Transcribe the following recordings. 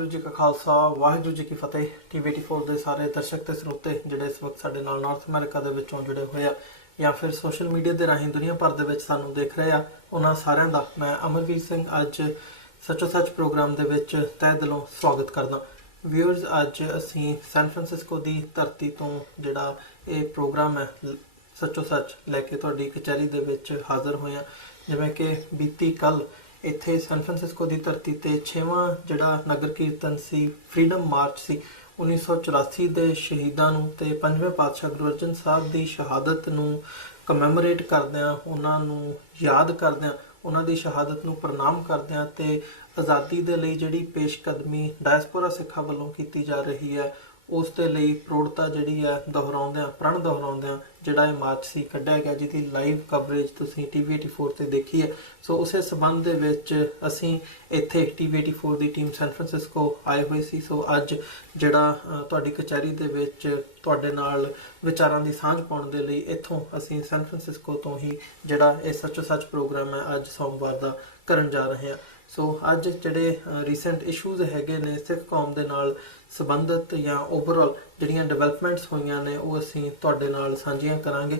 वाहिगुरू जी का खालसा वाहिगुरू जी की फतेह। TV84 ਦੇ ਸਾਰੇ ਦਰਸ਼ਕ ਤੇ ਸਰੋਤੇ ਜਿਹੜੇ ਇਸ ਵਕਤ ਸਾਡੇ ਨਾਲ ਨਾਰਥ ਅਮਰੀਕਾ ਦੇ ਵਿੱਚੋਂ ਜੁੜੇ ਹੋਏ ਆ ਜਾਂ ਫਿਰ ਸੋਸ਼ਲ ਮੀਡੀਆ ਦੇ ਰਾਹੀਂ ਦੁਨੀਆ ਭਰ ਦੇ ਵਿੱਚ ਸਾਨੂੰ ਦੇਖ ਰਹੇ ਆ, ਉਹਨਾਂ ਸਾਰਿਆਂ ਦਾ ਮੈਂ ਅਮਰਵੀਰ ਸਿੰਘ ਅੱਜ ਸੱਚੋ ਸੱਚ ਪ੍ਰੋਗਰਾਮ ਦੇ ਵਿੱਚ ਤਹਿ ਦਿਲੋਂ ਸਵਾਗਤ ਕਰਦਾ। ਵਿਊਅਰਸ, ਅੱਜ ਅਸੀਂ ਸੈਨ ਫਰਾਂਸਿਸਕੋ ਦੀ ਧਰਤੀ ਤੋਂ ਜਿਹੜਾ ਇਹ ਪ੍ਰੋਗਰਾਮ ਹੈ ਸੱਚੋ ਸੱਚ ਲੈ ਕੇ ਤੁਹਾਡੀ ਕਚਹਿਰੀ ਦੇ ਵਿੱਚ ਹਾਜ਼ਰ ਹੋਏ ਆ। ਜਿਵੇਂ ਕਿ ਬੀਤੀ ਕੱਲ ਇੱਥੇ ਸੈਨ ਫਰਾਂਸਿਸਕੋ ਦੀ ਧਰਤੀ ਤੇ 6ਵਾਂ ਜਿਹੜਾ ਨਗਰ ਕੀਰਤਨ ਸੀ, ਫਰੀडम ਮਾਰਚ ਸੀ 1984 ਦੇ ਸ਼ਹੀਦਾਂ ਨੂੰ ਤੇ 5ਵੇਂ ਪਾਤਸ਼ਾਹ ਗੁਰੂ ਅਰਜਨ ਸਾਹਿਬ ਦੀ ਸ਼ਹਾਦਤ ਨੂੰ ਕਮੈਮੋਰੇਟ ਕਰਦਿਆਂ, ਉਹਨਾਂ ਨੂੰ ਯਾਦ ਕਰਦਿਆਂ, ਉਹਨਾਂ ਦੀ ਸ਼ਹਾਦਤ ਨੂੰ ਪ੍ਰਣਾਮ ਕਰਦਿਆਂ ਤੇ ਆਜ਼ਾਦੀ ਦੇ ਲਈ ਜਿਹੜੀ ਪੇਸ਼ਕਦਮੀ ਡਾਇਸਪੋਰਾ ਸਿੱਖਾਂ ਵੱਲੋਂ ਕੀਤੀ ਜਾ ਰਹੀ ਹੈ ਉਸ ਦੇ ਲਈ ਪ੍ਰੋੜਤਾ ਜਿਹੜੀ ਹੈ ਦੁਹਰਾਉਂਦਿਆਂ, ਪ੍ਰਣ ਦੁਹਰਾਉਂਦਿਆਂ ਜਿਹੜਾ ਇਹ ਮਾਰਚ ਸੀ ਕੱਢਿਆ ਗਿਆ, ਜਿਹਦੀ ਲਾਈਵ ਕਵਰੇਜ ਤੁਸੀਂ TV84 ਤੇ ਦੇਖੀ ਹੈ। ਸੋ ਉਸੇ ਸਬੰਧ ਦੇ ਵਿੱਚ ਅਸੀਂ ਇੱਥੇ TV84 ਦੀ ਟੀਮ ਸੈਨ ਫਰਾਂਸਿਸਕੋ ਆਏ ਹੋਏ ਸੀ। ਸੋ ਅੱਜ ਜਿਹੜਾ ਤੁਹਾਡੀ ਕਚਹਿਰੀ ਦੇ ਵਿੱਚ ਤੁਹਾਡੇ ਨਾਲ ਵਿਚਾਰਾਂ ਦੀ ਸਾਂਝ ਪਾਉਣ ਦੇ ਲਈ ਇੱਥੋਂ ਅਸੀਂ ਸੈਨ ਫਰਾਂਸਿਸਕੋ ਤੋਂ ਹੀ ਜਿਹੜਾ ਇਹ ਸੱਚੋ ਸੱਚ ਪ੍ਰੋਗਰਾਮ ਹੈ ਅੱਜ ਸੋਮਵਾਰ ਦਾ ਕਰਨ ਜਾ ਰਹੇ ਹਾਂ। ਸੋ ਅੱਜ ਜਿਹੜੇ ਰੀਸੈਂਟ ਇਸ਼ੂਜ਼ ਹੈਗੇ ਨੇ ਸਿੱਖ ਕੌਮ ਦੇ ਨਾਲ ਸੰਬੰਧਿਤ ਜਾਂ ਓਵਰਆਲ ਜਿਹੜੀਆਂ ਡਿਵੈਲਪਮੈਂਟਸ ਹੋਈਆਂ ਨੇ ਉਹ ਅਸੀਂ ਤੁਹਾਡੇ ਨਾਲ ਸਾਂਝੀਆਂ ਕਰਾਂਗੇ।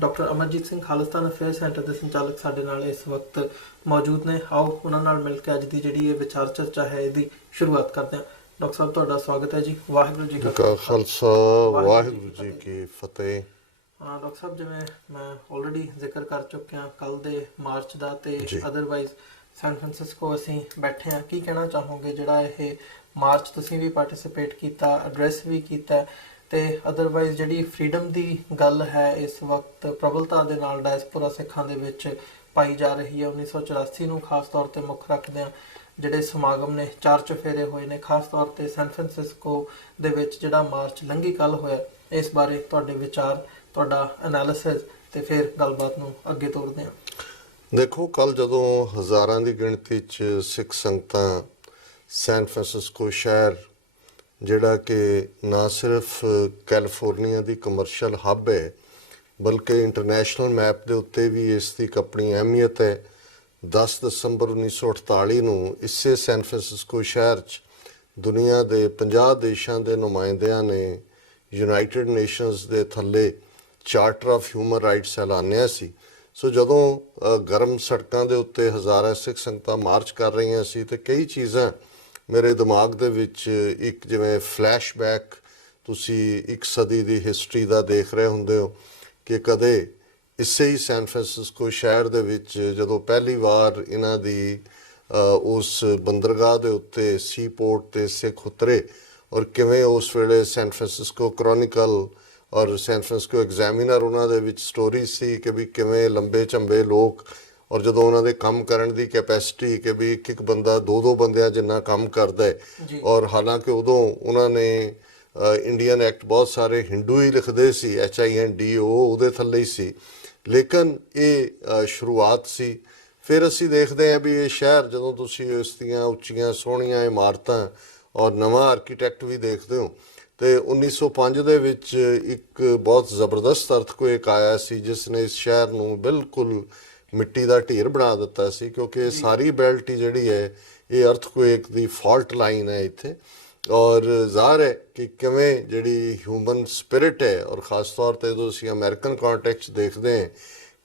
Doctor Amarjit Singh Khalistan affair centre ਦੇ ਸੰਚਾਲਕ ਸਾਡੇ ਨਾਲ ਇਸ ਵਕਤ ਮੌਜੂਦ ਨੇ। ਆਓ ਉਹਨਾਂ ਨਾਲ ਮਿਲ ਕੇ ਅੱਜ ਦੀ ਜਿਹੜੀ ਇਹ ਵਿਚਾਰ ਚਰਚਾ ਹੈ ਇਹਦੀ ਸ਼ੁਰੂਆਤ ਕਰਦੇ ਹਾਂ। ਡਾਕਟਰ ਸਾਹਿਬ, ਤੁਹਾਡਾ ਸਵਾਗਤ ਹੈ ਜੀ। ਵਾਹਿਗੁਰੂ ਜੀ ਕਾ ਖਾਲਸਾ ਵਾਹਿਗੁਰੂ ਜੀ ਕੀ ਫਤਿਹ। ਡਾਕਟਰ ਸਾਹਿਬ, ਜਿਵੇਂ ਮੈਂ ਆਲਰੇਡੀ ਜ਼ਿਕਰ ਕਰ ਚੁੱਕਿਆ ਕੱਲ ਦੇ ਮਾਰਚ ਦਾ ਤੇ ਅਦਰਵਾਈਜ਼ ਸੈਨ ਫਰਾਂਸਿਸਕੋ ਅਸੀਂ ਬੈਠੇ ਹਾਂ, ਕੀ ਕਹਿਣਾ ਚਾਹੋਗੇ ਜਿਹੜਾ ਇਹ ਮਾਰਚ ਤੁਸੀਂ ਵੀ ਪਾਰਟਿਸਿਪੇਟ ਕੀਤਾ, ਐਡਰੈਸ ਵੀ ਕੀਤਾ ਤੇ ਅਦਰਵਾਈਜ਼ ਜਿਹੜੀ ਫਰੀडम ਦੀ ਗੱਲ ਹੈ ਇਸ ਵਕਤ ਪ੍ਰਬਲਤਾ ਦੇ ਨਾਲ ਡਾਇਸਪੋਰਾ ਸਿੱਖਾਂ ਦੇ ਵਿੱਚ ਪਾਈ ਜਾ ਰਹੀ ਹੈ। 1984 ਨੂੰ ਖਾਸ ਤੌਰ ਤੇ ਮੁੱਖ ਰੱਖਦਿਆਂ ਜਿਹੜੇ ਸਮਾਗਮ ਨੇ, ਚਾਰ ਚੁਫੇਰੇ ਹੋਏ ਨੇ, ਖਾਸ ਤੌਰ ਤੇ ਸੈਨ ਫਰਾਂਸਿਸਕੋ ਦੇ ਵਿੱਚ ਜਿਹੜਾ ਮਾਰਚ ਲੰਘੀ ਕੱਲ ਹੋਇਆ, ਇਸ ਬਾਰੇ ਤੁਹਾਡੇ ਵਿਚਾਰ, ਤੁਹਾਡਾ ਐਨਾਲਿਸਿਸ ਤੇ ਫਿਰ ਗੱਲਬਾਤ ਨੂੰ ਅੱਗੇ ਤੋਰਦੇ ਹਾਂ। ਦੇਖੋ, ਕੱਲ ਜਦੋਂ ਹਜ਼ਾਰਾਂ ਦੀ ਗਿਣਤੀ 'ਚ ਸਿੱਖ ਸੰਗਤਾਂ ਸੈਨ ਫਰਾਂਸਿਸਕੋ ਸ਼ਹਿਰ, ਜਿਹੜਾ ਕਿ ਨਾ ਸਿਰਫ ਕੈਲੀਫੋਰਨੀਆ ਦੀ ਕਮਰਸ਼ੀਅਲ ਹੱਬ ਹੈ ਬਲਕਿ ਇੰਟਰਨੈਸ਼ਨਲ ਮੈਪ ਦੇ ਉੱਤੇ ਵੀ ਇਸ ਦੀ ਇੱਕ ਆਪਣੀ ਅਹਿਮੀਅਤ ਹੈ। 10 ਦਸੰਬਰ 1948 ਨੂੰ ਇਸੇ ਸੈਨ ਫਰਾਂਸਿਸਕੋ ਸ਼ਹਿਰ 'ਚ ਦੁਨੀਆ ਦੇ 50 ਦੇਸ਼ਾਂ ਦੇ ਨੁਮਾਇੰਦਿਆਂ ਨੇ ਯੂਨਾਈਟਿਡ ਨੇਸ਼ਨਸ ਦੇ ਥੱਲੇ ਚਾਰਟਰ ਆਫ ਹਿਊਮਨ ਰਾਈਟਸ ਐਲਾਨਿਆ ਸੀ। ਸੋ ਜਦੋਂ ਗਰਮ ਸੜਕਾਂ ਦੇ ਉੱਤੇ ਹਜ਼ਾਰਾਂ ਸਿੱਖ ਸੰਗਤਾਂ ਮਾਰਚ ਕਰ ਰਹੀਆਂ ਸੀ ਤੇ ਕਈ ਚੀਜ਼ਾਂ ਮੇਰੇ ਦਿਮਾਗ ਦੇ ਵਿੱਚ, ਇੱਕ ਜਿਵੇਂ ਫਲੈਸ਼ਬੈਕ, ਤੁਸੀਂ ਇੱਕ ਸਦੀ ਦੀ ਹਿਸਟਰੀ ਦਾ ਦੇਖ ਰਹੇ ਹੁੰਦੇ ਹੋ ਕਿ ਕਦੇ ਇਸੇ ਹੀ ਸੈਨ ਫਰਾਂਸਿਸਕੋ ਸ਼ਹਿਰ ਦੇ ਵਿੱਚ ਜਦੋਂ ਪਹਿਲੀ ਵਾਰ ਇਹਨਾਂ ਦੀ ਉਸ ਬੰਦਰਗਾਹ ਦੇ ਉੱਤੇ ਸੀ ਪੋਰਟ 'ਤੇ ਸਿੱਖ ਉਤਰੇ ਔਰ ਕਿਵੇਂ ਉਸ ਵੇਲੇ ਸੈਨ ਫਰਾਂਸਿਸਕੋ ਕ੍ਰੋਨਿਕਲ ਔਰ ਸੈਨ ਫਰਾਂਸਿਸਕੋ ਐਗਜ਼ਾਮੀਨਰ ਉਹਨਾਂ ਦੇ ਵਿੱਚ ਸਟੋਰੀ ਸੀ ਕਿ ਵੀ ਕਿਵੇਂ ਲੰਬੇ ਝੰਬੇ ਲੋਕ, ਔਰ ਜਦੋਂ ਉਹਨਾਂ ਦੇ ਕੰਮ ਕਰਨ ਦੀ ਕੈਪੈਸਿਟੀ ਕਿ ਵੀ ਇੱਕ ਬੰਦਾ 2 ਬੰਦਿਆਂ ਜਿੰਨਾ ਕੰਮ ਕਰਦਾ ਹੈ। ਔਰ ਹਾਲਾਂਕਿ ਉਦੋਂ ਉਹਨਾਂ ਨੇ ਇੰਡੀਅਨ ਐਕਟ ਬਹੁਤ ਸਾਰੇ ਹਿੰਦੂ ਹੀ ਲਿਖਦੇ ਸੀ, HINDO ਉਹਦੇ ਥੱਲੇ ਹੀ ਸੀ, ਲੇਕਿਨ ਇਹ ਸ਼ੁਰੂਆਤ ਸੀ। ਫਿਰ ਅਸੀਂ ਦੇਖਦੇ ਹਾਂ ਵੀ ਇਹ ਸ਼ਹਿਰ, ਜਦੋਂ ਤੁਸੀਂ ਇਸ ਦੀਆਂ ਉੱਚੀਆਂ ਸੋਹਣੀਆਂ ਇਮਾਰਤਾਂ ਔਰ ਨਵਾਂ ਆਰਕੀਟੈਕਟ ਵੀ ਦੇਖਦੇ ਹੋ, ਤੇ 1905 ਦੇ ਵਿੱਚ ਇੱਕ ਬਹੁਤ ਜ਼ਬਰਦਸਤ ਅਰਥਕੁਏਕ ਆਇਆ ਸੀ ਜਿਸ ਨੇ ਇਸ ਸ਼ਹਿਰ ਨੂੰ ਬਿਲਕੁਲ ਮਿੱਟੀ ਦਾ ਢੇਰ ਬਣਾ ਦਿੱਤਾ ਸੀ, ਕਿਉਂਕਿ ਸਾਰੀ ਬੈਲਟ ਹੀ ਜਿਹੜੀ ਹੈ ਇਹ ਅਰਥਕੁਏਕ ਦੀ ਫਾਲਟ ਲਾਈਨ ਹੈ ਇੱਥੇ। ਔਰ ਜ਼ਾਹਰ ਹੈ ਕਿ ਕਿਵੇਂ ਜਿਹੜੀ ਹਿਊਮਨ ਸਪਿਰਿਟ ਹੈ, ਔਰ ਖ਼ਾਸ ਤੌਰ 'ਤੇ ਜਦੋਂ ਅਸੀਂ ਅਮਰੀਕਨ ਕੰਟੈਕਸਟ ਦੇਖਦੇ ਹਾਂ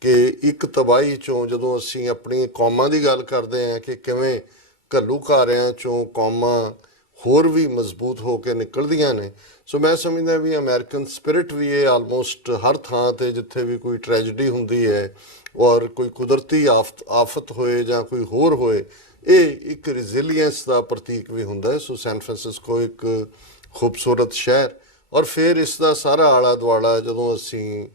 ਕਿ ਇੱਕ ਤਬਾਹੀ 'ਚੋਂ ਜਦੋਂ ਅਸੀਂ ਆਪਣੀ ਕੌਮਾਂ ਦੀ ਗੱਲ ਕਰਦੇ ਹਾਂ ਕਿ ਕਿਵੇਂ ਘੱਲੂਘਾਰਿਆਂ 'ਚੋਂ ਕੌਮਾਂ ਹੋਰ ਵੀ ਮਜ਼ਬੂਤ ਹੋ ਕੇ ਨਿਕਲਦੀਆਂ ਨੇ। ਸੋ ਮੈਂ ਸਮਝਦਾ ਵੀ ਅਮਰੀਕਨ ਸਪਿਰਿਟ ਵੀ ਇਹ ਆਲਮੋਸਟ ਹਰ ਥਾਂ 'ਤੇ ਜਿੱਥੇ ਵੀ ਕੋਈ ਟ੍ਰੈਜਡੀ ਹੁੰਦੀ ਹੈ ਔਰ ਕੋਈ ਕੁਦਰਤੀ ਆਫਤ ਹੋਏ ਜਾਂ ਕੋਈ ਹੋਰ ਹੋਏ, ਇਹ ਇੱਕ ਰੈਜ਼ੀਲੀਅੰਸ ਦਾ ਪ੍ਰਤੀਕ ਵੀ ਹੁੰਦਾ ਹੈ। ਸੋ ਸੈਨ ਫਰਾਂਸਿਸਕੋ ਇੱਕ ਖੂਬਸੂਰਤ ਸ਼ਹਿਰ, ਔਰ ਫਿਰ ਇਸ ਦਾ ਸਾਰਾ ਆਲਾ ਦੁਆਲਾ ਜਦੋਂ ਅਸੀਂ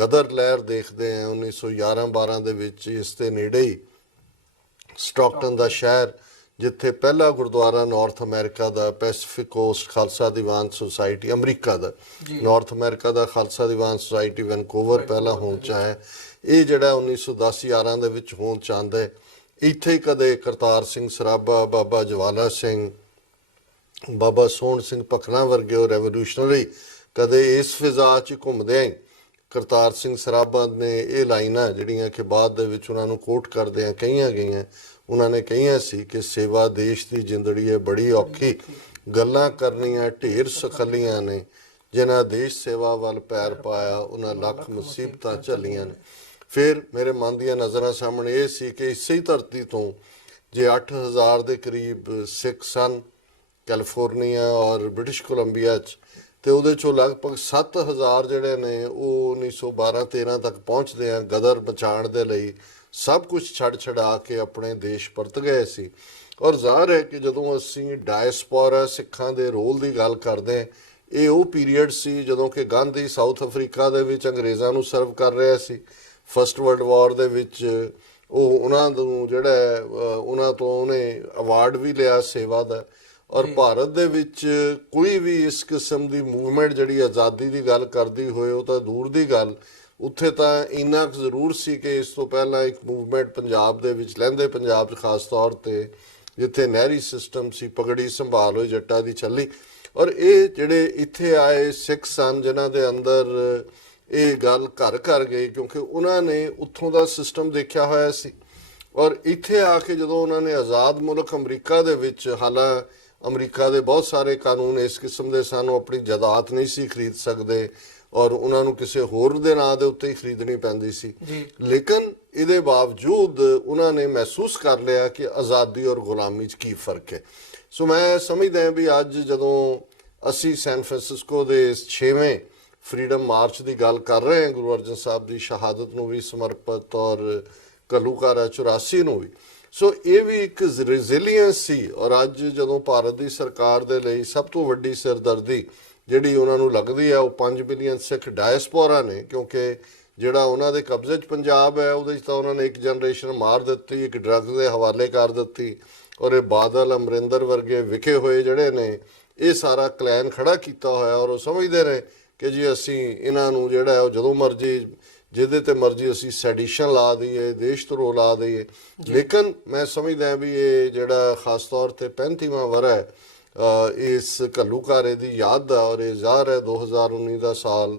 ਗਦਰ ਲਹਿਰ ਦੇਖਦੇ ਹਾਂ 1911-12 ਦੇ ਵਿੱਚ, ਇਸ ਦੇ ਨੇੜੇ ਹੀ ਸਟਾਕਟਨ ਦਾ ਸ਼ਹਿਰ, ਜਿੱਥੇ ਪਹਿਲਾ ਗੁਰਦੁਆਰਾ ਨਾਰਥ ਅਮਰੀਕਾ ਦਾ Pacific cost Khalsa Diwan society, America ਦਾ ਨਾਰਥ ਅਮਰੀਕਾ ਦਾ ਖਾਲਸਾ ਦੀਵਾਨ ਸੁਸਾਇਟੀ ਵੈਨਕੂਵਰ ਪਹਿਲਾਂ ਹੋਂਦ 'ਚ ਆਇਆ, ਇਹ ਜਿਹੜਾ 1910-11 ਦੇ ਵਿੱਚ ਹੋਂਦ 'ਚ ਆਉਂਦਾ ਹੈ। ਇੱਥੇ ਹੀ ਕਦੇ ਕਰਤਾਰ ਸਿੰਘ ਸਰਾਭਾ, ਬਾਬਾ ਜਵਾਲਾ ਸਿੰਘ, ਬਾਬਾ ਸੋਹਣ ਸਿੰਘ ਭਕਨਾ ਵਰਗੇ ਉਹ ਰੈਵੋਲੂਸ਼ਨਰੀ ਕਦੇ ਇਸ ਫਿਜ਼ਾ 'ਚ ਘੁੰਮਦੇ ਆਏ ਕਰਤਾਰ ਸਿੰਘ ਸਰਾਭਾ ਨੇ ਇਹ ਲਾਈਨਾਂ ਜਿਹੜੀਆਂ ਕਿ ਬਾਅਦ ਦੇ ਵਿੱਚ ਉਹਨਾਂ ਨੂੰ ਕੋਟ ਕਰਦਿਆਂ ਕਹੀਆਂ ਗਈਆਂ, ਉਹਨਾਂ ਨੇ ਕਹੀਆਂ ਸੀ ਕਿ ਸੇਵਾ ਦੇਸ਼ ਦੀ ਜ਼ਿੰਦੜੀ ਹੈ ਬੜੀ ਔਖੀ, ਗੱਲਾਂ ਕਰਨੀਆਂ ਢੇਰ ਸਖਲੀਆਂ ਨੇ, ਜਿਨ੍ਹਾਂ ਦੇਸ਼ ਸੇਵਾ ਵੱਲ ਪੈਰ ਪਾਇਆ ਉਹਨਾਂ ਲੱਖ ਮੁਸੀਬਤਾਂ ਝੱਲੀਆਂ ਨੇ। ਫਿਰ ਮੇਰੇ ਮਨ ਦੀਆਂ ਨਜ਼ਰਾਂ ਸਾਹਮਣੇ ਇਹ ਸੀ ਕਿ ਇਸੇ ਹੀ ਧਰਤੀ ਤੋਂ ਜੇ 8000 ਦੇ ਕਰੀਬ ਸਿੱਖ ਸਨ ਕੈਲੀਫੋਰਨੀਆ ਔਰ ਬ੍ਰਿਟਿਸ਼ ਕੋਲੰਬੀਆ 'ਚ, ਤੇ ਉਹਦੇ ਚੋਂ ਲਗਭਗ 7000 ਜਿਹੜੇ ਨੇ ਉਹ 1912-13 ਤੱਕ ਪਹੁੰਚਦੇ ਆ ਗਦਰ ਬਚਾਉਣ ਦੇ ਲਈ ਸਭ ਕੁਝ ਛੱਡ ਛਡਾ ਕੇ ਆਪਣੇ ਦੇਸ਼ ਪਰਤ ਗਏ ਸੀ। ਔਰ ਜ਼ਾਹਰ ਹੈ ਕਿ ਜਦੋਂ ਅਸੀਂ ਡਾਇਸਪੋਰਾ ਸਿੱਖਾਂ ਦੇ ਰੋਲ ਦੀ ਗੱਲ ਕਰਦੇ ਹਾਂ, ਇਹ ਉਹ ਪੀਰੀਅਡ ਸੀ ਜਦੋਂ ਕਿ ਗਾਂਧੀ ਸਾਊਥ ਅਫਰੀਕਾ ਦੇ ਵਿੱਚ ਅੰਗਰੇਜ਼ਾਂ ਨੂੰ ਸਰਵ ਕਰ ਰਿਹਾ ਸੀ। ਫਸਟ ਵਰਲਡ ਵਾਰ ਦੇ ਵਿੱਚ ਉਹ ਉਹਨਾਂ ਨੂੰ ਜਿਹੜਾ ਉਹਨਾਂ ਤੋਂ ਉਹਨੇ ਅਵਾਰਡ ਵੀ ਲਿਆ ਸੇਵਾ ਦਾ। ਔਰ ਭਾਰਤ ਦੇ ਵਿੱਚ ਕੋਈ ਵੀ ਇਸ ਕਿਸਮ ਦੀ ਮੂਵਮੈਂਟ ਜਿਹੜੀ ਆਜ਼ਾਦੀ ਦੀ ਗੱਲ ਕਰਦੀ ਹੋਏ ਉਹ ਤਾਂ ਦੂਰ ਦੀ ਗੱਲ, ਉੱਥੇ ਤਾਂ ਇੰਨਾ ਕੁ ਜ਼ਰੂਰ ਸੀ ਕਿ ਇਸ ਤੋਂ ਪਹਿਲਾਂ ਇੱਕ ਮੂਵਮੈਂਟ ਪੰਜਾਬ ਦੇ ਵਿੱਚ ਲਹਿੰਦੇ ਪੰਜਾਬ 'ਚ ਖਾਸ ਤੌਰ 'ਤੇ ਜਿੱਥੇ ਨਹਿਰੀ ਸਿਸਟਮ ਸੀ, ਪਗੜੀ ਸੰਭਾਲ ਹੋਈ ਜੱਟਾਂ ਦੀ ਚੱਲੀ। ਔਰ ਇਹ ਜਿਹੜੇ ਇੱਥੇ ਆਏ ਸਿੱਖ ਸਨ ਜਿਨ੍ਹਾਂ ਦੇ ਅੰਦਰ ਇਹ ਗੱਲ ਘਰ ਘਰ ਗਈ ਕਿਉਂਕਿ ਉਹਨਾਂ ਨੇ ਉੱਥੋਂ ਦਾ ਸਿਸਟਮ ਦੇਖਿਆ ਹੋਇਆ ਸੀ। ਔਰ ਇੱਥੇ ਆ ਕੇ ਜਦੋਂ ਉਹਨਾਂ ਨੇ ਆਜ਼ਾਦ ਮੁਲਕ ਅਮਰੀਕਾ ਦੇ ਵਿੱਚ, ਹਾਲਾਂ ਅਮਰੀਕਾ ਦੇ ਬਹੁਤ ਸਾਰੇ ਕਾਨੂੰਨ ਇਸ ਕਿਸਮ ਦੇ ਸਨ, ਉਹ ਆਪਣੀ ਜਾਇਦਾਦ ਨਹੀਂ ਸੀ ਖਰੀਦ ਸਕਦੇ ਔਰ ਉਹਨਾਂ ਨੂੰ ਕਿਸੇ ਹੋਰ ਦੇ ਨਾਂ ਦੇ ਉੱਤੇ ਹੀ ਖਰੀਦਣੀ ਪੈਂਦੀ ਸੀ। ਲੇਕਿਨ ਇਹਦੇ ਬਾਵਜੂਦ ਉਹਨਾਂ ਨੇ ਮਹਿਸੂਸ ਕਰ ਲਿਆ ਕਿ ਆਜ਼ਾਦੀ ਔਰ ਗੁਲਾਮੀ 'ਚ ਕੀ ਫਰਕ ਹੈ। ਸੋ ਮੈਂ ਸਮਝਦਾ ਹਾਂ ਵੀ ਅੱਜ ਜਦੋਂ ਅਸੀਂ ਸੈਨ ਫਰਾਂਸਿਸਕੋ ਦੇ 6ਵੇਂ ਫਰੀडम ਮਾਰਚ ਦੀ ਗੱਲ ਕਰ ਰਹੇ ਹਾਂ, ਗੁਰੂ ਅਰਜਨ ਸਾਹਿਬ ਦੀ ਸ਼ਹਾਦਤ ਨੂੰ ਵੀ ਸਮਰਪਿਤ ਔਰ ਘੱਲੂਘਾਰਾ 84 ਨੂੰ ਵੀ, ਸੋ ਇਹ ਵੀ ਇੱਕ ਰੈਜ਼ੀਲੀਅੰਸ ਸੀ। ਔਰ ਅੱਜ ਜਦੋਂ ਭਾਰਤ ਦੀ ਸਰਕਾਰ ਦੇ ਲਈ ਸਭ ਤੋਂ ਵੱਡੀ ਸਿਰਦਰਦੀ ਜਿਹੜੀ ਉਹਨਾਂ ਨੂੰ ਲੱਗਦੀ ਹੈ ਉਹ 5 ਮਿਲੀਅਨ ਸਿੱਖ ਡਾਇਸਪੋਰਾ ਨੇ, ਕਿਉਂਕਿ ਜਿਹੜਾ ਉਹਨਾਂ ਦੇ ਕਬਜ਼ੇ 'ਚ ਪੰਜਾਬ ਹੈ ਉਹਦੇ 'ਚ ਤਾਂ ਉਹਨਾਂ ਨੇ ਇੱਕ ਜਨਰੇਸ਼ਨ ਮਾਰ ਦਿੱਤੀ, ਇੱਕ ਡਰੱਗਸ ਦੇ ਹਵਾਲੇ ਕਰ ਦਿੱਤੀ। ਔਰ ਇਹ ਬਾਦਲ ਅਮਰਿੰਦਰ ਵਰਗੇ ਵਿਖੇ ਹੋਏ ਜਿਹੜੇ ਨੇ ਇਹ ਸਾਰਾ ਕਲੈਨ ਖੜਾ ਕੀਤਾ ਹੋਇਆ ਔਰ ਉਹ ਸਮਝਦੇ ਨੇ ਕਿ ਜੀ ਅਸੀਂ ਇਹਨਾਂ ਨੂੰ ਜਿਹੜਾ ਹੈ ਉਹ ਜਦੋਂ ਮਰਜ਼ੀ ਜਿਹਦੇ ਤੇ ਮਰਜ਼ੀ ਅਸੀਂ ਸੈਡੀਸ਼ਨ ਲਾ ਦਈਏ, ਦੇਸ਼ ਧਰੋਹ ਲਾ ਦਈਏ। ਲੇਕਿਨ ਮੈਂ ਸਮਝਦਾ ਵੀ ਇਹ ਜਿਹੜਾ ਖਾਸ ਤੌਰ ਤੇ 35ਵਾਂ ਵਰ੍ਹਾ ਹੈ ਇਸ ਘੱਲੂਘਾਰੇ ਦੀ ਯਾਦ ਦਾ, ਔਰ ਇਹ ਜ਼ਾਹਰ ਹੈ 2019 ਦਾ ਸਾਲ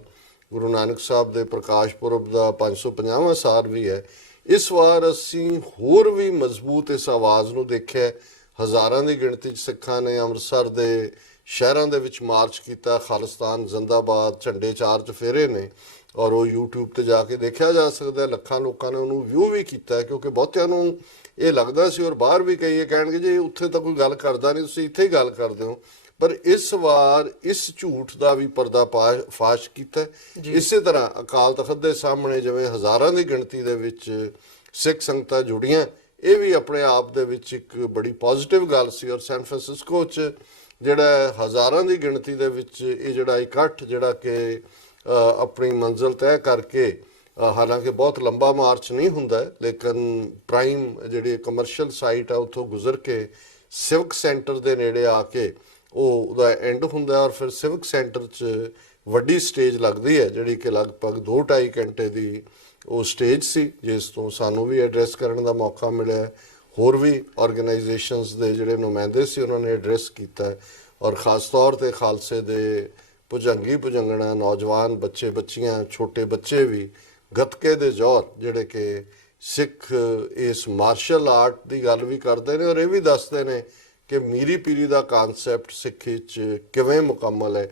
ਗੁਰੂ ਨਾਨਕ ਸਾਹਿਬ ਦੇ ਪ੍ਰਕਾਸ਼ ਪੁਰਬ ਦਾ 550ਵਾਂ ਸਾਲ ਵੀ ਹੈ। ਇਸ ਵਾਰ ਅਸੀਂ ਹੋਰ ਵੀ ਮਜ਼ਬੂਤ ਇਸ ਆਵਾਜ਼ ਨੂੰ ਦੇਖਿਆ। ਹਜ਼ਾਰਾਂ ਦੀ ਗਿਣਤੀ 'ਚ ਸਿੱਖਾਂ ਨੇ ਅੰਮ੍ਰਿਤਸਰ ਦੇ ਸ਼ਹਿਰਾਂ ਦੇ ਵਿੱਚ ਮਾਰਚ ਕੀਤਾ, ਖਾਲਿਸਤਾਨ ਜ਼ਿੰਦਾਬਾਦ ਝੰਡੇ ਚਾਰ ਚੁਫੇਰੇ ਨੇ ਔਰ ਉਹ YouTube ਤੇ ਜਾ ਕੇ ਦੇਖਿਆ ਜਾ ਸਕਦਾ। ਲੱਖਾਂ ਲੋਕਾਂ ਨੇ ਉਹਨੂੰ ਵਿਊ ਵੀ ਕੀਤਾ ਕਿਉਂਕਿ ਬਹੁਤਿਆਂ ਨੂੰ ਇਹ ਲੱਗਦਾ ਸੀ ਔਰ ਬਾਹਰ ਵੀ ਕਈ ਇਹ ਕਹਿਣਗੇ ਜੀ ਉੱਥੇ ਤਾਂ ਕੋਈ ਗੱਲ ਕਰਦਾ ਨਹੀਂ, ਤੁਸੀਂ ਇੱਥੇ ਹੀ ਗੱਲ ਕਰਦੇ ਹੋ। ਪਰ ਇਸ ਵਾਰ ਇਸ ਝੂਠ ਦਾ ਵੀ ਪਰਦਾ ਫਾਸ਼ ਕੀਤਾ। ਇਸੇ ਤਰ੍ਹਾਂ ਅਕਾਲ ਤਖਤ ਦੇ ਸਾਹਮਣੇ ਜਿਵੇਂ ਹਜ਼ਾਰਾਂ ਦੀ ਗਿਣਤੀ ਦੇ ਵਿੱਚ ਸਿੱਖ ਸੰਗਤਾਂ ਜੁੜੀਆਂ, ਇਹ ਵੀ ਆਪਣੇ ਆਪ ਦੇ ਵਿੱਚ ਇੱਕ ਬੜੀ ਪੋਜ਼ਿਟਿਵ ਗੱਲ ਸੀ। ਔਰ ਸੈਨ ਫਰਾਂਸਿਸਕੋ 'ਚ ਜਿਹੜਾ ਹਜ਼ਾਰਾਂ ਦੀ ਗਿਣਤੀ ਦੇ ਵਿੱਚ ਇਹ ਜਿਹੜਾ ਇਕੱਠ ਜਿਹੜਾ ਕਿ ਆਪਣੀ ਮੰਜ਼ਿਲ ਤੈਅ ਕਰਕੇ, ਹਾਲਾਂਕਿ ਬਹੁਤ ਲੰਬਾ ਮਾਰਚ ਨਹੀਂ ਹੁੰਦਾ ਲੇਕਿਨ ਪ੍ਰਾਈਮ ਜਿਹੜੀ ਕਮਰਸ਼ੀਅਲ ਸਾਈਟ ਆ ਉੱਥੋਂ ਗੁਜ਼ਰ ਕੇ ਸਿਵਕ ਸੈਂਟਰ ਦੇ ਨੇੜੇ ਆ ਕੇ ਉਹਦਾ ਐਂਡ ਹੁੰਦਾ ਔਰ ਫਿਰ ਸਿਵਕ ਸੈਂਟਰ 'ਚ ਵੱਡੀ ਸਟੇਜ ਲੱਗਦੀ ਹੈ ਜਿਹੜੀ ਕਿ ਲਗਭਗ 2-2.5 ਘੰਟੇ ਦੀ ਉਹ ਸਟੇਜ ਸੀ, ਜਿਸ ਤੋਂ ਸਾਨੂੰ ਵੀ ਐਡਰੈਸ ਕਰਨ ਦਾ ਮੌਕਾ ਮਿਲਿਆ। ਹੋਰ ਵੀ ਆਰਗੇਨਾਈਜੇਸ਼ਨਸ ਦੇ ਜਿਹੜੇ ਨੁਮਾਇੰਦੇ ਸੀ ਉਹਨਾਂ ਨੇ ਐਡਰੈਸ ਕੀਤਾ ਔਰ ਖਾਸ ਤੌਰ ਤੇ ਖਾਲਸੇ ਦੇ ਭੁਜੰਗੀ ਭੁਜੰਗਣਾ ਨੌਜਵਾਨ ਬੱਚੇ ਬੱਚੀਆਂ ਛੋਟੇ ਬੱਚੇ ਵੀ ਗੱਤਕੇ ਦੇ ਜ਼ੋਰ ਜਿਹੜੇ ਕਿ ਸਿੱਖ ਇਸ ਮਾਰਸ਼ਲ ਆਰਟ ਦੀ ਗੱਲ ਵੀ ਕਰਦੇ ਨੇ ਔਰ ਇਹ ਵੀ ਦੱਸਦੇ ਨੇ ਕਿ ਮੀਰੀ ਪੀਰੀ ਦਾ ਕਨਸੈਪਟ ਸਿੱਖੀ 'ਚ ਕਿਵੇਂ ਮੁਕੰਮਲ ਹੈ।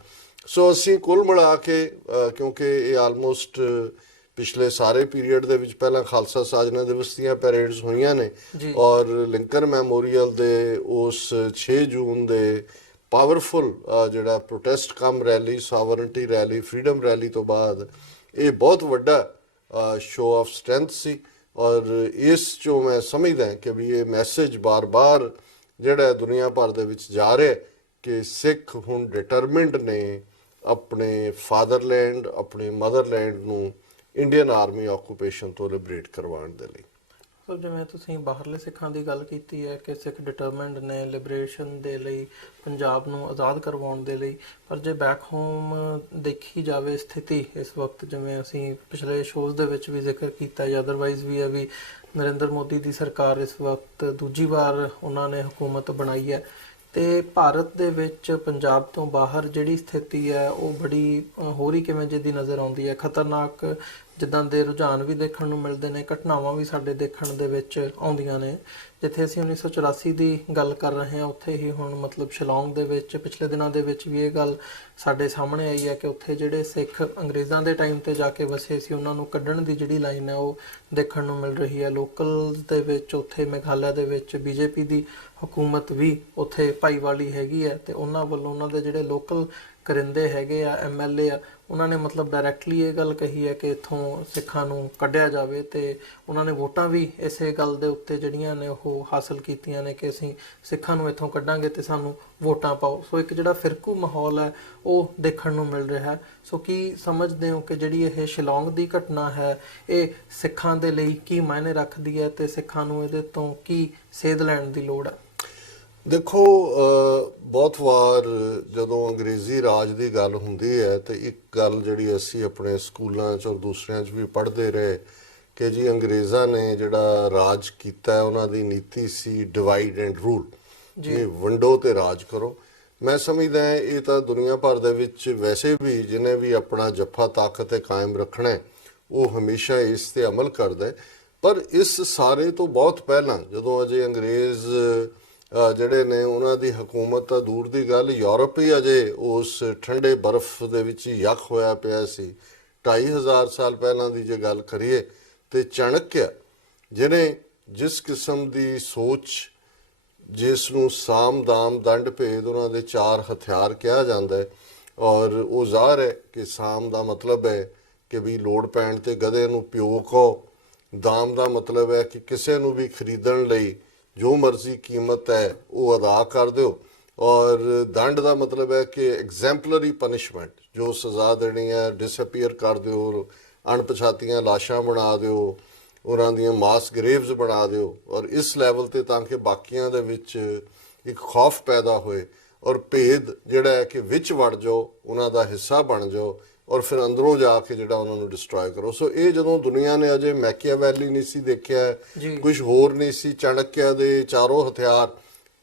ਸੋ ਅਸੀਂ ਕੁੱਲ ਮਿਲਾ ਕੇ ਕਿਉਂਕਿ ਇਹ ਆਲਮੋਸਟ ਪਿਛਲੇ ਸਾਰੇ ਪੀਰੀਅਡ ਦੇ ਵਿੱਚ ਪਹਿਲਾਂ ਖਾਲਸਾ ਸਾਜਨਾ ਦਿਵਸ ਦੀਆਂ ਪੈਰੇਡਸ ਹੋਈਆਂ ਨੇ ਔਰ ਲਿੰਕਨ ਮੈਮੋਰੀਅਲ ਦੇ ਉਸ 6 ਜੂਨ ਦੇ ਪਾਵਰਫੁਲ ਜਿਹੜਾ ਪ੍ਰੋਟੈਸਟ ਕਮ ਰੈਲੀ, ਸਾਵਰਨਟੀ ਰੈਲੀ, ਫਰੀडम ਰੈਲੀ ਤੋਂ ਬਾਅਦ ਇਹ ਬਹੁਤ ਵੱਡਾ ਸ਼ੋ ਆਫ ਸਟਰੈਂਥ ਸੀ। ਔਰ ਇਸ 'ਚੋਂ ਮੈਂ ਸਮਝਦਾ ਕਿ ਵੀ ਇਹ ਮੈਸੇਜ ਬਾਰ-ਬਾਰ ਜਿਹੜਾ ਦੁਨੀਆ ਭਰ ਦੇ ਵਿੱਚ ਜਾ ਰਿਹਾ ਕਿ ਸਿੱਖ ਹੁਣ ਡਿਟਰਮਿੰਡ ਨੇ ਆਪਣੇ ਫਾਦਰਲੈਂਡ, ਆਪਣੇ ਮਦਰਲੈਂਡ ਨੂੰ ਇੰਡੀਅਨ ਆਰਮੀ ਆਕੂਪੇਸ਼ਨ ਤੋਂ ਲਿਬਰੇਟ ਕਰਵਾਉਣ ਦੇ ਲਈ। ਸੋ ਜਿਵੇਂ ਤੁਸੀਂ ਬਾਹਰਲੇ ਸਿੱਖਾਂ ਦੀ ਗੱਲ ਕੀਤੀ ਹੈ ਕਿ ਸਿੱਖ ਡਿਟਰਮਿੰਡ ਨੇ ਲਿਬਰੇਸ਼ਨ ਦੇ ਲਈ, ਪੰਜਾਬ ਨੂੰ ਆਜ਼ਾਦ ਕਰਵਾਉਣ ਦੇ ਲਈ, ਪਰ ਜੇ ਬੈਕ ਹੋਮ ਦੇਖੀ ਜਾਵੇ ਸਥਿਤੀ ਇਸ ਵਕਤ, ਜਿਵੇਂ ਅਸੀਂ ਪਿਛਲੇ ਸ਼ੋਜ਼ ਦੇ ਵਿੱਚ ਵੀ ਜ਼ਿਕਰ ਕੀਤਾ ਜਾਂ ਅਦਰਵਾਈਜ਼ ਵੀ ਹੈ ਵੀ ਨਰਿੰਦਰ ਮੋਦੀ ਦੀ ਸਰਕਾਰ ਇਸ ਵਕਤ ਦੂਜੀ ਵਾਰ ਉਹਨਾਂ ਨੇ ਹਕੂਮਤ ਬਣਾਈ ਹੈ ਤੇ ਭਾਰਤ ਦੇ ਵਿੱਚ ਪੰਜਾਬ ਤੋਂ ਬਾਹਰ ਜਿਹੜੀ ਸਥਿਤੀ ਹੈ ਉਹ ਬੜੀ ਹੋਰ ਹੀ ਕਿਵੇਂ ਜਿਹੀ ਦੀ ਨਜ਼ਰ ਆਉਂਦੀ ਹੈ। ਖਤਰਨਾਕ ਜਿੱਦਾਂ ਦੇ ਰੁਝਾਨ ਵੀ ਦੇਖਣ ਨੂੰ ਮਿਲਦੇ ਨੇ, ਘਟਨਾਵਾਂ ਵੀ ਸਾਡੇ ਦੇਖਣ ਦੇ ਵਿੱਚ ਆਉਂਦੀਆਂ ਨੇ। ਜਿੱਥੇ ਅਸੀਂ 1984 ਦੀ ਗੱਲ ਕਰ ਰਹੇ ਹਾਂ, ਉੱਥੇ ਹੀ ਹੁਣ ਮਤਲਬ ਸ਼ਿਲੌਂਗ ਦੇ ਵਿੱਚ ਪਿਛਲੇ ਦਿਨਾਂ ਦੇ ਵਿੱਚ ਵੀ ਇਹ ਗੱਲ ਸਾਡੇ ਸਾਹਮਣੇ ਆਈ ਹੈ ਕਿ ਉੱਥੇ ਜਿਹੜੇ ਸਿੱਖ ਅੰਗਰੇਜ਼ਾਂ ਦੇ ਟਾਈਮ ਤੇ ਜਾ ਕੇ ਵਸੇ ਸੀ, ਉਹਨਾਂ ਨੂੰ ਕੱਢਣ ਦੀ ਜਿਹੜੀ ਲਾਈਨ ਹੈ ਉਹ ਦੇਖਣ ਨੂੰ ਮਿਲ ਰਹੀ ਹੈ। ਲੋਕਲ ਦੇ ਵਿੱਚ ਉੱਥੇ ਮੇਘਾਲਿਆ ਦੇ ਵਿੱਚ ਬੀਜੇਪੀ ਦੀ ਹਕੂਮਤ ਵੀ ਉੱਥੇ ਭਾਈਵਾਲੀ ਹੈਗੀ ਹੈ, ਤੇ ਉਹਨਾਂ ਵੱਲੋਂ ਉਹਨਾਂ ਦੇ ਜਿਹੜੇ ਲੋਕਲ ਕਰਿੰਦੇ ਹੈਗੇ ਆ, MLA ਆ, ਉਹਨਾਂ ਨੇ ਮਤਲਬ ਡਾਇਰੈਕਟਲੀ ਇਹ ਗੱਲ ਕਹੀ ਹੈ ਕਿ ਇੱਥੋਂ ਸਿੱਖਾਂ ਨੂੰ ਕੱਢਿਆ ਜਾਵੇ। ਤੇ ਉਹਨਾਂ ਨੇ ਵੋਟਾਂ ਵੀ ਇਸੇ ਗੱਲ ਦੇ ਉੱਤੇ ਜਿਹੜੀਆਂ ਨੇ ਉਹ ਹਾਸਲ ਕੀਤੀਆਂ ਨੇ ਕਿ ਅਸੀਂ ਸਿੱਖਾਂ ਨੂੰ ਇੱਥੋਂ ਕੱਢਾਂਗੇ ਤੇ ਸਾਨੂੰ ਵੋਟਾਂ ਪਾਓ। ਸੋ ਇੱਕ ਜਿਹੜਾ ਫਿਰਕੂ ਮਾਹੌਲ ਹੈ ਉਹ ਦੇਖਣ ਨੂੰ ਮਿਲ ਰਿਹਾ ਹੈ। ਸੋ ਕੀ ਸਮਝਦੇ ਹੋ ਕਿ ਜਿਹੜੀ ਇਹ ਸ਼ਿਲੌਂਗ ਦੀ ਘਟਨਾ ਹੈ ਇਹ ਸਿੱਖਾਂ ਦੇ ਲਈ ਕੀ ਮਾਇਨੇ ਰੱਖਦੀ ਹੈ ਤੇ ਸਿੱਖਾਂ ਨੂੰ ਇਹਦੇ ਤੋਂ ਕੀ ਸੇਧ ਲੈਣ ਦੀ ਲੋੜ ਹੈ? ਦੇਖੋ, ਬਹੁਤ ਵਾਰ ਜਦੋਂ ਅੰਗਰੇਜ਼ੀ ਰਾਜ ਦੀ ਗੱਲ ਹੁੰਦੀ ਹੈ ਤੇ ਇੱਕ ਗੱਲ ਜਿਹੜੀ ਅਸੀਂ ਆਪਣੇ ਸਕੂਲਾਂ 'ਚ ਔਰ ਦੂਸਰਿਆਂ 'ਚ ਵੀ ਪੜ੍ਹਦੇ ਰਹੇ ਕਿ ਜੀ ਅੰਗਰੇਜ਼ਾਂ ਨੇ ਜਿਹੜਾ ਰਾਜ ਕੀਤਾ ਹੈ, ਉਹਨਾਂ ਦੀ ਨੀਤੀ ਸੀ ਡਿਵਾਈਡ ਐਂਡ ਰੂਲ, ਜੀ ਵੰਡੋ ਤੇ ਰਾਜ ਕਰੋ। ਮੈਂ ਸਮਝਦਾ ਇਹ ਤਾਂ ਦੁਨੀਆ ਭਰ ਦੇ ਵਿੱਚ ਵੈਸੇ ਵੀ ਜਿਹਨੇ ਵੀ ਆਪਣਾ ਜੱਫਾ ਤਾਕਤ ਤੇ ਕਾਇਮ ਰੱਖਣਾ ਹੈ ਉਹ ਹਮੇਸ਼ਾ ਇਸ ਤੇ ਅਮਲ ਕਰਦਾ ਹੈ। ਪਰ ਇਸ ਸਾਰੇ ਤੋਂ ਬਹੁਤ ਪਹਿਲਾਂ ਜਦੋਂ ਅਜੇ ਅੰਗਰੇਜ਼ ਜਿਹੜੇ ਨੇ ਉਹਨਾਂ ਦੀ ਹਕੂਮਤ ਤਾਂ ਦੂਰ ਦੀ ਗੱਲ, ਯੂਰਪ ਹੀ ਅਜੇ ਉਸ ਠੰਡੇ ਬਰਫ਼ ਦੇ ਵਿੱਚ ਯੱਖ ਹੋਇਆ ਪਿਆ ਸੀ। 2500 ਸਾਲ ਪਹਿਲਾਂ ਦੀ ਜੇ ਗੱਲ ਕਰੀਏ ਤੇ ਚਾਣਕਿਆ ਜਿਹਨੇ ਜਿਸ ਕਿਸਮ ਦੀ ਸੋਚ, ਜਿਸ ਨੂੰ ਸਾਮ ਦਾਮ ਦੰਡ ਭੇਦ ਉਹਨਾਂ ਦੇ 4 ਹਥਿਆਰ ਕਿਹਾ ਜਾਂਦਾ ਹੈ, ਔਰ ਉਹ ਜ਼ਾਹਰ ਹੈ ਕਿ ਸਾਮ ਦਾ ਮਤਲਬ ਹੈ ਕਿ ਵੀ ਲੋੜ ਪੈਣ ਤੇ ਗਧੇ ਨੂੰ ਪਿਓ ਕਹੋ, ਦਾਮ ਦਾ ਮਤਲਬ ਹੈ ਕਿ ਕਿਸੇ ਨੂੰ ਵੀ ਖਰੀਦਣ ਲਈ ਜੋ ਮਰਜ਼ੀ ਕੀਮਤ ਹੈ ਉਹ ਅਦਾ ਕਰ ਦਿਓ, ਔਰ ਦੰਡ ਦਾ ਮਤਲਬ ਹੈ ਕਿ ਐਗਜ਼ੈਂਪਲਰੀ ਪਨਿਸ਼ਮੈਂਟ, ਜੋ ਸਜ਼ਾ ਦੇਣੀ ਹੈ ਡਿਸਅਪੀਅਰ ਕਰ ਦਿਓ, ਅਣਪਛਾਤੀਆਂ ਲਾਸ਼ਾਂ ਬਣਾ ਦਿਓ, ਉਹਨਾਂ ਦੀਆਂ ਮਾਸ ਗਰੇਵਸ ਬਣਾ ਦਿਓ, ਔਰ ਇਸ ਲੈਵਲ ਤੇ ਤਾਂ ਕਿ ਬਾਕੀਆਂ ਦੇ ਵਿੱਚ ਇੱਕ ਖੌਫ ਪੈਦਾ ਹੋਏ ਔਰ ਭੇਦ ਜਿਹੜਾ ਹੈ ਕਿ ਵਿੱਚ ਵੜ ਜਾਓ, ਉਹਨਾਂ ਦਾ ਹਿੱਸਾ ਬਣ ਜਾਓ ਔਰ ਫਿਰ ਅੰਦਰੋਂ ਜਾ ਕੇ ਜਿਹੜਾ ਉਹਨਾਂ ਨੂੰ ਡਿਸਟਰੋਏ ਕਰੋ। ਸੋ ਇਹ ਜਦੋਂ ਦੁਨੀਆ ਨੇ ਅਜੇ ਮੈਕੀਆਵੈਲੀ ਨਹੀਂ ਸੀ ਦੇਖਿਆ, ਕੁਝ ਹੋਰ ਨਹੀਂ ਸੀ, ਚਾਣਕਿਆ ਦੇ ਚਾਰੋਂ ਹਥਿਆਰ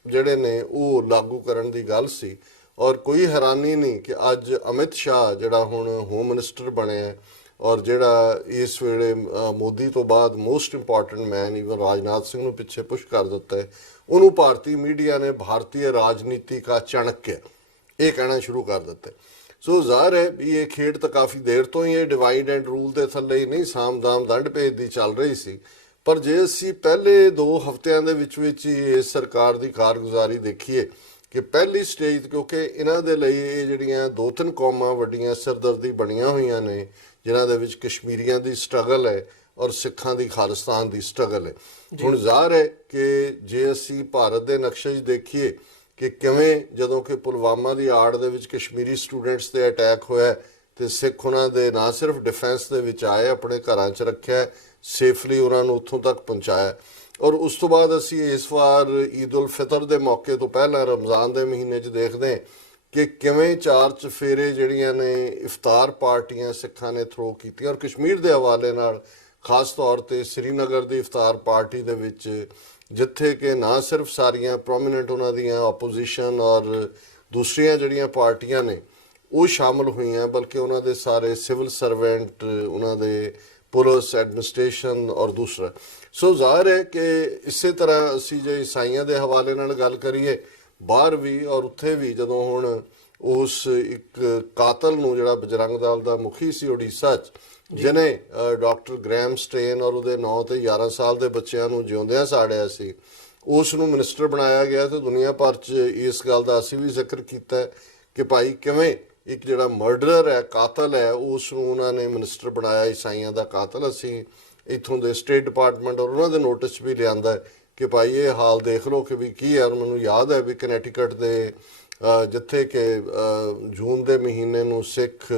ਜਿਹੜੇ ਨੇ ਉਹ ਲਾਗੂ ਕਰਨ ਦੀ ਗੱਲ ਸੀ। ਔਰ ਕੋਈ ਹੈਰਾਨੀ ਨਹੀਂ ਕਿ ਅੱਜ ਅਮਿਤ ਸ਼ਾਹ ਜਿਹੜਾ ਹੁਣ ਹੋਮ ਮਿਨਿਸਟਰ ਬਣਿਆ ਔਰ ਜਿਹੜਾ ਇਸ ਵੇਲੇ ਮੋਦੀ ਤੋਂ ਬਾਅਦ ਮੋਸਟ ਇੰਪੋਰਟੈਂਟ ਮੈਨ ਈਵਨ ਰਾਜਨਾਥ ਸਿੰਘ ਨੂੰ ਪਿੱਛੇ ਪੁਸ਼ ਕਰ ਦਿੱਤਾ ਹੈ, ਉਹਨੂੰ ਭਾਰਤੀ ਮੀਡੀਆ ਨੇ ਭਾਰਤੀ ਰਾਜਨੀਤੀ ਦਾ ਚਾਣਕਿਆ ਇਹ ਕਹਿਣਾ ਸ਼ੁਰੂ ਕਰ ਦਿੱਤਾ। ਸੋ ਜ਼ਾਹਰ ਹੈ ਵੀ ਇਹ ਖੇਡ ਤਾਂ ਕਾਫੀ ਦੇਰ ਤੋਂ ਹੀ ਇਹ ਡਿਵਾਈਡ ਐਂਡ ਰੂਲ ਦੇ ਥੱਲੇ ਹੀ ਨਹੀਂ, ਸਾਮ ਦਾਮ ਦੰਡ ਭੇਦ ਦੀ ਚੱਲ ਰਹੀ ਸੀ। ਪਰ ਜੇ ਅਸੀਂ ਪਹਿਲੇ 2 ਹਫ਼ਤਿਆਂ ਦੇ ਵਿੱਚ ਹੀ ਇਸ ਸਰਕਾਰ ਦੀ ਕਾਰਗੁਜ਼ਾਰੀ ਦੇਖੀਏ ਕਿ ਪਹਿਲੀ ਸਟੇਜ, ਕਿਉਂਕਿ ਇਹਨਾਂ ਦੇ ਲਈ ਇਹ ਜਿਹੜੀਆਂ 2-3 ਕੌਮਾਂ ਵੱਡੀਆਂ ਸਿਰਦਰਦੀ ਬਣੀਆਂ ਹੋਈਆਂ ਨੇ, ਜਿਨ੍ਹਾਂ ਦੇ ਵਿੱਚ ਕਸ਼ਮੀਰੀਆਂ ਦੀ ਸਟਰਗਲ ਹੈ ਔਰ ਸਿੱਖਾਂ ਦੀ ਖਾਲਿਸਤਾਨ ਦੀ ਸਟਰਗਲ ਹੈ। ਹੁਣ ਜ਼ਾਹਰ ਹੈ ਕਿ ਜੇ ਅਸੀਂ ਭਾਰਤ ਦੇ ਨਕਸ਼ੇ 'ਚ ਦੇਖੀਏ ਕਿ ਕਿਵੇਂ ਜਦੋਂ ਕਿ ਪੁਲਵਾਮਾ ਦੀ ਆੜ ਦੇ ਵਿੱਚ ਕਸ਼ਮੀਰੀ ਸਟੂਡੈਂਟਸ ਤੇ ਅਟੈਕ ਹੋਇਆ ਤੇ ਸਿੱਖ ਉਹਨਾਂ ਦੇ ਨਾ ਸਿਰਫ ਡਿਫੈਂਸ ਦੇ ਵਿੱਚ ਆਏ, ਆਪਣੇ ਘਰਾਂ 'ਚ ਰੱਖਿਆ, ਸੇਫਲੀ ਉਹਨਾਂ ਨੂੰ ਉੱਥੋਂ ਤੱਕ ਪਹੁੰਚਾਇਆ। ਔਰ ਉਸ ਤੋਂ ਬਾਅਦ ਅਸੀਂ ਇਸ ਵਾਰ ਈਦ ਉਲ ਫਿਤਰ ਦੇ ਮੌਕੇ ਤੋਂ ਪਹਿਲਾਂ ਰਮਜ਼ਾਨ ਦੇ ਮਹੀਨੇ 'ਚ ਦੇਖਦੇ ਹਾਂ ਕਿ ਕਿਵੇਂ 4 ਚਫੇਰੇ ਜਿਹੜੀਆਂ ਨੇ ਇਫਤਾਰ ਪਾਰਟੀਆਂ ਸਿੱਖਾਂ ਨੇ ਥਰੋ ਕੀਤੀਆਂ। ਔਰ ਕਸ਼ਮੀਰ ਦੇ ਹਵਾਲੇ ਨਾਲ ਖਾਸ ਤੌਰ ਤੇ ਸ੍ਰੀਨਗਰ ਦੀ ਇਫਤਾਰ ਪਾਰਟੀ ਦੇ ਵਿੱਚ ਜਿੱਥੇ ਕਿ ਨਾ ਸਿਰਫ ਸਾਰੀਆਂ ਪ੍ਰੋਮੀਨੈਂਟ ਉਹਨਾਂ ਦੀਆਂ ਆਪੋਜੀਸ਼ਨ ਔਰ ਦੂਸਰੀਆਂ ਜਿਹੜੀਆਂ ਪਾਰਟੀਆਂ ਨੇ ਉਹ ਸ਼ਾਮਲ ਹੋਈਆਂ, ਬਲਕਿ ਉਹਨਾਂ ਦੇ ਸਾਰੇ ਸਿਵਲ ਸਰਵੈਂਟ, ਉਹਨਾਂ ਦੇ ਪੁਲਿਸ ਐਡਮਿਨਿਸਟ੍ਰੇਸ਼ਨ ਔਰ ਦੂਸਰਾ। ਸੋ ਜ਼ਾਹਰ ਹੈ ਕਿ ਇਸੇ ਤਰ੍ਹਾਂ ਅਸੀਂ ਜੇ ਈਸਾਈਆਂ ਦੇ ਹਵਾਲੇ ਨਾਲ ਗੱਲ ਕਰੀਏ, ਬਾਹਰ ਵੀ ਔਰ ਉੱਥੇ ਵੀ ਜਦੋਂ ਹੁਣ ਉਸ ਇੱਕ ਕਾਤਲ ਨੂੰ ਜਿਹੜਾ ਬਜਰੰਗ ਦਲ ਦਾ ਮੁਖੀ ਸੀ ਉੜੀਸਾ 'ਚ, ਜਿਹਨੇ ਡਾਕਟਰ ਗ੍ਰੈਮ ਸਟੇਨ ਔਰ ਉਹਦੇ 9 ਤੇ 11 ਸਾਲ ਦੇ ਬੱਚਿਆਂ ਨੂੰ ਜਿਉਂਦਿਆਂ ਸਾੜਿਆ ਸੀ, ਉਸ ਨੂੰ ਮਿਨਿਸਟਰ ਬਣਾਇਆ ਗਿਆ। ਤੇ ਦੁਨੀਆ ਭਰ 'ਚ ਇਸ ਗੱਲ ਦਾ ਅਸੀਂ ਵੀ ਜ਼ਿਕਰ ਕੀਤਾ ਕਿ ਭਾਈ ਕਿਵੇਂ ਇੱਕ ਜਿਹੜਾ ਮਰਡਰਰ ਹੈ, ਕਾਤਲ ਹੈ, ਉਸ ਨੂੰ ਉਹਨਾਂ ਨੇ ਮਿਨਿਸਟਰ ਬਣਾਇਆ, ਈਸਾਈਆਂ ਦਾ ਕਾਤਲ। ਅਸੀਂ ਇੱਥੋਂ ਦੇ ਸਟੇਟ ਡਿਪਾਰਟਮੈਂਟ ਔਰ ਉਹਨਾਂ ਦੇ ਨੋਟਿਸ 'ਚ ਵੀ ਲਿਆਂਦਾ ਕਿ ਭਾਈ ਇਹ ਹਾਲ ਦੇਖ ਲਓ ਕਿ ਵੀ ਕੀ ਹੈ। ਔਰ ਮੈਨੂੰ ਯਾਦ ਹੈ ਵੀ ਕਨੈਟੀਕਟ ਦੇ ਜਿੱਥੇ ਕਿ ਜੂਨ ਦੇ ਮਹੀਨੇ ਨੂੰ ਸਿੱਖ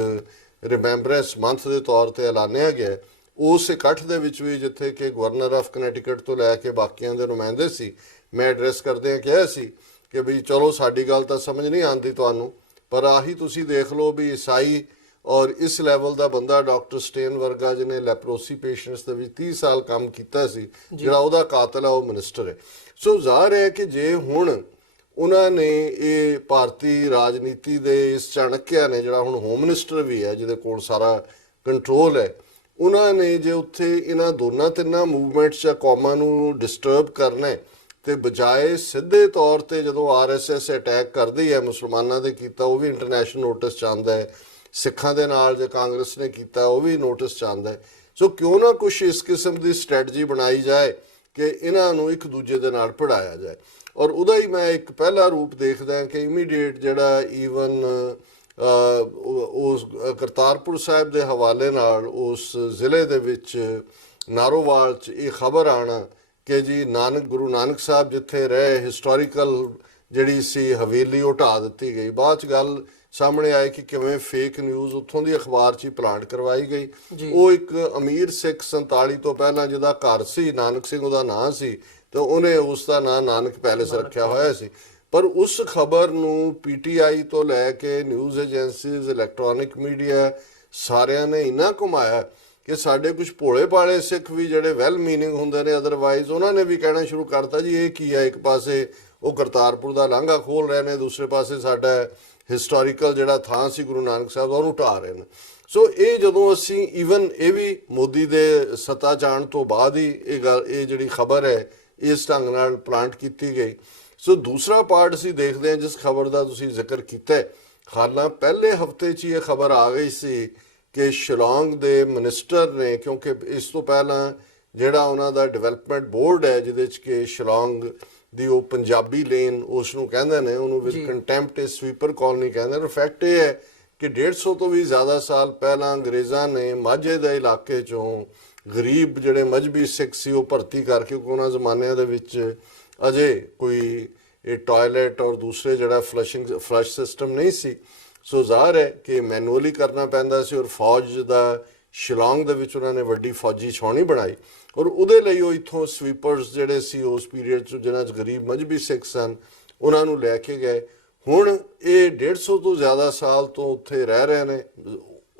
ਰਿਮੈਂਬਰੈਂਸ ਮੰਥ ਦੇ ਤੌਰ ਤੇ ਐਲਾਨਿਆ ਗਿਆ, ਉਸ ਇਕੱਠ ਦੇ ਵਿੱਚ ਵੀ ਜਿੱਥੇ ਕਿ ਗਵਰਨਰ ਆਫ ਕਨੈਟੀਕਟ ਤੋਂ ਲੈ ਕੇ ਬਾਕੀਆਂ ਦੇ ਨੁਮਾਇੰਦੇ ਸੀ, ਮੈਂ ਐਡਰੈਸ ਕਰਦਿਆਂ ਕਿਹਾ ਸੀ ਕਿ ਵੀ ਚਲੋ ਸਾਡੀ ਗੱਲ ਤਾਂ ਸਮਝ ਨਹੀਂ ਆਉਂਦੀ ਤੁਹਾਨੂੰ, ਪਰ ਆਹੀ ਤੁਸੀਂ ਦੇਖ ਲਓ ਵੀ ਈਸਾਈ ਔਰ ਇਸ ਲੈਵਲ ਦਾ ਬੰਦਾ ਡਾਕਟਰ ਸਟੇਨ ਵਰਗਾ ਜਿਹਨੇ ਲੈਪਰੋਸੀ ਪੇਸ਼ੈਂਟਸ ਦੇ ਵਿੱਚ 30 ਸਾਲ ਕੰਮ ਕੀਤਾ ਸੀ, ਜਿਹੜਾ ਉਹਦਾ ਕਾਤਲ ਹੈ ਉਹ ਮਿਨਿਸਟਰ ਹੈ। ਸੋ ਜ਼ਾਹਰ ਹੈ ਕਿ ਜੇ ਹੁਣ ਉਹਨਾਂ ਨੇ ਇਹ ਭਾਰਤੀ ਰਾਜਨੀਤੀ ਦੇ ਇਸ ਚਾਣਕਿਆ ਨੇ ਜਿਹੜਾ ਹੁਣ ਹੋਮ ਮਿਨਿਸਟਰ ਵੀ ਹੈ, ਜਿਹਦੇ ਕੋਲ ਸਾਰਾ ਕੰਟਰੋਲ ਹੈ, ਉਹਨਾਂ ਨੇ ਜੇ ਉੱਥੇ ਇਹਨਾਂ ਦੋਨਾਂ ਤਿੰਨਾਂ ਮੂਵਮੈਂਟਸ ਜਾਂ ਕੌਮਾਂ ਨੂੰ ਡਿਸਟਰਬ ਕਰਨਾ ਹੈ ਤੇ ਬਜਾਏ ਸਿੱਧੇ ਤੌਰ ਤੇ ਜਦੋਂ ਆਰਐਸਐਸ ਅਟੈਕ ਕਰਦੀ ਹੈ ਮੁਸਲਮਾਨਾਂ ਦੇ ਕੀਤਾ, ਉਹ ਵੀ ਇੰਟਰਨੈਸ਼ਨਲ ਨੋਟਿਸ ਚਾਹੁੰਦਾ ਹੈ, ਸਿੱਖਾਂ ਦੇ ਨਾਲ ਜੇ ਕਾਂਗਰਸ ਨੇ ਕੀਤਾ ਉਹ ਵੀ ਨੋਟਿਸ ਚਾਹੁੰਦਾ ਹੈ। ਸੋ ਕਿਉਂ ਨਾ ਕੁਛ ਇਸ ਕਿਸਮ ਦੀ ਸਟ੍ਰੈਟਜੀ ਬਣਾਈ ਜਾਏ ਕਿ ਇਹਨਾਂ ਨੂੰ ਇੱਕ ਦੂਜੇ ਦੇ ਨਾਲ ਭਿੜਾਇਆ ਜਾਏ। ਔਰ ਉਹਦਾ ਹੀ ਮੈਂ ਇੱਕ ਪਹਿਲਾ ਰੂਪ ਦੇਖਦਾ ਕਿ ਇਮੀਡੀਏਟ ਜਿਹੜਾ ਈਵਨ ਉਸ ਕਰਤਾਰਪੁਰ ਸਾਹਿਬ ਦੇ ਹਵਾਲੇ ਨਾਲ ਉਸ ਜ਼ਿਲ੍ਹੇ ਦੇ ਵਿੱਚ ਨਾਰੋਵਾਲ 'ਚ ਇਹ ਖਬਰ ਆਉਣਾ ਕਿ ਜੀ ਗੁਰੂ ਨਾਨਕ ਸਾਹਿਬ ਜਿੱਥੇ ਰਹੇ ਹਿਸਟੋਰੀਕਲ ਜਿਹੜੀ ਸੀ ਹਵੇਲੀ ਉਹ ਢਾਹ ਦਿੱਤੀ ਗਈ। ਬਾਅਦ 'ਚ ਗੱਲ ਸਾਹਮਣੇ ਆਏ ਕਿ ਕਿਵੇਂ ਫੇਕ ਨਿਊਜ਼ ਉੱਥੋਂ ਦੀ ਅਖਬਾਰ 'ਚ ਹੀ ਪਲਾਂਟ ਕਰਵਾਈ ਗਈ। ਉਹ ਇੱਕ ਅਮੀਰ ਸਿੱਖ 47 ਤੋਂ ਪਹਿਲਾਂ ਜਿਹਦਾ ਘਰ ਸੀ, ਨਾਨਕ ਸਿੰਘ ਉਹਦਾ ਨਾਂ ਸੀ, ਤੇ ਉਹਨੇ ਉਸ ਦਾ ਨਾਂ ਨਾਨਕ ਪੈਲੇਸ ਰੱਖਿਆ ਹੋਇਆ ਸੀ। ਪਰ ਉਸ ਖਬਰ ਨੂੰ ਪੀਟੀਆਈ ਤੋਂ ਲੈ ਕੇ ਨਿਊਜ਼ ਏਜੰਸੀਜ਼, ਇਲੈਕਟ੍ਰੋਨਿਕ ਮੀਡੀਆ ਸਾਰਿਆਂ ਨੇ ਇੰਨਾ ਘੁਮਾਇਆ ਕਿ ਸਾਡੇ ਕੁਝ ਭੋਲੇ ਭਾਲੇ ਸਿੱਖ ਵੀ ਜਿਹੜੇ ਵੈਲ ਮੀਨਿੰਗ ਹੁੰਦੇ ਨੇ ਅਦਰਵਾਈਜ਼, ਉਹਨਾਂ ਨੇ ਵੀ ਕਹਿਣਾ ਸ਼ੁਰੂ ਕਰਤਾ ਜੀ ਇਹ ਕੀ ਹੈ, ਇੱਕ ਪਾਸੇ ਉਹ ਕਰਤਾਰਪੁਰ ਦਾ ਲਾਂਘਾ ਖੋਲ ਰਹੇ ਨੇ, ਦੂਸਰੇ ਪਾਸੇ ਸਾਡਾ ਹਿਸਟੋਰੀਕਲ ਜਿਹੜਾ ਥਾਂ ਸੀ ਗੁਰੂ ਨਾਨਕ ਸਾਹਿਬ ਦਾ ਉਹਨੂੰ ਢਾਹ ਰਹੇ ਨੇ। ਸੋ ਇਹ ਜਦੋਂ ਅਸੀਂ ਈਵਨ ਇਹ ਵੀ ਮੋਦੀ ਦੇ ਸੱਤਾ ਜਾਣ ਤੋਂ ਬਾਅਦ ਹੀ ਇਹ ਜਿਹੜੀ ਖਬਰ ਹੈ ਇਸ ਢੰਗ ਨਾਲ ਪਲਾਂਟ ਕੀਤੀ ਗਈ। ਸੋ ਦੂਸਰਾ ਪਾਰਟ ਅਸੀਂ ਦੇਖਦੇ ਹਾਂ ਜਿਸ ਖਬਰ ਦਾ ਤੁਸੀਂ ਜ਼ਿਕਰ ਕੀਤਾ, ਹਾਲਾਂ ਪਹਿਲੇ ਹਫਤੇ 'ਚ ਇਹ ਖਬਰ ਆ ਗਈ ਸੀ ਕਿ ਸ਼ਿਲੌਂਗ ਦੇ ਮਿਨਿਸਟਰ ਨੇ, ਕਿਉਂਕਿ ਇਸ ਤੋਂ ਪਹਿਲਾਂ ਜਿਹੜਾ ਉਹਨਾਂ ਦਾ ਡਿਵੈਲਪਮੈਂਟ ਬੋਰਡ ਹੈ ਜਿਹਦੇ 'ਚ ਕਿ ਸ਼ਿਲੌਂਗ ਦੀ ਉਹ ਪੰਜਾਬੀ ਲੇਨ ਉਸ ਨੂੰ ਕਹਿੰਦੇ ਨੇ, ਉਹਨੂੰ ਵਿਦ ਕੰਟੈਂਪਟ ਸਵੀਪਰ ਕਾਲੋਨੀ ਕਹਿੰਦੇ ਨੇ। ਫੈਕਟ ਇਹ ਹੈ ਕਿ 150 ਤੋਂ ਵੀ ਜ਼ਿਆਦਾ ਸਾਲ ਪਹਿਲਾਂ ਅੰਗਰੇਜ਼ਾਂ ਨੇ ਮਾਝੇ ਦੇ ਇਲਾਕੇ 'ਚੋਂ ਗਰੀਬ ਜਿਹੜੇ ਮਜ਼੍ਹਬੀ ਸਿੱਖ ਸੀ ਉਹ ਭਰਤੀ ਕਰਕੇ, ਕਿਉਂਕਿ ਉਹਨਾਂ ਜ਼ਮਾਨਿਆਂ ਦੇ ਵਿੱਚ ਅਜੇ ਕੋਈ ਇਹ ਟਾਇਲਟ ਔਰ ਦੂਸਰੇ ਜਿਹੜਾ ਫਲਸ਼ ਸਿਸਟਮ ਨਹੀਂ ਸੀ। ਸੋ ਜ਼ਾਹਰ ਹੈ ਕਿ ਮੈਨੂਅਲੀ ਕਰਨਾ ਪੈਂਦਾ ਸੀ। ਔਰ ਫੌਜ ਦਾ ਸ਼ਿਲੌਂਗ ਦੇ ਵਿੱਚ ਉਹਨਾਂ ਨੇ ਵੱਡੀ ਫੌਜੀ ਛਾਉਣੀ ਬਣਾਈ ਔਰ ਉਹਦੇ ਲਈ ਉਹ ਇੱਥੋਂ ਸਵੀਪਰਸ ਜਿਹੜੇ ਸੀ ਉਸ ਪੀਰੀਅਡ 'ਚ ਜਿਨ੍ਹਾਂ 'ਚ ਗਰੀਬ ਮਜ਼੍ਹਬੀ ਸਿੱਖ ਸਨ ਉਹਨਾਂ ਨੂੰ ਲੈ ਕੇ ਗਏ। ਹੁਣ ਇਹ 150 ਤੋਂ ਜ਼ਿਆਦਾ ਸਾਲ ਤੋਂ ਉੱਥੇ ਰਹਿ ਰਹੇ ਨੇ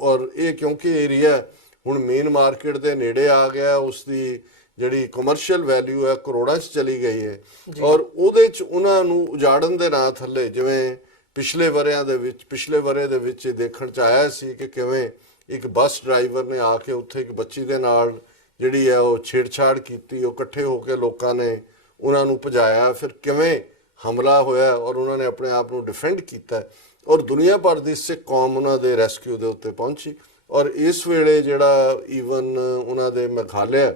ਔਰ ਇਹ ਕਿਉਂਕਿ ਏਰੀਆ ਹੁਣ ਮੇਨ ਮਾਰਕੀਟ ਦੇ ਨੇੜੇ ਆ ਗਿਆ, ਉਸ ਦੀ ਜਿਹੜੀ ਕਮਰਸ਼ੀਅਲ ਵੈਲਿਊ ਹੈ ਕਰੋੜਾਂ 'ਚ ਚਲੀ ਗਈ ਹੈ। ਔਰ ਉਹਦੇ 'ਚ ਉਹਨਾਂ ਨੂੰ ਉਜਾੜਨ ਦੇ ਨਾਂ ਥੱਲੇ ਜਿਵੇਂ ਪਿਛਲੇ ਵਰ੍ਹੇ ਦੇ ਵਿੱਚ ਇਹ ਦੇਖਣ 'ਚ ਆਇਆ ਸੀ ਕਿ ਕਿਵੇਂ ਇੱਕ ਬੱਸ ਡਰਾਈਵਰ ਨੇ ਆ ਕੇ ਉੱਥੇ ਇੱਕ ਬੱਚੀ ਦੇ ਨਾਲ ਜਿਹੜੀ ਹੈ ਉਹ ਛੇੜਛਾੜ ਕੀਤੀ, ਉਹ ਇਕੱਠੇ ਹੋ ਕੇ ਲੋਕਾਂ ਨੇ ਉਹਨਾਂ ਨੂੰ ਭਜਾਇਆ, ਫਿਰ ਕਿਵੇਂ ਹਮਲਾ ਹੋਇਆ ਔਰ ਉਹਨਾਂ ਨੇ ਆਪਣੇ ਆਪ ਨੂੰ ਡਿਫੈਂਡ ਕੀਤਾ ਔਰ ਦੁਨੀਆ ਭਰ ਦੀ ਸਿੱਖ ਕੌਮ ਉਹਨਾਂ ਦੇ ਰੈਸਕਿਊ ਦੇ ਉੱਤੇ ਪਹੁੰਚੀ। ਔਰ ਇਸ ਵੇਲੇ ਜਿਹੜਾ ਈਵਨ ਉਹਨਾਂ ਦੇ ਮੇਘਾਲਿਆ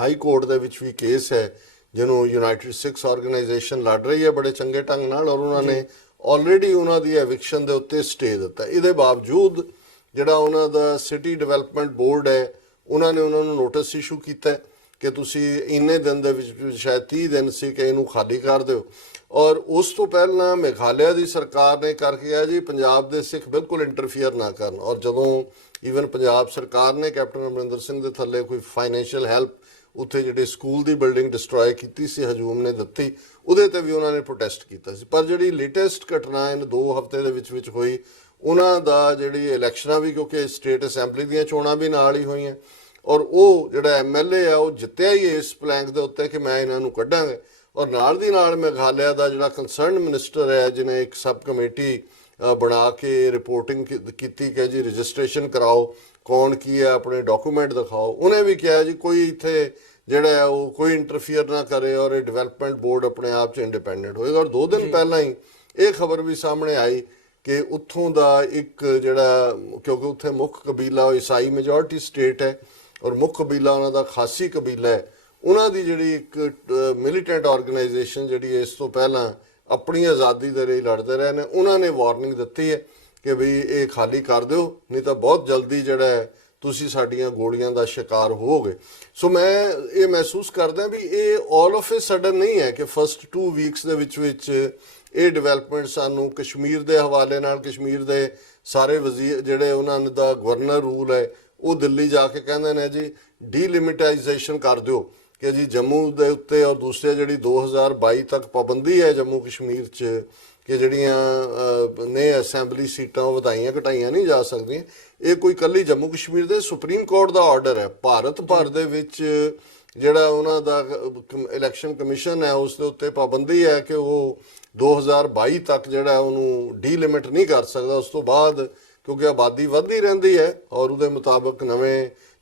ਹਾਈ ਕੋਰਟ ਦੇ ਵਿੱਚ ਵੀ ਕੇਸ ਹੈ ਜਿਹਨੂੰ ਯੂਨਾਈਟਿਡ ਸਿੱਖਸ ਆਰਗੇਨਾਈਜੇਸ਼ਨ ਲੜ ਰਹੀ ਹੈ ਬੜੇ ਚੰਗੇ ਢੰਗ ਨਾਲ ਔਰ ਉਹਨਾਂ ਨੇ ਆਲਰੇਡੀ ਉਹਨਾਂ ਦੀ ਐਵਿਕਸ਼ਨ ਦੇ ਉੱਤੇ ਸਟੇ ਦਿੱਤਾ। ਇਹਦੇ ਬਾਵਜੂਦ ਜਿਹੜਾ ਉਹਨਾਂ ਦਾ ਸਿਟੀ ਡਿਵੈਲਪਮੈਂਟ ਬੋਰਡ ਹੈ ਉਹਨਾਂ ਨੇ ਉਹਨਾਂ ਨੂੰ ਨੋਟਿਸ ਇਸ਼ੂ ਕੀਤਾ ਕਿ ਤੁਸੀਂ ਇੰਨੇ ਦਿਨ ਦੇ ਵਿੱਚ ਸ਼ਾਇਦ 30 ਦਿਨ ਸੀ ਕਿ ਇਹਨੂੰ ਖਾਲੀ ਕਰ ਦਿਓ। ਔਰ ਉਸ ਤੋਂ ਪਹਿਲਾਂ ਮੇਘਾਲਿਆ ਦੀ ਸਰਕਾਰ ਨੇ ਕਰਕੇ ਆ ਜੀ ਪੰਜਾਬ ਦੇ ਸਿੱਖ ਬਿਲਕੁਲ ਇੰਟਰਫੀਅਰ ਨਾ ਕਰਨ। ਔਰ ਜਦੋਂ ਈਵਨ ਪੰਜਾਬ ਸਰਕਾਰ ਨੇ ਕੈਪਟਨ ਅਮਰਿੰਦਰ ਸਿੰਘ ਦੇ ਥੱਲੇ ਕੋਈ ਫਾਈਨੈਂਸ਼ੀਅਲ ਹੈਲਪ ਉੱਥੇ ਜਿਹੜੇ ਸਕੂਲ ਦੀ ਬਿਲਡਿੰਗ ਡਿਸਟਰੋਏ ਕੀਤੀ ਸੀ ਹਜੂਮ ਨੇ ਦਿੱਤੀ, ਉਹਦੇ ਤੇ ਵੀ ਉਹਨਾਂ ਨੇ ਪ੍ਰੋਟੈਸਟ ਕੀਤਾ ਸੀ। ਪਰ ਜਿਹੜੀ ਲੇਟੈਸਟ ਘਟਨਾ ਇਹਨ 2 ਹਫ਼ਤੇ ਦੇ ਵਿੱਚ ਹੋਈ, ਉਹਨਾਂ ਦਾ ਜਿਹੜੀ ਇਲੈਕਸ਼ਨਾਂ ਵੀ ਕਿਉਂਕਿ ਸਟੇਟ ਅਸੈਂਬਲੀ ਦੀਆਂ ਚੋਣਾਂ ਵੀ ਨਾਲ ਹੀ ਹੋਈਆਂ ਔਰ ਉਹ ਜਿਹੜਾ ਐਮਐਲਏ ਆ ਉਹ ਜਿੱਤਿਆ ਹੀ ਇਸ ਪਲੈਂਕ ਦੇ ਉੱਤੇ ਕਿ ਮੈਂ ਇਹਨਾਂ ਨੂੰ ਕੱਢਾਂਗਾ। ਔਰ ਨਾਲ ਦੀ ਨਾਲ ਮੇਘਾਲਿਆ ਦਾ ਜਿਹੜਾ ਕੰਸਰਨ ਮਿਨਿਸਟਰ ਹੈ ਜਿਹਨੇ ਇੱਕ ਸਬ ਕਮੇਟੀ ਬਣਾ ਕੇ ਰਿਪੋਰਟਿੰਗ ਕੀਤੀ ਕਿ ਜੀ ਰਜਿਸਟ੍ਰੇਸ਼ਨ ਕਰਾਓ, ਕੌਣ ਕੀ ਹੈ, ਆਪਣੇ ਡਾਕੂਮੈਂਟ ਦਿਖਾਓ, ਉਹਨੇ ਵੀ ਕਿਹਾ ਜੀ ਕੋਈ ਇੱਥੇ ਜਿਹੜਾ ਹੈ ਉਹ ਕੋਈ ਇੰਟਰਫੀਅਰ ਨਾ ਕਰੇ ਔਰ ਇਹ ਡਿਵੈਲਪਮੈਂਟ ਬੋਰਡ ਆਪਣੇ ਆਪ 'ਚ ਇੰਡੀਪੈਂਡੈਂਟ ਹੋਏਗਾ। ਔਰ 2 ਦਿਨ ਪਹਿਲਾਂ ਹੀ ਇਹ ਖਬਰ ਵੀ ਸਾਹਮਣੇ ਆਈ ਕਿ ਉੱਥੋਂ ਦਾ ਇੱਕ ਜਿਹੜਾ ਕਿਉਂਕਿ ਉੱਥੇ ਮੁੱਖ ਕਬੀਲਾ ਈਸਾਈ ਮੈਜੋਰਟੀ ਸਟੇਟ ਹੈ ਔਰ ਮੁੱਖ ਕਬੀਲਾ ਉਹਨਾਂ ਦਾ ਖਾਸੀ ਕਬੀਲਾ ਹੈ, ਉਹਨਾਂ ਦੀ ਜਿਹੜੀ ਇੱਕ ਮਿਲੀਟੈਂਟ ਆਰਗੇਨਾਈਜੇਸ਼ਨ ਜਿਹੜੀ ਇਸ ਤੋਂ ਪਹਿਲਾਂ ਆਪਣੀ ਆਜ਼ਾਦੀ ਦੇ ਲਈ ਲੜਦੇ ਰਹੇ ਨੇ, ਉਹਨਾਂ ਨੇ ਵਾਰਨਿੰਗ ਦਿੱਤੀ ਹੈ ਕਿ ਵੀ ਇਹ ਖਾਲੀ ਕਰ ਦਿਓ ਨਹੀਂ ਤਾਂ ਬਹੁਤ ਜਲਦੀ ਜਿਹੜਾ ਹੈ ਤੁਸੀਂ ਸਾਡੀਆਂ ਗੋਲੀਆਂ ਦਾ ਸ਼ਿਕਾਰ ਹੋਵੋਗੇ। ਸੋ ਮੈਂ ਇਹ ਮਹਿਸੂਸ ਕਰਦਾ ਵੀ ਇਹ ਆਲ ਆਫ ਏ ਸਡਨ ਨਹੀਂ ਹੈ ਕਿ ਫਸਟ 2 ਵੀਕਸ ਦੇ ਵਿੱਚ ਇਹ ਡਿਵੈਲਪਮੈਂਟ ਸਾਨੂੰ ਕਸ਼ਮੀਰ ਦੇ ਹਵਾਲੇ ਨਾਲ ਕਸ਼ਮੀਰ ਦੇ ਸਾਰੇ ਵਜ਼ੀਰ ਜਿਹੜੇ ਉਹਨਾਂ ਦਾ ਗਵਰਨਰ ਰੂਲ ਹੈ ਉਹ ਦਿੱਲੀ ਜਾ ਕੇ ਕਹਿੰਦੇ ਨੇ ਜੀ ਡੀਲਿਮਿਟਾਈਜੇਸ਼ਨ ਕਰ ਦਿਓ ਕਿ ਜੀ ਜੰਮੂ ਦੇ ਉੱਤੇ ਔਰ ਦੂਸਰੇ ਜਿਹੜੀ 2022 ਤੱਕ ਪਾਬੰਦੀ ਹੈ ਜੰਮੂ ਕਸ਼ਮੀਰ 'ਚ ਕਿ ਜਿਹੜੀਆਂ ਨੇ ਅਸੈਂਬਲੀ ਸੀਟਾਂ ਉਹ ਵਧਾਈਆਂ ਘਟਾਈਆਂ ਨਹੀਂ ਜਾ ਸਕਦੀਆਂ। ਇਹ ਕੋਈ ਕੱਲੀ ਜੰਮੂ ਕਸ਼ਮੀਰ ਦੇ ਸੁਪਰੀਮ ਕੋਰਟ ਦਾ ਆਰਡਰ ਹੈ। ਭਾਰਤ ਭਰ ਦੇ ਵਿੱਚ ਜਿਹੜਾ ਉਹਨਾਂ ਦਾ ਇਲੈਕਸ਼ਨ ਕਮਿਸ਼ਨ ਹੈ ਉਸ ਦੇ ਉੱਤੇ ਪਾਬੰਦੀ ਹੈ ਕਿ ਉਹ 2022 ਤੱਕ ਜਿਹੜਾ ਉਹਨੂੰ ਡੀਲਿਮਿਟ ਨਹੀਂ ਕਰ ਸਕਦਾ। ਉਸ ਤੋਂ ਬਾਅਦ ਕਿਉਂਕਿ ਆਬਾਦੀ ਵੱਧਦੀ ਰਹਿੰਦੀ ਹੈ ਔਰ ਉਹਦੇ ਮੁਤਾਬਕ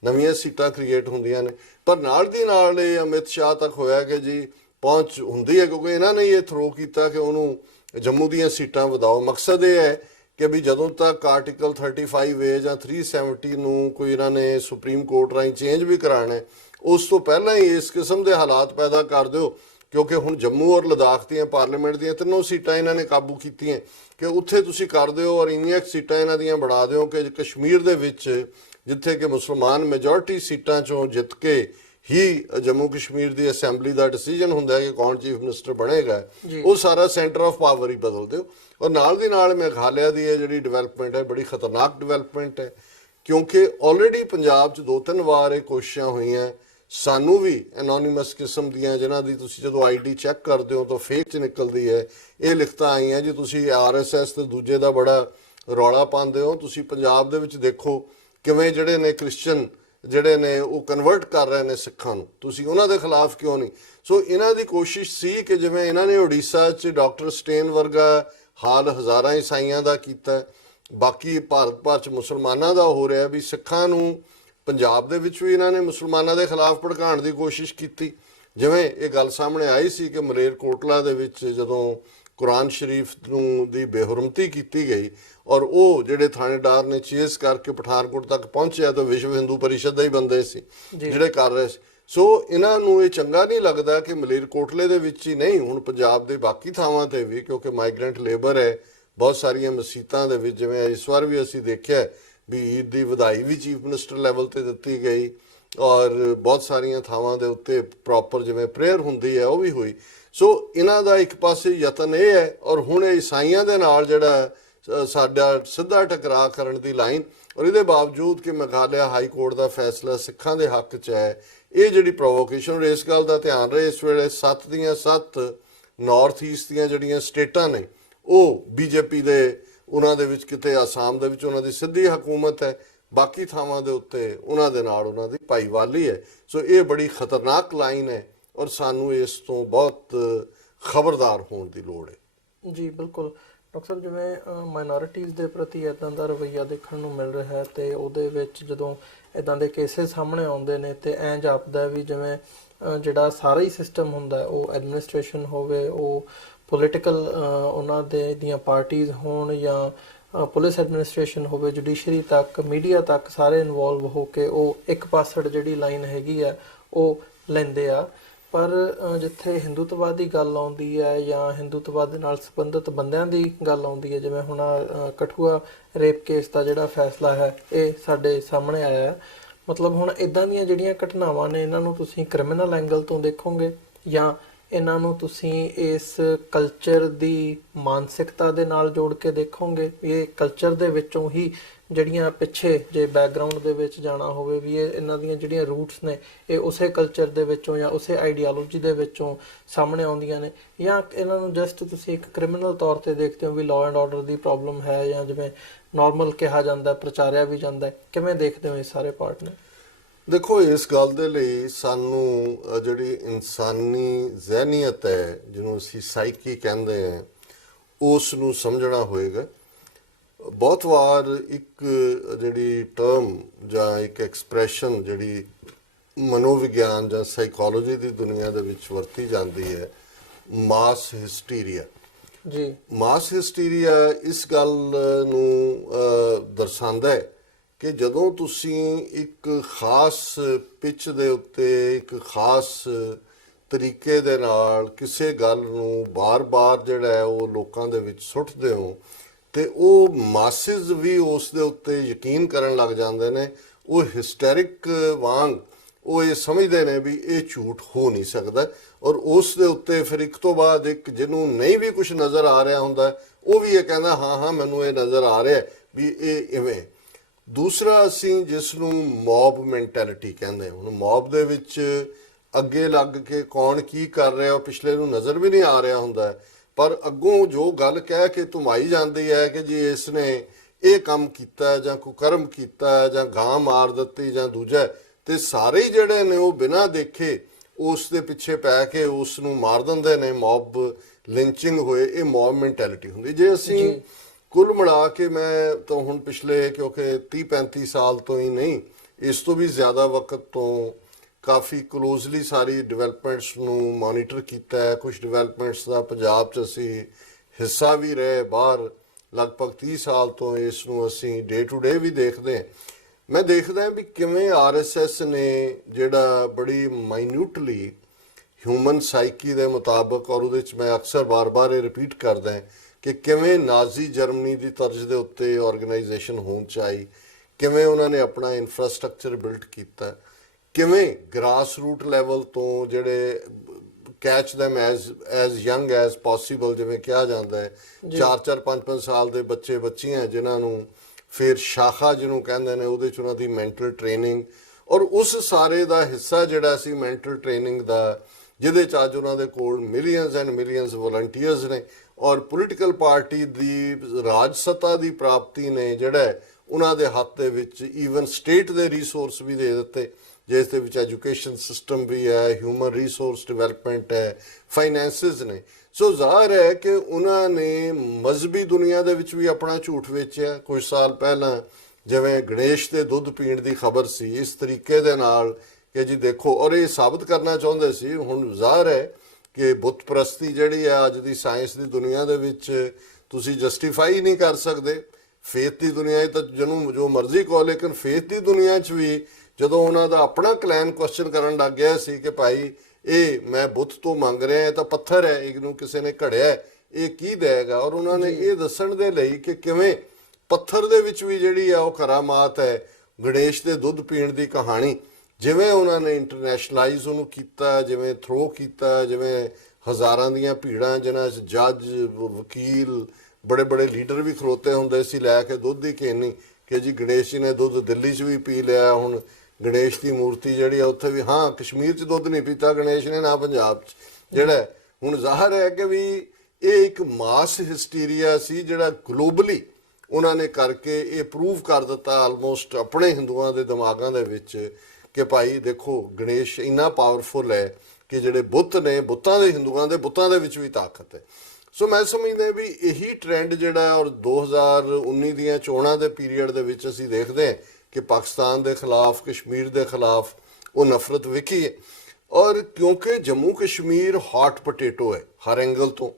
ਨਵੀਆਂ ਸੀਟਾਂ ਕ੍ਰੀਏਟ ਹੁੰਦੀਆਂ ਨੇ। ਪਰ ਨਾਲ ਦੀ ਨਾਲ ਇਹ ਅਮਿਤ ਸ਼ਾਹ ਤੱਕ ਹੋਇਆ ਕਿ ਜੀ ਪਹੁੰਚ ਹੁੰਦੀ ਹੈ, ਕਿਉਂਕਿ ਇਹਨਾਂ ਨੇ ਇਹ ਥਰੋ ਕੀਤਾ ਕਿ ਉਹਨੂੰ ਜੰਮੂ ਦੀਆਂ ਸੀਟਾਂ ਵਧਾਓ। ਮਕਸਦ ਇਹ ਹੈ ਕਿ ਵੀ ਜਦੋਂ ਤੱਕ ਆਰਟੀਕਲ 35A ਜਾਂ 370 ਨੂੰ ਕੋਈ ਇਹਨਾਂ ਨੇ ਸੁਪਰੀਮ ਕੋਰਟ ਰਾਹੀਂ ਚੇਂਜ ਵੀ ਕਰਾਉਣਾ ਹੈ, ਉਸ ਤੋਂ ਪਹਿਲਾਂ ਹੀ ਇਸ ਕਿਸਮ ਦੇ ਹਾਲਾਤ ਪੈਦਾ ਕਰ ਦਿਓ। ਕਿਉਂਕਿ ਹੁਣ ਜੰਮੂ ਔਰ ਲਦਾਖ ਦੀਆਂ ਪਾਰਲੀਮੈਂਟ ਦੀਆਂ 3 ਸੀਟਾਂ ਇਹਨਾਂ ਨੇ ਕਾਬੂ ਕੀਤੀਆਂ ਕਿ ਉੱਥੇ ਤੁਸੀਂ ਕਰ ਦਿਓ ਔਰ ਇੰਨੀਆਂ ਸੀਟਾਂ ਇਹਨਾਂ ਦੀਆਂ ਬਣਾ ਦਿਓ ਕਿ ਕਸ਼ਮੀਰ ਦੇ ਵਿੱਚ ਜਿੱਥੇ ਕਿ ਮੁਸਲਮਾਨ ਮੈਜੋਰਿਟੀ ਸੀਟਾਂ ਚੋਂ ਜਿੱਤ ਕੇ ਹੀ ਜੰਮੂ ਕਸ਼ਮੀਰ ਦੀ ਅਸੈਂਬਲੀ ਦਾ ਡਿਸੀਜਨ ਹੁੰਦਾ ਹੈ ਕਿ ਕੌਣ ਚੀਫ ਮਿਨਿਸਟਰ ਬਣੇਗਾ, ਉਹ ਸਾਰਾ ਸੈਂਟਰ ਆਫ ਪਾਵਰ ਹੀ ਬਦਲ ਦਿਓ। ਔਰ ਨਾਲ ਦੀ ਨਾਲ ਮੇਘਾਲਿਆ ਦੀ ਇਹ ਜਿਹੜੀ ਡਿਵੈਲਪਮੈਂਟ ਹੈ ਬੜੀ ਖਤਰਨਾਕ ਡਿਵੈਲਪਮੈਂਟ ਹੈ, ਕਿਉਂਕਿ ਆਲਰੇਡੀ ਪੰਜਾਬ 'ਚ 2-3 ਵਾਰ ਇਹ ਕੋਸ਼ਿਸ਼ਾਂ ਹੋਈਆਂ। ਸਾਨੂੰ ਵੀ ਐਨੋਨਿਮਸ ਕਿਸਮ ਦੀਆਂ ਜਿਨ੍ਹਾਂ ਦੀ ਤੁਸੀਂ ਜਦੋਂ ਆਈਡੀ ਚੈੱਕ ਕਰਦੇ ਹੋ ਤਾਂ ਫੇਕ 'ਚ ਨਿਕਲਦੀ ਹੈ, ਇਹ ਲਿਖਤਾਂ ਆਈਆਂ ਜੀ ਤੁਸੀਂ ਆਰਐਸਐਸ ਤੇ ਦੂਜੇ ਦਾ ਬੜਾ ਰੌਲਾ ਪਾਉਂਦੇ ਹੋ। ਤੁਸੀਂ ਪੰਜਾਬ ਦੇ ਵਿੱਚ ਦੇਖੋ ਕਿਵੇਂ ਜਿਹੜੇ ਨੇ ਕ੍ਰਿਸਚਨ ਜਿਹੜੇ ਨੇ ਉਹ ਕਨਵਰਟ ਕਰ ਰਹੇ ਨੇ ਸਿੱਖਾਂ ਨੂੰ, ਤੁਸੀਂ ਉਹਨਾਂ ਦੇ ਖਿਲਾਫ ਕਿਉਂ ਨਹੀਂ? ਸੋ ਇਹਨਾਂ ਦੀ ਕੋਸ਼ਿਸ਼ ਸੀ ਕਿ ਜਿਵੇਂ ਇਹਨਾਂ ਨੇ ਉੜੀਸਾ 'ਚ ਡਾਕਟਰ ਸਟੇਨ ਵਰਗਾ ਹਾਲ ਹਜ਼ਾਰਾਂ ਈਸਾਈਆਂ ਦਾ ਕੀਤਾ, ਬਾਕੀ ਭਾਰਤ ਭਰ 'ਚ ਮੁਸਲਮਾਨਾਂ ਦਾ ਹੋ ਰਿਹਾ, ਵੀ ਸਿੱਖਾਂ ਨੂੰ ਪੰਜਾਬ ਦੇ ਵਿੱਚ ਵੀ ਇਹਨਾਂ ਨੇ ਮੁਸਲਮਾਨਾਂ ਦੇ ਖਿਲਾਫ ਭੜਕਾਉਣ ਦੀ ਕੋਸ਼ਿਸ਼ ਕੀਤੀ। ਜਿਵੇਂ ਇਹ ਗੱਲ ਸਾਹਮਣੇ ਆਈ ਸੀ ਕਿ ਮਲੇਰਕੋਟਲਾ ਦੇ ਵਿੱਚ ਜਦੋਂ ਕੁਰਾਨ ਸ਼ਰੀਫ ਨੂੰ ਦੀ ਬੇਹੁਰਮਤੀ ਕੀਤੀ ਗਈ ਔਰ ਉਹ ਜਿਹੜੇ ਥਾਣੇਦਾਰ ਨੇ ਚੇਸ ਕਰਕੇ ਪਠਾਨਕੋਟ ਤੱਕ ਪਹੁੰਚਿਆ ਤਾਂ ਵਿਸ਼ਵ ਹਿੰਦੂ ਪਰਿਸ਼ਦ ਦੇ ਹੀ ਬੰਦੇ ਸੀ ਜਿਹੜੇ ਕਰ ਰਹੇ ਸੀ। ਸੋ ਇਹਨਾਂ ਨੂੰ ਇਹ ਚੰਗਾ ਨਹੀਂ ਲੱਗਦਾ ਕਿ ਮਲੇਰਕੋਟਲੇ ਦੇ ਵਿੱਚ ਹੀ ਨਹੀਂ, ਹੁਣ ਪੰਜਾਬ ਦੇ ਬਾਕੀ ਥਾਵਾਂ ਤੇ ਵੀ, ਕਿਉਂਕਿ ਮਾਈਗ੍ਰੈਂਟ ਲੇਬਰ ਹੈ ਬਹੁਤ ਸਾਰੀਆਂ ਮਸੀਤਾਂ ਦੇ ਵਿੱਚ, ਜਿਵੇਂ ਇਸ ਵਾਰ ਵੀ ਅਸੀਂ ਦੇਖਿਆ ਵੀ ਈਦ ਦੀ ਵਧਾਈ ਵੀ ਚੀਫ ਮਿਨਿਸਟਰ ਲੈਵਲ ਤੇ ਦਿੱਤੀ ਗਈ ਔਰ ਬਹੁਤ ਸਾਰੀਆਂ ਥਾਵਾਂ ਦੇ ਉੱਤੇ ਪ੍ਰੋਪਰ ਜਿਵੇਂ ਪ੍ਰੇਅਰ ਹੁੰਦੀ ਹੈ ਉਹ ਵੀ ਹੋਈ। ਸੋ ਇਹਨਾਂ ਦਾ ਇੱਕ ਪਾਸੇ ਯਤਨ ਇਹ ਹੈ ਔਰ ਹੁਣ ਇਹ ਈਸਾਈਆਂ ਦੇ ਨਾਲ ਜਿਹੜਾ ਸਾਡਾ ਸਿੱਧਾ ਟਕਰਾਅ ਕਰਨ ਦੀ ਲਾਈਨ, ਔਰ ਇਹਦੇ ਬਾਵਜੂਦ ਕਿ ਮੇਘਾਲਿਆ ਹਾਈ ਕੋਰਟ ਦਾ ਫੈਸਲਾ ਸਿੱਖਾਂ ਦੇ ਹੱਕ 'ਚ ਹੈ, ਇਹ ਜਿਹੜੀ ਪ੍ਰੋਵੋਕੇਸ਼ਨ, ਇਸ ਗੱਲ ਦਾ ਧਿਆਨ ਰਹੇ ਇਸ ਵੇਲੇ 7 ਦੀਆਂ 7 ਨਾਰਥ ਈਸਟ ਦੀਆਂ ਜਿਹੜੀਆਂ ਸਟੇਟਾਂ ਨੇ ਉਹ ਬੀਜੇਪੀ ਦੇ, ਉਹਨਾਂ ਦੇ ਵਿੱਚ ਕਿਤੇ ਆਸਾਮ ਦੇ ਵਿੱਚ ਉਹਨਾਂ ਦੀ ਸਿੱਧੀ ਹਕੂਮਤ ਹੈ, ਬਾਕੀ ਥਾਵਾਂ ਦੇ ਉੱਤੇ ਉਹਨਾਂ ਦੇ ਨਾਲ ਉਹਨਾਂ ਦੀ ਭਾਈਵਾਲੀ ਹੈ। ਸੋ ਇਹ ਬੜੀ ਖਤਰਨਾਕ ਲਾਈਨ ਹੈ ਔਰ ਸਾਨੂੰ ਇਸ ਤੋਂ ਬਹੁਤ ਖਬਰਦਾਰ ਹੋਣ ਦੀ ਲੋੜ ਹੈ। ਜੀ ਬਿਲਕੁਲ ਡਾਕਟਰ ਸਾਹਿਬ, ਜਿਵੇਂ ਮਾਈਨੋਰਿਟੀਜ਼ ਦੇ ਪ੍ਰਤੀ ਇੱਦਾਂ ਦਾ ਰਵੱਈਆ ਦੇਖਣ ਨੂੰ ਮਿਲ ਰਿਹਾ ਹੈ ਤੇ ਉਹਦੇ ਵਿੱਚ ਜਦੋਂ ਇੱਦਾਂ ਦੇ ਕੇਸਿਸ ਸਾਹਮਣੇ ਆਉਂਦੇ ਨੇ ਤੇ ਐਂ ਜਾਪਦਾ ਵੀ ਜਿਵੇਂ ਜਿਹੜਾ ਸਾਰਾ ਹੀ ਸਿਸਟਮ ਹੁੰਦਾ ਉਹ ਐਡਮਿਨਿਸਟ੍ਰੇਸ਼ਨ ਹੋਵੇ, ਉਹ ਪੋਲੀਟੀਕਲ ਉਹਨਾਂ ਦੇ ਦੀਆਂ ਪਾਰਟੀਆਂ ਹੋਣ ਜਾਂ ਪੁਲਿਸ ਐਡਮਿਨਿਸਟ੍ਰੇਸ਼ਨ ਹੋਵੇ, ਜੁਡੀਸ਼ਰੀ ਤੱਕ, ਮੀਡੀਆ ਤੱਕ, ਸਾਰੇ ਇਨਵੋਲਵ ਹੋ ਕੇ ਉਹ ਇੱਕ ਪਾਸੜ ਜਿਹੜੀ ਲਾਈਨ ਹੈਗੀ ਆ ਉਹ ਲੈਂਦੇ ਆ। ਪਰ ਜਿੱਥੇ ਹਿੰਦੂਤਵਾਦ ਦੀ ਗੱਲ ਆਉਂਦੀ ਹੈ ਜਾਂ ਹਿੰਦੂਤਵਾਦ ਦੇ ਨਾਲ ਸੰਬੰਧਿਤ ਬੰਦਿਆਂ ਦੀ ਗੱਲ ਆਉਂਦੀ ਹੈ, ਜਿਵੇਂ ਹੁਣ ਕਠੂਆ ਰੇਪ ਕੇਸ ਦਾ ਜਿਹੜਾ ਫੈਸਲਾ ਹੈ ਇਹ ਸਾਡੇ ਸਾਹਮਣੇ ਆਇਆ ਹੈ, ਮਤਲਬ ਹੁਣ ਇਦਾਂ ਦੀਆਂ ਜਿਹੜੀਆਂ ਘਟਨਾਵਾਂ ਨੇ ਇਹਨਾਂ ਨੂੰ ਤੁਸੀਂ ਕ੍ਰਿਮੀਨਲ ਐਂਗਲ ਤੋਂ ਦੇਖੋਗੇ ਜਾਂ ਇਹਨਾਂ ਨੂੰ ਤੁਸੀਂ ਇਸ ਕਲਚਰ ਦੀ ਮਾਨਸਿਕਤਾ ਦੇ ਨਾਲ ਜੋੜ ਕੇ ਦੇਖੋਗੇ? ਇਹ ਕਲਚਰ ਦੇ ਵਿੱਚੋਂ ਹੀ ਜਿਹੜੀਆਂ ਪਿੱਛੇ ਜੇ ਬੈਕਗਰਾਉਂਡ ਦੇ ਵਿੱਚ ਜਾਣਾ ਹੋਵੇ ਵੀ ਇਹ ਇਹਨਾਂ ਦੀਆਂ ਜਿਹੜੀਆਂ ਰੂਟਸ ਨੇ ਇਹ ਉਸੇ ਕਲਚਰ ਦੇ ਵਿੱਚੋਂ ਜਾਂ ਉਸੇ ਆਈਡੀਓਲੋਜੀ ਦੇ ਵਿੱਚੋਂ ਸਾਹਮਣੇ ਆਉਂਦੀਆਂ ਨੇ, ਜਾਂ ਇਹਨਾਂ ਨੂੰ ਜਸਟ ਤੁਸੀਂ ਇੱਕ ਕ੍ਰਿਮੀਨਲ ਤੌਰ ਤੇ ਦੇਖਦੇ ਹੋ ਵੀ law and order the problem ਹੈ ਜਾਂ ਜਿਵੇਂ ਨਾਰਮਲ ਕਿਹਾ ਜਾਂਦਾ, ਪ੍ਰਚਾਰਿਆ ਵੀ ਜਾਂਦਾ? ਕਿਵੇਂ ਦੇਖਦੇ ਹੋ ਇਹ ਸਾਰੇ ਪਾਰਟ ਨੇ? ਦੇਖੋ, ਇਸ ਗੱਲ ਦੇ ਲਈ ਸਾਨੂੰ ਜਿਹੜੀ ਇਨਸਾਨੀ ਜ਼ਹਿਨੀਅਤ ਹੈ ਜਿਹਨੂੰ ਅਸੀਂ ਸਾਈਕੀ ਕਹਿੰਦੇ ਹਾਂ ਉਸ ਨੂੰ ਸਮਝਣਾ ਹੋਏਗਾ। ਬਹੁਤ ਵਾਰ ਇੱਕ ਜਿਹੜੀ ਟਰਮ ਜਾਂ ਇੱਕ ਐਕਸਪ੍ਰੈਸ਼ਨ ਜਿਹੜੀ ਮਨੋਵਿਗਿਆਨ ਜਾਂ ਸਾਈਕੋਲੋਜੀ ਦੀ ਦੁਨੀਆ ਦੇ ਵਿੱਚ ਵਰਤੀ ਜਾਂਦੀ ਹੈ, ਮਾਸ ਹਿਸਟੀਰੀਆ। ਜੀ, ਮਾਸ ਹਿਸਟੀਰੀਆ ਇਸ ਗੱਲ ਨੂੰ ਦਰਸਾਉਂਦਾ ਹੈ ਕਿ ਜਦੋਂ ਤੁਸੀਂ ਇੱਕ ਖਾਸ ਪਿੱਚ ਦੇ ਉੱਤੇ ਇੱਕ ਖਾਸ ਤਰੀਕੇ ਦੇ ਨਾਲ ਕਿਸੇ ਗੱਲ ਨੂੰ ਬਾਰ-ਬਾਰ ਜਿਹੜਾ ਹੈ ਉਹ ਲੋਕਾਂ ਦੇ ਵਿੱਚ ਸੁੱਟਦੇ ਹੋ ਤੇ ਉਹ ਮਾਸਿਸ ਵੀ ਉਸ ਦੇ ਉੱਤੇ ਯਕੀਨ ਕਰਨ ਲੱਗ ਜਾਂਦੇ ਨੇ। ਉਹ ਹਿਸਟੈਰਿਕ ਵਾਂਗ ਉਹ ਇਹ ਸਮਝਦੇ ਨੇ ਵੀ ਇਹ ਝੂਠ ਹੋ ਨਹੀਂ ਸਕਦਾ ਔਰ ਉਸ ਦੇ ਉੱਤੇ ਫਿਰ ਇੱਕ ਤੋਂ ਬਾਅਦ ਇੱਕ ਜਿਹਨੂੰ ਨਹੀਂ ਵੀ ਕੁਝ ਨਜ਼ਰ ਆ ਰਿਹਾ ਹੁੰਦਾ ਉਹ ਵੀ ਇਹ ਕਹਿੰਦਾ ਹਾਂ ਮੈਨੂੰ ਇਹ ਨਜ਼ਰ ਆ ਰਿਹਾ ਵੀ ਇਹ ਇਵੇਂ। ਦੂਸਰਾ ਅਸੀਂ ਜਿਸ ਨੂੰ ਮੌਬ ਮੈਂਟੈਲਿਟੀ ਕਹਿੰਦੇ, ਹੁਣ ਮੌਬ ਦੇ ਵਿੱਚ ਅੱਗੇ ਲੱਗ ਕੇ ਕੌਣ ਕੀ ਕਰ ਰਿਹਾ ਉਹ ਪਿਛਲੇ ਨੂੰ ਨਜ਼ਰ ਵੀ ਨਹੀਂ ਆ ਰਿਹਾ ਹੁੰਦਾ, ਪਰ ਅੱਗੋਂ ਜੋ ਗੱਲ ਕਹਿ ਕੇ ਧੁਮਾਈ ਜਾਂਦੀ ਹੈ ਕਿ ਜੀ ਇਸ ਨੇ ਇਹ ਕੰਮ ਕੀਤਾ ਜਾਂ ਕੋਈ ਕਰਮ ਕੀਤਾ ਜਾਂ ਗਾਂ ਮਾਰ ਦਿੱਤੀ ਜਾਂ ਦੂਜਾ, ਤੇ ਸਾਰੇ ਹੀ ਜਿਹੜੇ ਨੇ ਉਹ ਬਿਨਾਂ ਦੇਖੇ ਉਸ ਦੇ ਪਿੱਛੇ ਪੈ ਕੇ ਉਸ ਨੂੰ ਮਾਰ ਦਿੰਦੇ ਨੇ। ਮੌਬ ਲਿੰਚਿੰਗ ਹੋਏ, ਇਹ ਮੌਬ ਮੈਂਟੈਲਿਟੀ ਹੁੰਦੀ। ਜੇ ਅਸੀਂ ਕੁੱਲ ਮਿਲਾ ਕੇ, ਮੈਂ ਤਾਂ ਹੁਣ ਪਿਛਲੇ ਕਿਉਂਕਿ 30-35 ਸਾਲ ਤੋਂ ਹੀ ਨਹੀਂ, ਇਸ ਤੋਂ ਵੀ ਜ਼ਿਆਦਾ ਵਕਤ ਤੋਂ ਕਾਫੀ ਕਲੋਜ਼ਲੀ ਸਾਰੀ ਡਿਵੈਲਪਮੈਂਟਸ ਨੂੰ ਮੋਨੀਟਰ ਕੀਤਾ ਹੈ। ਕੁਝ ਡਿਵੈਲਪਮੈਂਟਸ ਦਾ ਪੰਜਾਬ 'ਚ ਅਸੀਂ ਹਿੱਸਾ ਵੀ ਰਹੇ, ਬਾਹਰ ਲਗਭਗ 30 ਸਾਲ ਤੋਂ ਇਸ ਨੂੰ ਅਸੀਂ ਡੇ ਟੂ ਡੇ ਵੀ ਦੇਖਦੇ ਹਾਂ। ਮੈਂ ਦੇਖਦਾ ਵੀ ਕਿਵੇਂ RSS ਨੇ ਜਿਹੜਾ ਬੜੀ ਮਾਈਨਿਊਟਲੀ ਹਿਊਮਨ ਸਾਈਕੀ ਦੇ ਮੁਤਾਬਕ, ਔਰ ਉਹਦੇ 'ਚ ਮੈਂ ਅਕਸਰ ਬਾਰ-ਬਾਰ ਇਹ ਰਿਪੀਟ ਕਰਦਾ ਕਿ ਕਿਵੇਂ ਨਾਜ਼ੀ ਜਰਮਨੀ ਦੀ ਤਰਜ਼ ਦੇ ਉੱਤੇ ਆਰਗੇਨਾਈਜੇਸ਼ਨ ਹੋਣ 'ਚ ਆਈ, ਕਿਵੇਂ ਉਹਨਾਂ ਨੇ ਆਪਣਾ ਇਨਫਰਾਸਟ੍ਰਕਚਰ ਬਿਲਡ ਕੀਤਾ, ਕਿਵੇਂ ਗ੍ਰਾਸ ਰੂਟ ਲੈਵਲ ਤੋਂ ਜਿਹੜੇ catch them as young as possible, ਜਿਵੇਂ ਕਿਹਾ ਜਾਂਦਾ ਹੈ, 4-4 5-5 ਸਾਲ ਦੇ ਬੱਚੇ ਬੱਚੀਆਂ ਜਿਨ੍ਹਾਂ ਨੂੰ ਫਿਰ ਸ਼ਾਖਾ ਜਿਹਨੂੰ ਕਹਿੰਦੇ ਨੇ, ਉਹਦੇ 'ਚ ਉਹਨਾਂ ਦੀ ਮੈਂਟਲ ਟ੍ਰੇਨਿੰਗ, ਔਰ ਉਸ ਸਾਰੇ ਦਾ ਹਿੱਸਾ ਜਿਹੜਾ ਸੀ ਮੈਂਟਲ ਟ੍ਰੇਨਿੰਗ ਦਾ, ਜਿਹਦੇ 'ਚ ਅੱਜ ਉਹਨਾਂ ਦੇ ਕੋਲ ਮਿਲੀਅਨਸ ਐਂਡ ਮਿਲੀਅਨਸ ਵਲੰਟੀਅਰਸ ਨੇ, ਔਰ ਪੋਲੀਟੀਕਲ ਪਾਰਟੀ ਦੀ ਰਾਜ ਸੱਤਾ ਦੀ ਪ੍ਰਾਪਤੀ ਨੇ ਜਿਹੜਾ ਉਹਨਾਂ ਦੇ ਹੱਥ ਦੇ ਵਿੱਚ ਈਵਨ ਸਟੇਟ ਦੇ ਰਿਸੋਰਸ ਵੀ ਦੇ ਦਿੱਤੇ, ਜਿਸ ਦੇ ਵਿੱਚ ਐਜੂਕੇਸ਼ਨ ਸਿਸਟਮ ਵੀ ਹੈ, ਹਿਊਮਨ ਰਿਸੋਰਸ ਡਿਵੈਲਪਮੈਂਟ ਹੈ, ਫਾਈਨੈਂਸਿਸ ਨੇ। ਸੋ ਜ਼ਾਹਰ ਹੈ ਕਿ ਉਹਨਾਂ ਨੇ ਮਜ਼ਹਬੀ ਦੁਨੀਆ ਦੇ ਵਿੱਚ ਵੀ ਆਪਣਾ ਝੂਠ ਵੇਚਿਆ। ਕੁਝ ਸਾਲ ਪਹਿਲਾਂ ਜਿਵੇਂ ਗਣੇਸ਼ ਦੇ ਦੁੱਧ ਪੀਣ ਦੀ ਖਬਰ ਸੀ, ਇਸ ਤਰੀਕੇ ਦੇ ਨਾਲ ਕਿ ਜੀ ਦੇਖੋ, ਔਰ ਇਹ ਸਾਬਤ ਕਰਨਾ ਚਾਹੁੰਦੇ ਸੀ। ਹੁਣ ਜ਼ਾਹਰ ਹੈ ਕਿ ਬੁੱਤ ਪ੍ਰਸਤੀ ਜਿਹੜੀ ਹੈ ਅੱਜ ਦੀ ਸਾਇੰਸ ਦੀ ਦੁਨੀਆ ਦੇ ਵਿੱਚ ਤੁਸੀਂ ਜਸਟੀਫਾਈ ਨਹੀਂ ਕਰ ਸਕਦੇ। ਫੇਥ ਦੀ ਦੁਨੀਆ 'ਚ ਤਾਂ ਜਿਹਨੂੰ ਜੋ ਮਰਜ਼ੀ ਕਹੋ, ਲੇਕਿਨ ਫੇਥ ਦੀ ਦੁਨੀਆ 'ਚ ਵੀ ਜਦੋਂ ਉਹਨਾਂ ਦਾ ਆਪਣਾ ਕਲੈਨ ਕੁਐਸਚਨ ਕਰਨ ਲੱਗ ਗਿਆ ਸੀ ਕਿ ਭਾਈ ਇਹ ਮੈਂ ਬੁੱਤ ਤੋਂ ਮੰਗ ਰਿਹਾ, ਇਹ ਤਾਂ ਪੱਥਰ ਹੈ, ਇਹਨੂੰ ਕਿਸੇ ਨੇ ਘੜਿਆ, ਇਹ ਕੀ ਦੇਗਾ? ਔਰ ਉਹਨਾਂ ਨੇ ਇਹ ਦੱਸਣ ਦੇ ਲਈ ਕਿ ਕਿਵੇਂ ਪੱਥਰ ਦੇ ਵਿੱਚ ਵੀ ਜਿਹੜੀ ਆ ਉਹ ਕਰਾਮਾਤ ਹੈ। ਗਣੇਸ਼ ਦੇ ਦੁੱਧ ਪੀਣ ਦੀ ਕਹਾਣੀ ਜਿਵੇਂ ਉਹਨਾਂ ਨੇ ਇੰਟਰਨੈਸ਼ਨਲਾਈਜ਼ ਉਹਨੂੰ ਕੀਤਾ, ਜਿਵੇਂ ਥਰੋ ਕੀਤਾ, ਜਿਵੇਂ ਹਜ਼ਾਰਾਂ ਦੀਆਂ ਭੀੜਾਂ ਜਿਨ੍ਹਾਂ 'ਚ ਜੱਜ, ਵਕੀਲ, ਬੜੇ ਬੜੇ ਲੀਡਰ ਵੀ ਖਲੋਤੇ ਹੁੰਦੇ ਸੀ ਲੈ ਕੇ ਦੁੱਧ ਦੀ ਕੇਨੀ ਕਿ ਜੀ ਗਣੇਸ਼ ਜੀ ਨੇ ਦੁੱਧ ਦਿੱਲੀ 'ਚ ਵੀ ਪੀ ਲਿਆ। ਹੁਣ ਗਣੇਸ਼ ਦੀ ਮੂਰਤੀ ਜਿਹੜੀ ਆ ਉੱਥੇ ਵੀ, ਹਾਂ ਕਸ਼ਮੀਰ 'ਚ ਦੁੱਧ ਨਹੀਂ ਪੀਤਾ ਗਣੇਸ਼ ਨੇ, ਨਾ ਪੰਜਾਬ 'ਚ। ਜਿਹੜਾ ਹੁਣ ਜ਼ਾਹਰ ਹੈ ਕਿ ਵੀ ਇਹ ਇੱਕ ਮਾਸ ਹਿਸਟੀਰੀਆ ਸੀ ਜਿਹੜਾ ਗਲੋਬਲੀ ਉਹਨਾਂ ਨੇ ਕਰਕੇ ਇਹ ਪ੍ਰੂਵ ਕਰ ਦਿੱਤਾ ਆਲਮੋਸਟ ਆਪਣੇ ਹਿੰਦੂਆਂ ਦੇ ਦਿਮਾਗਾਂ ਦੇ ਵਿੱਚ ਕਿ ਭਾਈ ਦੇਖੋ ਗਣੇਸ਼ ਇੰਨਾ ਪਾਵਰਫੁਲ ਹੈ ਕਿ ਜਿਹੜੇ ਬੁੱਤ ਨੇ, ਬੁੱਤਾਂ ਦੇ, ਹਿੰਦੂਆਂ ਦੇ ਬੁੱਤਾਂ ਦੇ ਵਿੱਚ ਵੀ ਤਾਕਤ ਹੈ। ਸੋ ਮੈਂ ਸਮਝਦਾ ਵੀ ਇਹੀ ਟ੍ਰੈਂਡ ਜਿਹੜਾ, ਔਰ 2019 ਦੀਆਂ ਚੋਣਾਂ ਦੇ ਪੀਰੀਅਡ ਦੇ ਵਿੱਚ ਅਸੀਂ ਦੇਖਦੇ ਹਾਂ ਕਿ ਪਾਕਿਸਤਾਨ ਦੇ ਖਿਲਾਫ, ਕਸ਼ਮੀਰ ਦੇ ਖਿਲਾਫ ਉਹ ਨਫ਼ਰਤ ਵਿਖੀ ਹੈ। ਔਰ ਕਿਉਂਕਿ ਜੰਮੂ ਕਸ਼ਮੀਰ ਹੌਟ ਪੋਟੇਟੋ ਹੈ ਹਰ ਐਂਗਲ ਤੋਂ,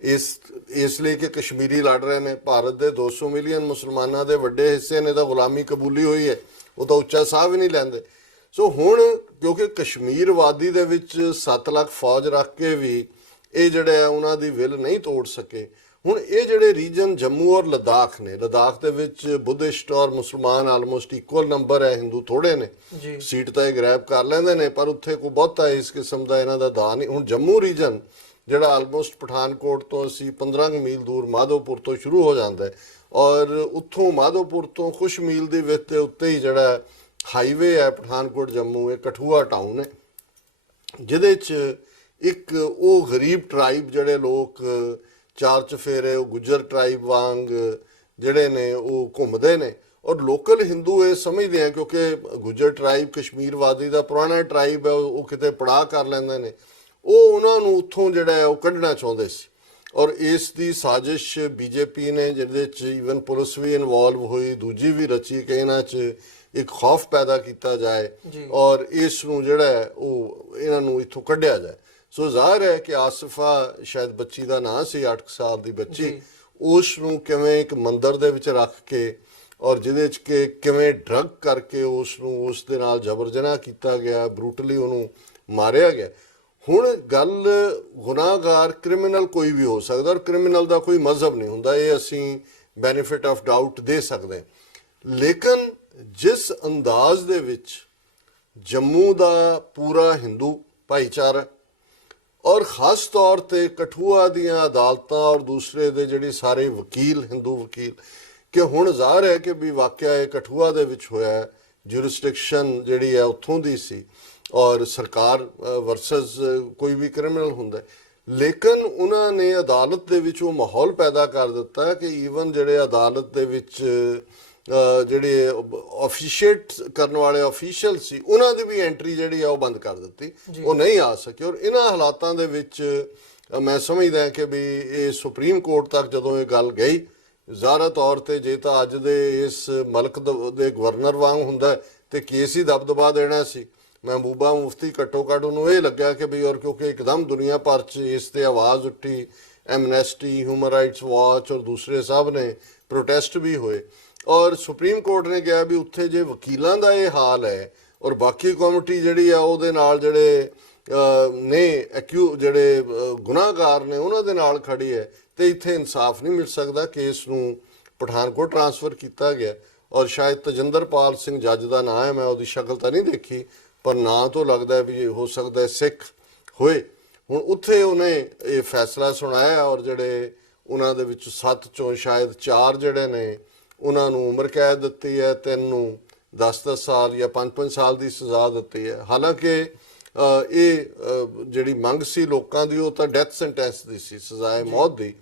ਇਸ ਲਈ ਕਿ ਕਸ਼ਮੀਰੀ ਲੜ ਰਹੇ ਨੇ। ਭਾਰਤ ਦੇ 200 ਮਿਲੀਅਨ ਮੁਸਲਮਾਨਾਂ ਦੇ ਵੱਡੇ ਹਿੱਸੇ ਨੇ ਤਾਂ ਗੁਲਾਮੀ ਕਬੂਲੀ ਹੋਈ ਹੈ, ਉਹ ਤਾਂ ਉੱਚਾ ਸਾਹ ਵੀ ਨਹੀਂ ਲੈਂਦੇ। ਸੋ ਹੁਣ ਕਿਉਂਕਿ ਕਸ਼ਮੀਰ ਵਾਦੀ ਦੇ ਵਿੱਚ 7 ਲੱਖ ਫੌਜ ਰੱਖ ਕੇ ਵੀ ਇਹ ਜਿਹੜੇ ਆ ਉਹਨਾਂ ਦੀ ਵਿਲ ਨਹੀਂ ਤੋੜ ਸਕੇ। ਹੁਣ ਇਹ ਜਿਹੜੇ ਰੀਜਨ ਜੰਮੂ ਔਰ ਲਦਾਖ ਨੇ, ਲਦਾਖ ਦੇ ਵਿੱਚ ਬੁੱਧਿਸਟ ਔਰ ਮੁਸਲਮਾਨ ਆਲਮੋਸਟ ਇਕੁਅਲ ਨੰਬਰ ਹੈ, ਹਿੰਦੂ ਥੋੜੇ ਨੇ, ਸੀਟ ਤਾਂ ਇਹ ਗ੍ਰੈਬ ਕਰ ਲੈਂਦੇ ਨੇ, ਪਰ ਉੱਥੇ ਕੋਈ ਬਹੁਤਾ ਇਸ ਕਿਸਮ ਦਾ ਇਹਨਾਂ ਦਾ ਦਾ ਨਹੀਂ। ਹੁਣ ਜੰਮੂ ਰੀਜਨ ਜਿਹੜਾ ਆਲਮੋਸਟ ਪਠਾਨਕੋਟ ਤੋਂ ਅਸੀਂ 15 ਮੀਲ ਦੂਰ ਮਾਧੋਪੁਰ ਤੋਂ ਸ਼ੁਰੂ ਹੋ ਜਾਂਦਾ ਹੈ, ਔਰ ਉੱਥੋਂ ਮਾਧੋਪੁਰ ਤੋਂ ਕੁਛ ਮੀਲ ਦੇ ਵਿੱਚ ਉੱਤੇ ਹੀ ਜਿਹੜਾ ਹਾਈਵੇ ਹੈ ਪਠਾਨਕੋਟ ਜੰਮੂ, ਇਹ ਕਠੂਆ ਟਾਊਨ ਹੈ, ਜਿਹਦੇ 'ਚ ਇੱਕ ਉਹ ਗਰੀਬ ਟਰਾਈਬ ਜਿਹੜੇ ਲੋਕ ਚਾਰ ਚਫੇਰੇ, ਉਹ ਗੁੱਜਰ ਟਰਾਈਬ ਵਾਂਗ ਜਿਹੜੇ ਨੇ ਉਹ ਘੁੰਮਦੇ ਨੇ। ਔਰ ਲੋਕਲ ਹਿੰਦੂ ਇਹ ਸਮਝਦੇ ਆ ਕਿਉਂਕਿ ਗੁੱਜਰ ਟਰਾਈਬ ਕਸ਼ਮੀਰ ਵਾਦੀ ਦਾ ਪੁਰਾਣਾ ਟਰਾਈਬ ਹੈ, ਉਹ ਕਿਤੇ ਪੜਾਅ ਕਰ ਲੈਂਦੇ ਨੇ, ਉਹ ਉਹਨਾਂ ਨੂੰ ਉੱਥੋਂ ਜਿਹੜਾ ਹੈ ਉਹ ਕੱਢਣਾ ਚਾਹੁੰਦੇ ਸੀ। ਔਰ ਇਸ ਦੀ ਸਾਜ਼ਿਸ਼ ਬੀਜੇਪੀ ਨੇ, ਜਿਹਦੇ 'ਚ ਈਵਨ ਪੁਲਿਸ ਵੀ ਇਨਵੋਲਵ ਹੋਈ, ਦੂਜੀ ਵੀ ਰਚੀ ਕਿ ਇਹਨਾਂ 'ਚ ਇੱਕ ਖੌਫ ਪੈਦਾ ਕੀਤਾ ਜਾਏ ਔਰ ਇਸ ਨੂੰ ਜਿਹੜਾ ਹੈ ਉਹ ਇਹਨਾਂ ਨੂੰ ਇੱਥੋਂ ਕੱਢਿਆ ਜਾਏ। ਸੋ ਜ਼ਾਹਰ ਹੈ ਕਿ ਆਸਿਫਾ, ਸ਼ਾਇਦ ਬੱਚੀ ਦਾ ਨਾਂ ਸੀ, 8 ਸਾਲ ਦੀ ਬੱਚੀ, ਉਸ ਨੂੰ ਕਿਵੇਂ ਇੱਕ ਮੰਦਿਰ ਦੇ ਵਿੱਚ ਰੱਖ ਕੇ ਔਰ ਜਿਹਦੇ 'ਚ ਕਿ ਕਿਵੇਂ ਡਰੱਗ ਕਰਕੇ ਉਸ ਨੂੰ ਉਸ ਦੇ ਨਾਲ ਜ਼ਬਰ ਜਨਾਹ ਕੀਤਾ ਗਿਆ, ਬਰੂਟਲੀ ਉਹਨੂੰ ਮਾਰਿਆ ਗਿਆ। ਹੁਣ ਗੱਲ ਗੁਨਾਹਗਾਰ, ਕ੍ਰਿਮੀਨਲ ਕੋਈ ਵੀ ਹੋ ਸਕਦਾ, ਔਰ ਕ੍ਰਿਮੀਨਲ ਦਾ ਕੋਈ ਮਜ਼ਹਬ ਨਹੀਂ ਹੁੰਦਾ, ਇਹ ਅਸੀਂ ਬੈਨੀਫਿਟ ਆਫ ਡਾਊਟ ਦੇ ਸਕਦੇ। ਲੇਕਿਨ ਜਿਸ ਅੰਦਾਜ਼ ਦੇ ਵਿੱਚ ਜੰਮੂ ਦਾ ਪੂਰਾ ਹਿੰਦੂ ਭਾਈਚਾਰਾ ਔਰ ਖਾਸ ਤੌਰ ਤੇ ਕਠੂਆ ਦੀਆਂ ਅਦਾਲਤਾਂ ਔਰ ਦੂਸਰੇ ਦੇ ਜਿਹੜੇ ਸਾਰੇ ਵਕੀਲ, ਹਿੰਦੂ ਵਕੀਲ, ਕਿ ਹੁਣ ਜ਼ਾਹਰ ਹੈ ਕਿ ਵੀ ਵਾਕਿਆ ਇਹ ਕਠੂਆ ਦੇ ਵਿੱਚ ਹੋਇਆ, ਜੁਰਿਸਡਿਕਸ਼ਨ ਜਿਹੜੀ ਹੈ ਉੱਥੋਂ ਦੀ ਸੀ ਔਰ ਸਰਕਾਰ ਵਰਸਸ ਕੋਈ ਵੀ ਕ੍ਰਿਮੀਨਲ ਹੁੰਦਾ। ਲੇਕਿਨ ਉਹਨਾਂ ਨੇ ਅਦਾਲਤ ਦੇ ਵਿੱਚ ਉਹ ਮਾਹੌਲ ਪੈਦਾ ਕਰ ਦਿੱਤਾ ਕਿ ਈਵਨ ਜਿਹੜੇ ਅਦਾਲਤ ਦੇ ਵਿੱਚ ਜਿਹੜੇ ਆਫੀਸ਼ੀਏਟ ਕਰਨ ਵਾਲੇ ਅਫੀਸ਼ੀਅਲ ਸੀ ਉਹਨਾਂ ਦੀ ਵੀ ਐਂਟਰੀ ਜਿਹੜੀ ਆ ਉਹ ਬੰਦ ਕਰ ਦਿੱਤੀ, ਉਹ ਨਹੀਂ ਆ ਸਕੇ। ਔਰ ਇਹਨਾਂ ਹਾਲਾਤਾਂ ਦੇ ਵਿੱਚ ਮੈਂ ਸਮਝਦਾ ਕਿ ਵੀ ਇਹ ਸੁਪਰੀਮ ਕੋਰਟ ਤੱਕ ਜਦੋਂ ਇਹ ਗੱਲ ਗਈ, ਜ਼ਾਹਰ ਤੌਰ ਤੇ ਜੇ ਤਾਂ ਅੱਜ ਦੇ ਇਸ ਮਲਕ ਦੇ ਗਵਰਨਰ ਵਾਂਗ ਹੁੰਦਾ ਤੇ ਕੇਸ ਹੀ ਦਬਦਬਾ ਦੇਣਾ ਸੀ। ਮਹਿਬੂਬਾ ਮੁਫਤੀ ਘੱਟੋ ਘੱਟ ਉਹਨੂੰ ਇਹ ਲੱਗਿਆ ਕਿ ਵੀ, ਔਰ ਕਿਉਂਕਿ ਇੱਕਦਮ ਦੁਨੀਆ ਭਰ 'ਚ ਇਸ ਤੇ ਆਵਾਜ਼ ਉੱਠੀ, ਐਮਨੈਸਟੀ, ਹਿਊਮਨ ਰਾਈਟਸ ਵਾਚ ਔਰ ਦੂਸਰੇ ਸਭ ਨੇ ਪ੍ਰੋਟੈਸਟ ਵੀ ਹੋਏ, ਔਰ ਸੁਪਰੀਮ ਕੋਰਟ ਨੇ ਕਿਹਾ ਵੀ ਉੱਥੇ ਜੇ ਵਕੀਲਾਂ ਦਾ ਇਹ ਹਾਲ ਹੈ ਔਰ ਬਾਕੀ ਕਮੇਟੀ ਜਿਹੜੀ ਆ ਉਹਦੇ ਨਾਲ ਜਿਹੜੇ ਜਿਹੜੇ ਗੁਨਾਹਗਾਰ ਨੇ ਉਹਨਾਂ ਦੇ ਨਾਲ ਖੜੀ ਹੈ ਤੇ ਇੱਥੇ ਇਨਸਾਫ ਨਹੀਂ ਮਿਲ ਸਕਦਾ। ਕੇਸ ਨੂੰ ਪਠਾਨਕੋਟ ਟ੍ਰਾਂਸਫਰ ਕੀਤਾ ਗਿਆ ਔਰ ਸ਼ਾਇਦ ਤਜਿੰਦਰਪਾਲ ਸਿੰਘ ਜੱਜ ਦਾ ਨਾਂ ਹੈ, ਮੈਂ ਉਹਦੀ ਸ਼ਕਲ ਤਾਂ ਨਹੀਂ ਦੇਖੀ ਪਰ ਨਾਂ ਤੋਂ ਲੱਗਦਾ ਵੀ ਇਹ ਹੋ ਸਕਦਾ ਸਿੱਖ ਹੋਏ। ਹੁਣ ਉੱਥੇ ਉਹਨੇ ਇਹ ਫੈਸਲਾ ਸੁਣਾਇਆ ਔਰ ਜਿਹੜੇ ਉਹਨਾਂ ਦੇ ਵਿੱਚ 7 ਚੋਂ ਸ਼ਾਇਦ 4 ਜਿਹੜੇ ਨੇ ਉਹਨਾਂ ਨੂੰ ਉਮਰ ਕੈਦ ਦਿੱਤੀ ਹੈ, 3 ਨੂੰ 10-10 ਸਾਲ ਜਾਂ 5-5 ਸਾਲ ਦੀ ਸਜ਼ਾ ਦਿੱਤੀ ਹੈ। ਹਾਲਾਂਕਿ ਇਹ ਜਿਹੜੀ ਮੰਗ ਸੀ ਲੋਕਾਂ ਦੀ ਉਹ ਤਾਂ ਡੈਥ ਸੈਂਟੈਂਸ ਦੀ ਸੀ, ਸਜ਼ਾਏ ਮੌਤ ਦੀ।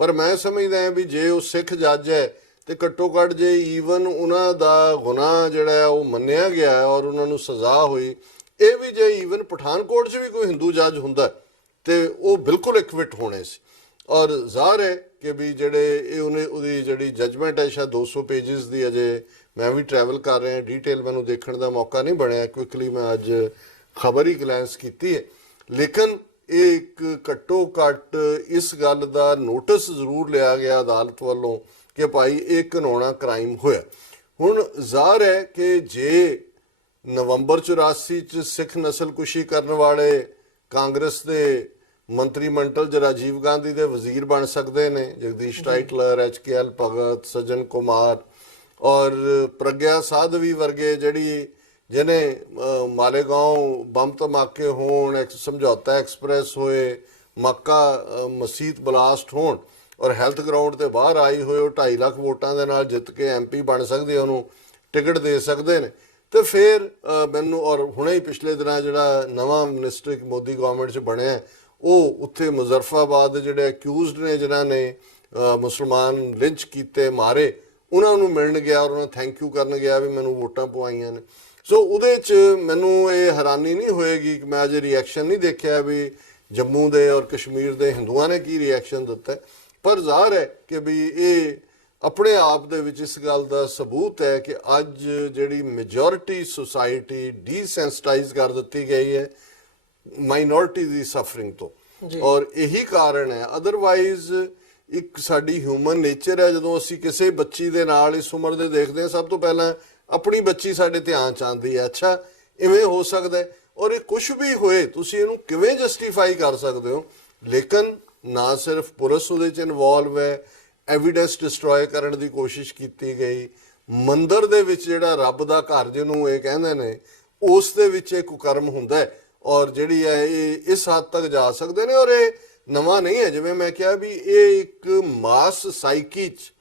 ਪਰ ਮੈਂ ਸਮਝਦਾ ਹਾਂ ਵੀ ਜੇ ਉਹ ਸਿੱਖ ਜੱਜ ਹੈ ਤੇ ਘੱਟੋ ਘੱਟ ਜੇ ਈਵਨ ਉਹਨਾਂ ਦਾ ਗੁਨਾਹ ਜਿਹੜਾ ਉਹ ਮੰਨਿਆ ਗਿਆ ਔਰ ਉਹਨਾਂ ਨੂੰ ਸਜ਼ਾ ਹੋਈ, ਇਹ ਵੀ ਜੇ ਈਵਨ ਪਠਾਨਕੋਟ 'ਚ ਵੀ ਕੋਈ ਹਿੰਦੂ ਜੱਜ ਹੁੰਦਾ ਤੇ ਉਹ ਬਿਲਕੁਲ ਇਕਵਿਟ ਹੋਣੇ ਸੀ। ਔਰ ਜ਼ਾਹਰ ਹੈ ਕਿ ਵੀ ਜਿਹੜੇ ਇਹ ਉਹਦੀ ਜਿਹੜੀ ਜਜਮੈਂਟ ਹੈ ਸ਼ਾਇਦ 200 ਪੇਜਸ ਦੀ, ਅਜੇ ਮੈਂ ਵੀ ਟਰੈਵਲ ਕਰ ਰਿਹਾ, ਡਿਟੇਲ ਮੈਨੂੰ ਦੇਖਣ ਦਾ ਮੌਕਾ ਨਹੀਂ ਬਣਿਆ, ਕੁਇਕਲੀ ਮੈਂ ਅੱਜ ਖਬਰ ਹੀ ਗਲੈਂਸ ਕੀਤੀ ਹੈ। ਲੇਕਿਨ ਇਹ ਇੱਕ ਘੱਟੋ ਘੱਟ ਇਸ ਗੱਲ ਦਾ ਨੋਟਿਸ ਜ਼ਰੂਰ ਲਿਆ ਗਿਆ ਅਦਾਲਤ ਵੱਲੋਂ ਕਿ ਭਾਈ ਇਹ ਘਿਨਾਉਣਾ ਕ੍ਰਾਈਮ ਹੋਇਆ। ਹੁਣ ਜ਼ਾਹਰ ਹੈ ਕਿ ਜੇ ਨਵੰਬਰ 84 ਚ ਸਿੱਖ ਨਸਲਕੁਸ਼ੀ ਕਰਨ ਵਾਲੇ ਕਾਂਗਰਸ ਦੇ ਮੰਤਰੀ ਮੰਡਲ 'ਚ ਰਾਜੀਵ ਗਾਂਧੀ ਦੇ ਵਜ਼ੀਰ ਬਣ ਸਕਦੇ ਨੇ, ਜਗਦੀਸ਼ ਟਾਈਟਲਰ, HKL ਭਗਤ, ਸੱਜਣ ਕੁਮਾਰ ਔਰ ਪ੍ਰਗਿਆ ਸਾਧਵੀ ਵਰਗੇ ਜਿਹਨੇ ਮਾਲੇਗਾਂਵ ਬੰਬ ਧਮਾਕੇ ਹੋਣ, ਇੱਕ ਸਮਝੌਤਾ ਐਕਸਪ੍ਰੈਸ ਹੋਏ, ਮੱਕਾ ਮਸਜਿਦ ਬਲਾਸਟ ਹੋਣ ਔਰ ਹੈਲਥ ਗਰਾਊਂਡ ਤੇ ਬਾਹਰ ਆਈ ਹੋਏ ਉਹ 2.5 ਲੱਖ ਵੋਟਾਂ ਦੇ ਨਾਲ ਜਿੱਤ ਕੇ MP ਬਣ ਸਕਦੇ, ਉਹਨੂੰ ਟਿਕਟ ਦੇ ਸਕਦੇ ਨੇ। ਤੇ ਫਿਰ ਮੈਨੂੰ ਔਰ ਹੁਣੇ ਹੀ ਪਿਛਲੇ ਦਿਨਾਂ ਜਿਹੜਾ ਨਵਾਂ ਮਿਨਿਸਟਰ ਇੱਕ ਮੋਦੀ ਗਵਰਨਮੈਂਟ 'ਚ ਬਣਿਆ ਉਹ ਉੱਥੇ ਮੁਜ਼ੱਫਰਾਬਾਦ ਦੇ ਜਿਹੜੇ ਅਕਿਊਜ਼ਡ ਨੇ ਜਿਨ੍ਹਾਂ ਨੇ ਮੁਸਲਮਾਨ ਲਿੰਚ ਕੀਤੇ, ਮਾਰੇ, ਉਹਨਾਂ ਨੂੰ ਮਿਲਣ ਗਿਆ ਔਰ ਉਹਨਾਂ ਥੈਂਕ ਯੂ ਕਰਨ ਗਿਆ ਵੀ ਮੈਨੂੰ ਵੋਟਾਂ ਪਵਾਈਆਂ ਨੇ। ਸੋ ਉਹਦੇ 'ਚ ਮੈਨੂੰ ਇਹ ਹੈਰਾਨੀ ਨਹੀਂ ਹੋਏਗੀ ਕਿ ਮੈਂ ਅਜੇ ਰਿਐਕਸ਼ਨ ਨਹੀਂ ਦੇਖਿਆ ਵੀ ਜੰਮੂ ਦੇ ਔਰ ਕਸ਼ਮੀਰ ਦੇ ਹਿੰਦੂਆਂ ਨੇ ਕੀ ਰਿਐਕਸ਼ਨ ਦਿੱਤਾ, ਪਰ ਜ਼ਾਹਰ ਹੈ ਕਿ ਵੀ ਇਹ ਆਪਣੇ ਆਪ ਦੇ ਵਿੱਚ ਇਸ ਗੱਲ ਦਾ ਸਬੂਤ ਹੈ ਕਿ ਅੱਜ ਜਿਹੜੀ ਮੈਜੋਰਿਟੀ ਸੁਸਾਇਟੀ ਡੀਸੈਂਸਿਟਾਈਜ਼ ਕਰ ਦਿੱਤੀ ਗਈ ਹੈ ਮਾਈਨੋਰਿਟੀ ਦੀ ਸਫਰਿੰਗ ਤੋਂ, ਔਰ ਇਹੀ ਕਾਰਨ ਹੈ। ਅਦਰਵਾਈਜ਼ ਇੱਕ ਸਾਡੀ ਹਿਊਮਨ ਨੇਚਰ ਹੈ, ਜਦੋਂ ਅਸੀਂ ਕਿਸੇ ਬੱਚੀ ਦੇ ਨਾਲ ਇਸ ਉਮਰ ਦੇ ਦੇਖਦੇ ਹਾਂ ਸਭ ਤੋਂ ਪਹਿਲਾਂ ਆਪਣੀ ਬੱਚੀ ਸਾਡੇ ਧਿਆਨ 'ਚ ਆਉਂਦੀ ਹੈ, ਅੱਛਾ ਇਵੇਂ ਹੋ ਸਕਦਾ ਹੈ। ਔਰ ਇਹ ਕੁਝ ਵੀ ਹੋਏ ਤੁਸੀਂ ਇਹਨੂੰ ਕਿਵੇਂ ਜਸਟੀਫਾਈ ਕਰ ਸਕਦੇ ਹੋ। ਲੇਕਿਨ ਨਾ ਸਿਰਫ ਪੁਲਿਸ ਉਹਦੇ 'ਚ ਇਨਵੋਲਵ ਹੈ, ਐਵੀਡੈਂਸ ਡਿਸਟਰੋਏ ਕਰਨ ਦੀ ਕੋਸ਼ਿਸ਼ ਕੀਤੀ ਗਈ, ਮੰਦਿਰ ਦੇ ਵਿੱਚ ਜਿਹੜਾ ਰੱਬ ਦਾ ਘਰ ਜਿਹਨੂੰ ਇਹ ਕਹਿੰਦੇ ਨੇ ਉਸ ਦੇ ਵਿੱਚ ਇਹ ਕੁਕਰਮ ਹੁੰਦਾ ਹੈ ਔਰ ਜਿਹੜੀ ਹੈ ਇਹ ਇਸ ਹੱਦ ਤੱਕ ਜਾ ਸਕਦੇ ਨੇ। ਔਰ ਇਹ ਨਵਾਂ ਨਹੀਂ ਹੈ, ਜਿਵੇਂ ਮੈਂ ਕਿਹਾ ਵੀ ਇਹ ਇੱਕ ਮਾਸ ਸਾਈਕੀ 'ਚ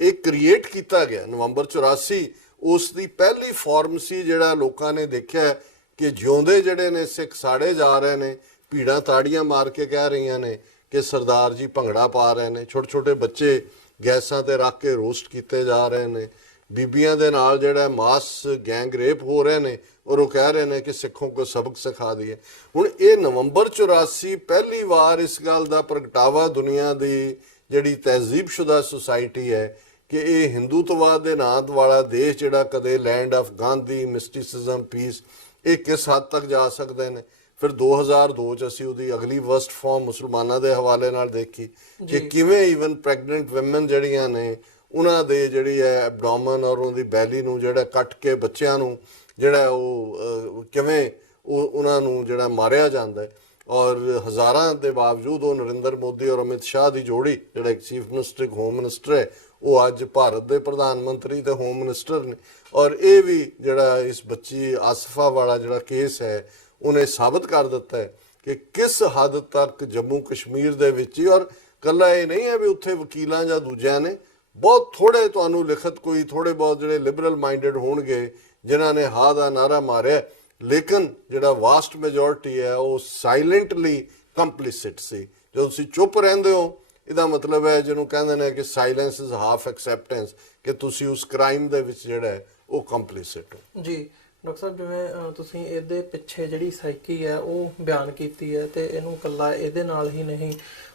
ਇਹ ਕ੍ਰੀਏਟ ਕੀਤਾ ਗਿਆ। ਨਵੰਬਰ 84 ਉਸ ਦੀ ਪਹਿਲੀ ਫਾਰਮ ਸੀ ਜਿਹੜਾ ਲੋਕਾਂ ਨੇ ਦੇਖਿਆ ਕਿ ਜਿਉਂਦੇ ਜਿਹੜੇ ਨੇ ਸਿੱਖ ਸਾੜੇ ਜਾ ਰਹੇ ਨੇ, ਭੀੜਾਂ ਤਾੜੀਆਂ ਮਾਰ ਕੇ ਕਹਿ ਰਹੀਆਂ ਨੇ ਕਿ ਸਰਦਾਰ ਜੀ ਭੰਗੜਾ ਪਾ ਰਹੇ ਨੇ, ਛੋਟੇ ਛੋਟੇ ਬੱਚੇ ਗੈਸਾਂ ਤੇ ਰੱਖ ਕੇ ਰੋਸਟ ਕੀਤੇ ਜਾ ਰਹੇ ਨੇ, ਬੀਬੀਆਂ ਦੇ ਨਾਲ ਜਿਹੜਾ ਮਾਸ ਗੈਂਗ ਰੇਪ ਹੋ ਰਹੇ ਨੇ ਔਰ ਉਹ ਕਹਿ ਰਹੇ ਨੇ ਕਿ ਸਿੱਖੋਂ ਕੋ ਸਬਕ ਸਿਖਾ ਦਈਏ। ਹੁਣ ਇਹ ਨਵੰਬਰ 84 ਪਹਿਲੀ ਵਾਰ ਇਸ ਗੱਲ ਦਾ ਪ੍ਰਗਟਾਵਾ ਦੁਨੀਆ ਦੀ ਜਿਹੜੀ ਤਹਿਜ਼ੀਬਸ਼ੁਦਾ ਸੁਸਾਇਟੀ ਹੈ ਕਿ ਇਹ ਹਿੰਦੂਤਵਾਦ ਦੇ ਨਾਂ ਵਾਲਾ ਦੇਸ਼ ਜਿਹੜਾ ਕਦੇ ਲੈਂਡ ਆਫ ਗਾਂਧੀ, ਮਿਸਟਿਸਿਜ਼ਮ, ਪੀਸ, ਇਹ ਕਿਸ ਹੱਦ ਤੱਕ ਜਾ ਸਕਦੇ ਨੇ। ਫਿਰ 2002 ਚ ਅਸੀਂ ਉਹਦੀ ਅਗਲੀ ਵਰਸਟ ਫਾਰਮ ਮੁਸਲਮਾਨਾਂ ਦੇ ਹਵਾਲੇ ਨਾਲ ਦੇਖੀ ਕਿ ਕਿਵੇਂ ਈਵਨ ਪ੍ਰੈਗਨੈਂਟ ਵਿਮਨ ਜਿਹੜੀਆਂ ਨੇ ਉਹਨਾਂ ਦੇ ਜਿਹੜੀ ਹੈ ਐਬਡੋਮਨ ਔਰ ਉਹਦੀ ਬੈਲੀ ਨੂੰ ਜਿਹੜਾ ਕੱਟ ਕੇ ਬੱਚਿਆਂ ਨੂੰ ਜਿਹੜਾ ਉਹ ਕਿਵੇਂ ਉਹਨਾਂ ਨੂੰ ਜਿਹੜਾ ਮਾਰਿਆ ਜਾਂਦਾ ਹੈ। ਔਰ ਹਜ਼ਾਰਾਂ ਦੇ ਬਾਵਜੂਦ ਉਹ ਨਰਿੰਦਰ ਮੋਦੀ ਔਰ ਅਮਿਤ ਸ਼ਾਹ ਦੀ ਜੋੜੀ ਜਿਹੜਾ ਇੱਕ ਚੀਫ ਮਿਨਿਸਟਰ, ਇੱਕ ਹੋਮ ਮਿਨਿਸਟਰ ਹੈ, ਉਹ ਅੱਜ ਭਾਰਤ ਦੇ ਪ੍ਰਧਾਨ ਮੰਤਰੀ ਤੇ ਹੋਮ ਮਿਨਿਸਟਰ ਨੇ। ਔਰ ਇਹ ਵੀ ਜਿਹੜਾ ਇਸ ਬੱਚੀ ਆਸਫਾ ਵਾਲਾ ਜਿਹੜਾ ਕੇਸ ਹੈ ਉਹਨੇ ਸਾਬਤ ਕਰ ਦਿੱਤਾ ਹੈ ਕਿ ਕਿਸ ਹੱਦ ਤੱਕ ਜੰਮੂ ਕਸ਼ਮੀਰ ਦੇ ਵਿੱਚ ਹੀ, ਔਰ ਕੱਲਾ ਇਹ ਨਹੀਂ ਹੈ ਵੀ ਉੱਥੇ ਵਕੀਲਾਂ ਜਾਂ ਦੂਜਿਆਂ ਨੇ, ਬਹੁਤ ਥੋੜੇ ਤੁਹਾਨੂੰ ਲਿਖਤ ਕੋਈ ਥੋੜੇ ਬਹੁਤ ਜਿਹੜੇ ਲਿਬਰਲ ਮਾਈਂਡਡ ਹੋਣਗੇ ਜਿਨ੍ਹਾਂ ਨੇ ਹਾਂ ਦਾ ਨਾਰਾ ਮਾਰਿਆ, ਲੇਕਿਨ ਜਿਹੜਾ ਵਾਸਟ ਮੈਜੋਰਿਟੀ ਹੈ ਉਹ ਸਾਇਲੈਂਟਲੀ ਕੰਪਲਿਸਿਟ ਸੀ ਜਦੋਂ ਤੁਸੀਂ ਚੁੱਪ ਰਹਿੰਦੇ ਹੋ ਇਹਦਾ ਮਤਲਬ ਹੈ ਜਿਹਨੂੰ ਕਹਿੰਦੇ ਨੇ ਕਿ ਸਾਇਲੈਂਸ ਇਜ਼ ਹਾਫ ਐਕਸੈਪਟੈਂਸ, ਕਿ ਤੁਸੀਂ ਉਸ ਕ੍ਰਾਈਮ ਦੇ ਵਿੱਚ ਜਿਹੜਾ ਹੈ ਉਹ ਕੰਪਲਿਸਿਟ ਹੋ। ਜੀ ਡਾਕਟਰ ਸਾਹਿਬ, ਜਿਵੇਂ ਤੁਸੀਂ ਇਹਦੇ ਪਿੱਛੇ ਜਿਹੜੀ ਸਾਈਕੀ ਹੈ ਉਹ ਬਿਆਨ ਕੀਤੀ ਹੈ, ਤੇ ਇਹਨੂੰ ਇਕੱਲਾ ਇਹਦੇ ਨਾਲ ਹੀ ਨਹੀਂ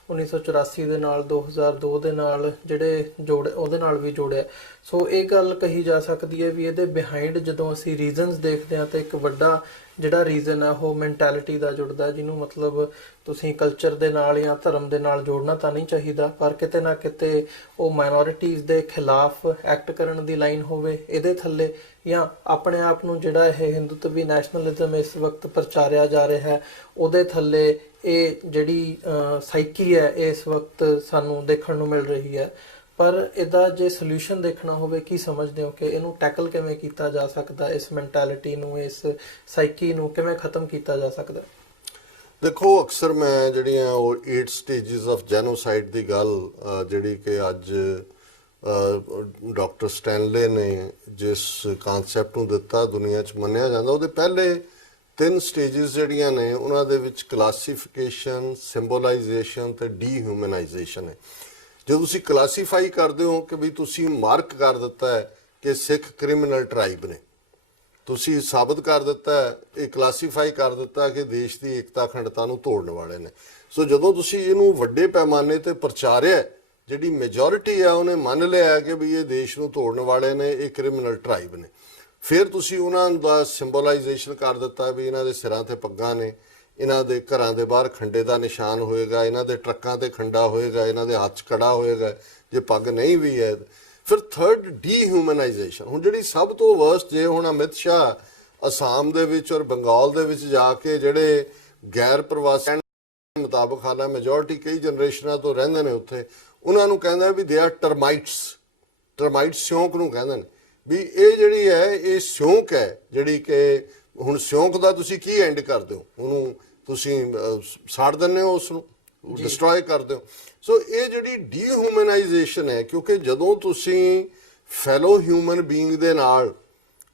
1984 ਦੇ ਨਾਲ 2002 ਦੇ ਨਾਲ ਜਿਹੜੇ ਉਹਦੇ ਨਾਲ ਵੀ ਜੋੜਿਆ। ਸੋ ਇਹ ਗੱਲ ਕਹੀ ਜਾ ਸਕਦੀ ਹੈ ਵੀ ਇਹਦੇ ਬਿਹਾਈਂਡ ਜਦੋਂ ਅਸੀਂ ਰੀਜ਼ਨਸ ਦੇਖਦੇ ਹਾਂ ਤਾਂ ਇੱਕ ਵੱਡਾ ਜਿਹੜਾ ਰੀਜ਼ਨ ਹੈ ਉਹ ਮੈਂਟੈਲਿਟੀ ਦਾ ਜੁੜਦਾ, ਜਿਹਨੂੰ ਮਤਲਬ ਤੁਸੀਂ ਕਲਚਰ ਦੇ ਨਾਲ ਜਾਂ ਧਰਮ ਦੇ ਨਾਲ ਜੋੜਨਾ ਤਾਂ ਨਹੀਂ ਚਾਹੀਦਾ, ਪਰ ਕਿਤੇ ਨਾ ਕਿਤੇ ਉਹ ਮਾਈਨੋਰਿਟੀਜ਼ ਦੇ ਖਿਲਾਫ ਐਕਟ ਕਰਨ ਦੀ ਲਾਈਨ ਹੋਵੇ ਇਹਦੇ ਥੱਲੇ, ਜਾਂ ਆਪਣੇ ਆਪ ਨੂੰ ਜਿਹੜਾ ਇਹ ਹਿੰਦੂਤਵੀ ਨੈਸ਼ਨਲਿਜ਼ਮ ਇਸ ਵਕਤ ਪ੍ਰਚਾਰਿਆ ਜਾ ਰਿਹਾ ਹੈ ਉਹਦੇ ਥੱਲੇ ਇਹ ਜਿਹੜੀ ਸਾਈਕੀ ਹੈ ਇਸ ਵਕਤ ਸਾਨੂੰ ਦੇਖਣ ਨੂੰ ਮਿਲ ਰਹੀ ਹੈ। ਪਰ ਇਹਦਾ ਜੇ ਸੋਲੂਸ਼ਨ ਦੇਖਣਾ ਹੋਵੇ, ਕੀ ਸਮਝਦੇ ਹੋ ਕਿ ਇਹਨੂੰ ਟੈਕਲ ਕਿਵੇਂ ਕੀਤਾ ਜਾ ਸਕਦਾ, ਇਸ ਮੈਂਟੈਲਿਟੀ ਨੂੰ, ਇਸ ਸਾਈਕੀ ਨੂੰ ਕਿਵੇਂ ਖਤਮ ਕੀਤਾ ਜਾ ਸਕਦਾ? ਦੇਖੋ, ਅਕਸਰ ਮੈਂ ਜਿਹੜੀਆਂ ਉਹ 8 ਸਟੇਜਸ ਆਫ ਜੈਨੋਸਾਈਡ ਦੀ ਗੱਲ ਜਿਹੜੀ ਕਿ ਅੱਜ ਡਾਕਟਰ ਸਟੈਨਲੇ ਨੇ ਜਿਸ ਕਨਸੈਪਟ ਨੂੰ ਦਿੱਤਾ ਦੁਨੀਆ 'ਚ ਮੰਨਿਆ ਜਾਂਦਾ, ਉਹਦੇ ਪਹਿਲੇ 3 ਸਟੇਜਸ ਜਿਹੜੀਆਂ ਨੇ ਉਹਨਾਂ ਦੇ ਵਿੱਚ ਕਲਾਸੀਫਿਕੇਸ਼ਨ, ਸਿੰਬੋਲਾਈਜੇਸ਼ਨ ਤੇ ਡੀਹਿਊਮਨਾਈਜੇਸ਼ਨ ਹੈ। ਜਦੋਂ ਤੁਸੀਂ ਕਲਾਸੀਫਾਈ ਕਰਦੇ ਹੋ ਕਿ ਵੀ ਤੁਸੀਂ ਮਾਰਕ ਕਰ ਦਿੱਤਾ ਹੈ ਕਿ ਸਿੱਖ ਕ੍ਰਿਮੀਨਲ ਟ੍ਰਾਈਬ ਨੇ, ਤੁਸੀਂ ਸਾਬਤ ਕਰ ਦਿੱਤਾ ਹੈ, ਇਹ ਕਲਾਸੀਫਾਈ ਕਰ ਦਿੱਤਾ ਕਿ ਦੇਸ਼ ਦੀ ਏਕਤਾ ਅਖੰਡਤਾ ਨੂੰ ਤੋੜਨ ਵਾਲੇ ਨੇ। ਸੋ ਜਦੋਂ ਤੁਸੀਂ ਇਹਨੂੰ ਵੱਡੇ ਪੈਮਾਨੇ ਤੇ ਪ੍ਰਚਾਰਿਆ, ਜਿਹੜੀ ਮੈਜੋਰਿਟੀ ਆ ਉਹਨੇ ਮੰਨ ਲਿਆ ਕਿ ਵੀ ਇਹ ਦੇਸ਼ ਨੂੰ ਤੋੜਨ ਵਾਲੇ ਨੇ, ਇਹ ਕ੍ਰਿਮੀਨਲ ਟ੍ਰਾਈਬ ਨੇ, ਫਿਰ ਤੁਸੀਂ ਉਹਨਾਂ ਦਾ ਸਿੰਬੋਲਾਈਜੇਸ਼ਨ ਕਰ ਦਿੱਤਾ ਵੀ ਇਹਨਾਂ ਦੇ ਸਿਰਾਂ ਤੇ ਪੱਗਾਂ ਨੇ, ਇਹਨਾਂ ਦੇ ਘਰਾਂ ਦੇ ਬਾਹਰ ਖੰਡੇ ਦਾ ਨਿਸ਼ਾਨ ਹੋਏਗਾ, ਇਹਨਾਂ ਦੇ ਟਰੱਕਾਂ ਤੇ ਖੰਡਾ ਹੋਏਗਾ, ਇਹਨਾਂ ਦੇ ਹੱਥ 'ਚ ਕੜਾ ਹੋਏਗਾ, ਜੇ ਪੱਗ ਨਹੀਂ ਵੀ ਹੈ। ਫਿਰ ਥਰਡ ਡੀਹਿਊਮਨਾਈਜੇਸ਼ਨ। ਹੁਣ ਜਿਹੜੀ ਸਭ ਤੋਂ ਵਰਸਟ, ਜੇ ਹੁਣ ਅਮਿਤ ਸ਼ਾਹ ਅਸਾਮ ਦੇ ਵਿੱਚ ਔਰ ਬੰਗਾਲ ਦੇ ਵਿੱਚ ਜਾ ਕੇ ਜਿਹੜੇ ਗੈਰ ਪ੍ਰਵਾਸੀ ਮੁਤਾਬਕ ਹਾਲਾਂ ਮੈਜੋਰਿਟੀ ਕਈ ਜਨਰੇਸ਼ਨਾਂ ਤੋਂ ਰਹਿੰਦੇ ਨੇ ਉੱਥੇ, ਉਹਨਾਂ ਨੂੰ ਕਹਿੰਦਾ ਵੀ ਦੇ ਆਰ ਟਰਮਾਈਟਸ। ਟਰਮਾਈਟ ਸਿਉਂਕ ਨੂੰ ਕਹਿੰਦੇ ਨੇ ਵੀ ਇਹ ਜਿਹੜੀ ਹੈ ਇਹ ਸਿਉਂਕ ਹੈ, ਜਿਹੜੀ ਕਿ ਹੁਣ ਸਿਉਂਕ ਦਾ ਤੁਸੀਂ ਕੀ ਐਂਡ ਕਰਦੇ ਹੋ, ਉਹਨੂੰ ਤੁਸੀਂ ਸਾੜ ਦਿੰਦੇ ਹੋ, ਉਸ ਨੂੰ ਡਿਸਟਰੋਏ ਕਰਦੇ ਹੋ। ਸੋ ਇਹ ਜਿਹੜੀ ਡੀਹਿਊਮਨਾਈਜੇਸ਼ਨ ਹੈ, ਕਿਉਂਕਿ ਜਦੋਂ ਤੁਸੀਂ ਫੈਲੋ ਹਿਊਮਨ ਬੀਇੰਗ ਦੇ ਨਾਲ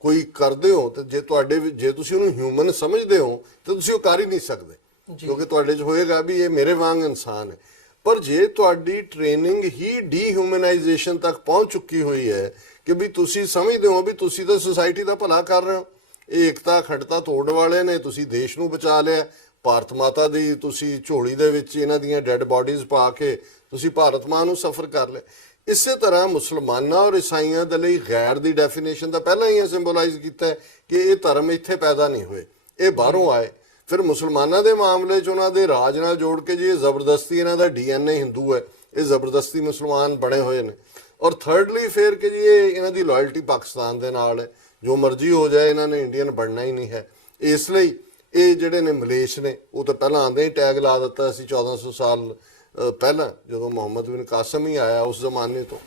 ਕੋਈ ਕਰਦੇ ਹੋ ਤੇ ਜੇ ਤੁਸੀਂ ਉਹਨੂੰ ਹਿਊਮਨ ਸਮਝਦੇ ਹੋ ਤਾਂ ਤੁਸੀਂ ਉਹ ਕਰ ਹੀ ਨਹੀਂ ਸਕਦੇ, ਕਿਉਂਕਿ ਤੁਹਾਡੇ 'ਚ ਹੋਏਗਾ ਵੀ ਇਹ ਮੇਰੇ ਵਾਂਗ ਇਨਸਾਨ ਹੈ। ਪਰ ਜੇ ਤੁਹਾਡੀ ਟ੍ਰੇਨਿੰਗ ਹੀ ਡੀਹਿਊਮਨਾਈਜੇਸ਼ਨ ਤੱਕ ਪਹੁੰਚ ਚੁੱਕੀ ਹੋਈ ਹੈ ਕਿ ਵੀ ਤੁਸੀਂ ਸਮਝਦੇ ਹੋ ਵੀ ਤੁਸੀਂ ਤਾਂ ਸੁਸਾਇਟੀ ਦਾ ਭਲਾ ਕਰ ਰਹੇ ਹੋ, ਇਹ ਏਕਤਾ ਅਖੰਡਤਾ ਤੋੜਨ ਵਾਲੇ ਨੇ, ਤੁਸੀਂ ਦੇਸ਼ ਨੂੰ ਬਚਾ ਲਿਆ, ਭਾਰਤ ਮਾਤਾ ਦੀ ਤੁਸੀਂ ਝੋਲੀ ਦੇ ਵਿੱਚ ਇਹਨਾਂ ਦੀਆਂ ਡੈੱਡ ਬਾਡੀਜ਼ ਪਾ ਕੇ ਤੁਸੀਂ ਭਾਰਤ ਮਾਂ ਨੂੰ ਸਫਰ ਕਰ ਲਿਆ। ਇਸੇ ਤਰ੍ਹਾਂ ਮੁਸਲਮਾਨਾਂ ਔਰ ਈਸਾਈਆਂ ਦੇ ਲਈ ਗੈਰ ਦੀ ਡੈਫੀਨੇਸ਼ਨ ਤਾਂ ਪਹਿਲਾਂ ਹੀ ਸਿੰਬੋਲਾਈਜ਼ ਕੀਤਾ ਹੈ ਕਿ ਇਹ ਧਰਮ ਇੱਥੇ ਪੈਦਾ ਨਹੀਂ ਹੋਏ, ਇਹ ਬਾਹਰੋਂ ਆਏ। ਫਿਰ ਮੁਸਲਮਾਨਾਂ ਦੇ ਮਾਮਲੇ 'ਚ ਉਹਨਾਂ ਦੇ ਰਾਜ ਨਾਲ ਜੋੜ ਕੇ ਜੀ ਇਹ ਜ਼ਬਰਦਸਤੀ ਇਹਨਾਂ ਦਾ DNA ਹਿੰਦੂ ਹੈ, ਇਹ ਜ਼ਬਰਦਸਤੀ ਮੁਸਲਮਾਨ ਬਣੇ ਹੋਏ ਨੇ। ਔਰ ਥਰਡਲੀ ਫਿਰ ਕਿ ਜੀ ਇਹ ਇਹਨਾਂ ਦੀ ਲਾਇਲਟੀ ਪਾਕਿਸਤਾਨ ਦੇ ਨਾਲ ਹੈ, ਜੋ ਮਰਜ਼ੀ ਹੋ ਜਾਏ ਇਹਨਾਂ ਨੇ ਇੰਡੀਅਨ ਬਣਨਾ ਹੀ ਨਹੀਂ ਹੈ। ਇਸ ਲਈ ਇਹ ਜਿਹੜੇ ਨੇ ਮਲੇਸ਼ ਨੇ, ਉਹ ਤਾਂ ਪਹਿਲਾਂ ਆਉਂਦੇ ਹੀ ਟੈਗ ਲਾ ਦਿੱਤਾ ਸੀ 1400 ਸਾਲ ਪਹਿਲਾਂ, ਜਦੋਂ ਮੁਹੰਮਦ ਬਿਨ ਕਾਸਮ ਹੀ ਆਇਆ ਉਸ ਜ਼ਮਾਨੇ ਤੋਂ।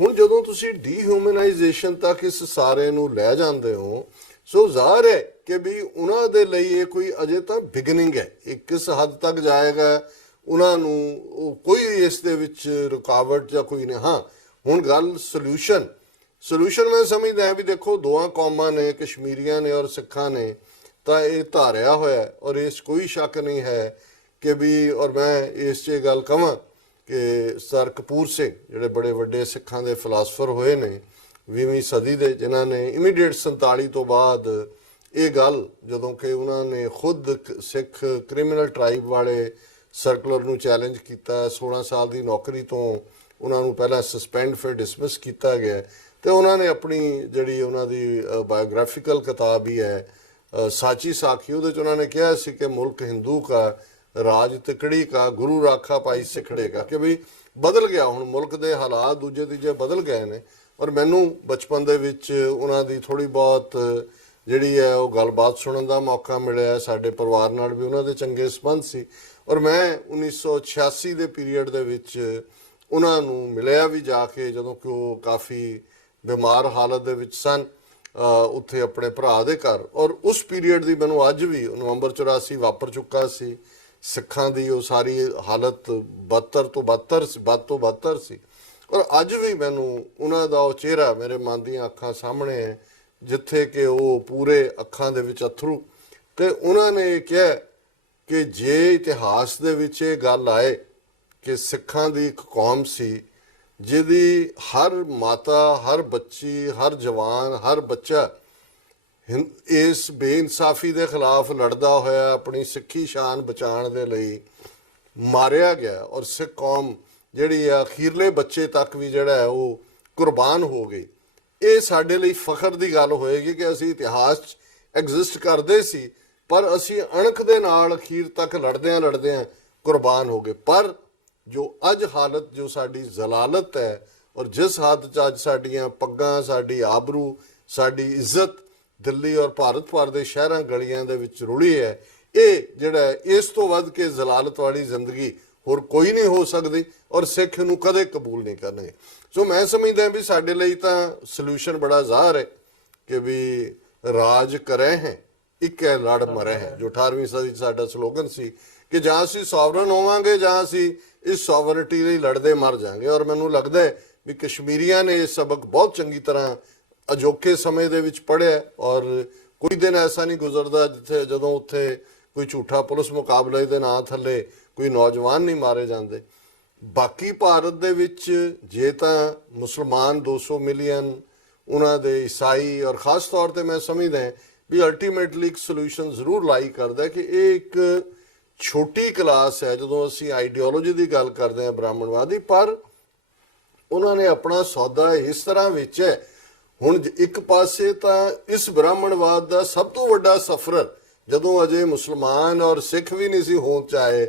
ਹੁਣ ਜਦੋਂ ਤੁਸੀਂ ਡੀਹਿਊਮਨਾਈਜੇਸ਼ਨ ਤੱਕ ਇਸ ਸਾਰੇ ਨੂੰ ਲੈ ਜਾਂਦੇ ਹੋ, ਸੋ ਜ਼ਾਹਰ ਹੈ ਕਿ ਵੀ ਉਹਨਾਂ ਦੇ ਲਈ ਇਹ ਕੋਈ ਅਜੇ ਤਾਂ ਬਿਗਨਿੰਗ ਹੈ, ਇਹ ਕਿਸ ਹੱਦ ਤੱਕ ਜਾਏਗਾ ਉਹਨਾਂ ਨੂੰ ਕੋਈ ਇਸ ਦੇ ਵਿੱਚ ਰੁਕਾਵਟ ਜਾਂ ਕੋਈ ਨਹੀਂ। ਹਾਂ, ਹੁਣ ਗੱਲ ਸੋਲੂਸ਼ਨ ਮੈਂ ਸਮਝਦਾ ਵੀ ਦੇਖੋ, ਦੋਆਂ ਕੌਮਾਂ ਨੇ, ਕਸ਼ਮੀਰੀਆਂ ਨੇ ਔਰ ਸਿੱਖਾਂ ਨੇ, ਤਾਂ ਇਹ ਧਾਰਿਆ ਹੋਇਆ ਔਰ ਇਸ ਕੋਈ ਸ਼ੱਕ ਨਹੀਂ ਹੈ ਕਿ ਵੀ, ਔਰ ਮੈਂ ਇਸ 'ਚ ਗੱਲ ਕਹਾਂ ਕਿ ਸਰ ਕਪੂਰ ਸਿੰਘ ਜਿਹੜੇ ਬੜੇ ਵੱਡੇ ਸਿੱਖਾਂ ਦੇ ਫਿਲਾਸਫਰ ਹੋਏ ਨੇ 20ਵੀਂ ਸਦੀ ਦੇ, ਜਿਨ੍ਹਾਂ ਨੇ ਇਮੀਡੀਏਟ 47 ਤੋਂ ਬਾਅਦ ਇਹ ਗੱਲ, ਜਦੋਂ ਕਿ ਉਹਨਾਂ ਨੇ ਖੁਦ ਸਿੱਖ ਕ੍ਰਿਮੀਨਲ ਟ੍ਰਾਈਬ ਵਾਲੇ ਸਰਕੂਲਰ ਨੂੰ ਚੈਲੰਜ ਕੀਤਾ, 16 ਸਾਲ ਦੀ ਨੌਕਰੀ ਤੋਂ ਉਹਨਾਂ ਨੂੰ ਪਹਿਲਾਂ ਸਸਪੈਂਡ ਫਿਰ ਡਿਸਮਿਸ ਕੀਤਾ ਗਿਆ, ਤੇ ਉਹਨਾਂ ਨੇ ਆਪਣੀ ਜਿਹੜੀ ਉਹਨਾਂ ਦੀ ਬਾਇਓਗ੍ਰਾਫੀਕਲ ਕਿਤਾਬ ਹੀ ਹੈ ਸਾਚੀ ਸਾਖੀ, ਉਹਦੇ 'ਚ ਉਹਨਾਂ ਨੇ ਕਿਹਾ ਸੀ ਕਿ ਮੁਲਕ ਹਿੰਦੂ ਕਾ ਰਾਜ ਤਿਕੜੀ ਕਾ ਗੁਰੂ ਰਾਖਾ ਪਾਈ ਸਿਖੜੇ ਕਾ, ਕਿ ਵੀ ਬਦਲ ਗਿਆ ਹੁਣ ਮੁਲਕ ਦੇ ਹਾਲਾਤ ਦੂਜੇ ਤੀਜੇ ਬਦਲ ਗਏ ਨੇ। ਔਰ ਮੈਨੂੰ ਬਚਪਨ ਦੇ ਵਿੱਚ ਉਹਨਾਂ ਦੀ ਥੋੜ੍ਹੀ ਬਹੁਤ ਜਿਹੜੀ ਹੈ ਉਹ ਗੱਲਬਾਤ ਸੁਣਨ ਦਾ ਮੌਕਾ ਮਿਲਿਆ, ਸਾਡੇ ਪਰਿਵਾਰ ਨਾਲ ਵੀ ਉਹਨਾਂ ਦੇ ਚੰਗੇ ਸੰਬੰਧ ਸੀ। ਔਰ ਮੈਂ 1986 ਦੇ ਪੀਰੀਅਡ ਦੇ ਵਿੱਚ ਉਹਨਾਂ ਨੂੰ ਮਿਲਿਆ ਵੀ ਜਾ ਕੇ, ਜਦੋਂ ਕਿ ਉਹ ਕਾਫੀ ਬਿਮਾਰ ਹਾਲਤ ਦੇ ਵਿੱਚ ਸਨ ਉੱਥੇ ਆਪਣੇ ਭਰਾ ਦੇ ਘਰ। ਔਰ ਉਸ ਪੀਰੀਅਡ ਦੀ ਮੈਨੂੰ ਅੱਜ ਵੀ, ਨਵੰਬਰ 84 ਵਾਪਰ ਚੁੱਕਾ ਸੀ, ਸਿੱਖਾਂ ਦੀ ਉਹ ਸਾਰੀ ਹਾਲਤ ਬਦ ਤੋਂ ਬਦਤਰ ਸੀ। ਔਰ ਅੱਜ ਵੀ ਮੈਨੂੰ ਉਹਨਾਂ ਦਾ ਉਹ ਚਿਹਰਾ ਮੇਰੇ ਮਨ ਦੀਆਂ ਅੱਖਾਂ ਸਾਹਮਣੇ ਹੈ, ਜਿੱਥੇ ਕਿ ਉਹ ਪੂਰੇ ਅੱਖਾਂ ਦੇ ਵਿੱਚ ਅਥਰੂ, ਤੇ ਉਹਨਾਂ ਨੇ ਕਿਹਾ ਕਿ ਜੇ ਇਤਿਹਾਸ ਦੇ ਵਿੱਚ ਇਹ ਗੱਲ ਆਏ ਕਿ ਸਿੱਖਾਂ ਦੀ ਇੱਕ ਕੌਮ ਸੀ ਜਿਹਦੀ ਹਰ ਮਾਤਾ, ਹਰ ਬੱਚੀ, ਹਰ ਜਵਾਨ, ਹਰ ਬੱਚਾ ਇਸ ਬੇਇਨਸਾਫੀ ਦੇ ਖਿਲਾਫ ਲੜਦਾ ਹੋਇਆ ਆਪਣੀ ਸਿੱਖੀ ਸ਼ਾਨ ਬਚਾਉਣ ਦੇ ਲਈ ਮਾਰਿਆ ਗਿਆ, ਔਰ ਸਿੱਖ ਕੌਮ ਜਿਹੜੀ ਆ ਅਖੀਰਲੇ ਬੱਚੇ ਤੱਕ ਵੀ ਜਿਹੜਾ ਹੈ ਉਹ ਕੁਰਬਾਨ ਹੋ ਗਈ। ਇਹ ਸਾਡੇ ਲਈ ਫਖਰ ਦੀ ਗੱਲ ਹੋਏਗੀ ਕਿ ਅਸੀਂ ਇਤਿਹਾਸ 'ਚ ਐਗਜ਼ਿਸਟ ਕਰਦੇ ਸੀ, ਪਰ ਅਸੀਂ ਅਣਖ ਦੇ ਨਾਲ ਅਖੀਰ ਤੱਕ ਲੜਦਿਆਂ ਕੁਰਬਾਨ ਹੋ ਗਏ। ਪਰ ਜੋ ਅੱਜ ਹਾਲਤ, ਜੋ ਸਾਡੀ ਜ਼ਲਾਲਤ ਹੈ, ਔਰ ਜਿਸ ਹੱਦ 'ਚ ਅੱਜ ਸਾਡੀਆਂ ਪੱਗਾਂ, ਸਾਡੀ ਆਬਰੂ, ਸਾਡੀ ਇੱਜ਼ਤ ਦਿੱਲੀ ਔਰ ਭਾਰਤ ਭਰ ਦੇ ਸ਼ਹਿਰਾਂ ਗਲੀਆਂ ਦੇ ਵਿੱਚ ਰੁਲੀ ਹੈ, ਇਹ ਜਿਹੜਾ ਇਸ ਤੋਂ ਵੱਧ ਕੇ ਜ਼ਲਾਲਤ ਵਾਲੀ ਜ਼ਿੰਦਗੀ ਹੋਰ ਕੋਈ ਨਹੀਂ ਹੋ ਸਕਦੀ, ਔਰ ਸਿੱਖ ਨੂੰ ਕਦੇ ਕਬੂਲ ਨਹੀਂ ਕਰਨਗੇ। ਸੋ ਮੈਂ ਸਮਝਦਾ ਵੀ ਸਾਡੇ ਲਈ ਤਾਂ ਸੋਲੂਸ਼ਨ ਬੜਾ ਜ਼ਾਹਰ ਹੈ ਕਿ ਵੀ ਰਾਜ ਕਰੇ ਹੈ ਇੱਕ ਹੈ ਲੜ ਮਰੇ ਹੈ, ਜੋ 18ਵੀਂ ਸਦੀ 'ਚ ਸਾਡਾ ਸਲੋਗਨ ਸੀ ਕਿ ਜਾਂ ਅਸੀਂ ਸੋਵਰਨ ਹੋਵਾਂਗੇ ਜਾਂ ਅਸੀਂ ਇਸ ਸੋਵਰਨਟੀ ਲਈ ਲੜਦੇ ਮਰ ਜਾਵਾਂਗੇ। ਔਰ ਮੈਨੂੰ ਲੱਗਦਾ ਹੈ ਵੀ ਕਸ਼ਮੀਰੀਆਂ ਨੇ ਇਹ ਸਬਕ ਬਹੁਤ ਚੰਗੀ ਤਰ੍ਹਾਂ ਅਜੋਕੇ ਸਮੇਂ ਦੇ ਵਿੱਚ ਪੜ੍ਹਿਆ, ਔਰ ਕੋਈ ਦਿਨ ਐਸਾ ਨਹੀਂ ਗੁਜ਼ਰਦਾ ਜਿੱਥੇ ਜਦੋਂ ਉੱਥੇ ਕੋਈ ਝੂਠਾ ਪੁਲਿਸ ਮੁਕਾਬਲੇ ਦੇ ਨਾਂ ਥੱਲੇ ਕੋਈ ਨੌਜਵਾਨ ਨਹੀਂ ਮਾਰੇ ਜਾਂਦੇ। ਬਾਕੀ ਭਾਰਤ ਦੇ ਵਿੱਚ ਜੇ ਤਾਂ ਮੁਸਲਮਾਨ 200 ਮਿਲੀਅਨ, ਉਹਨਾਂ ਦੇ ਈਸਾਈ, ਔਰ ਖਾਸ ਤੌਰ ਤੇ ਮੈਂ ਸਮਝਦਾ ਵੀ ਅਲਟੀਮੇਟਲੀ ਇੱਕ ਸੋਲੂਸ਼ਨ ਜ਼ਰੂਰ ਲਾਈ ਕਰਦਾ ਕਿ ਇਹ ਇੱਕ ਛੋਟੀ ਕਲਾਸ ਹੈ ਜਦੋਂ ਅਸੀਂ ਆਈਡੀਓਲੋਜੀ ਦੀ ਗੱਲ ਕਰਦੇ ਹਾਂ ਬ੍ਰਾਹਮਣਵਾਦੀ, ਪਰ ਉਹਨਾਂ ਨੇ ਆਪਣਾ ਸੌਦਾ ਇਸ ਤਰ੍ਹਾਂ ਵੇਚਿਆ। ਹੁਣ ਇੱਕ ਪਾਸੇ ਤਾਂ ਇਸ ਬ੍ਰਾਹਮਣਵਾਦ ਦਾ ਸਭ ਤੋਂ ਵੱਡਾ ਸਫਰ ਜਦੋਂ ਅਜੇ ਮੁਸਲਮਾਨ ਔਰ ਸਿੱਖ ਵੀ ਨਹੀਂ ਸੀ ਹੋਂਦ 'ਚ ਆਏ,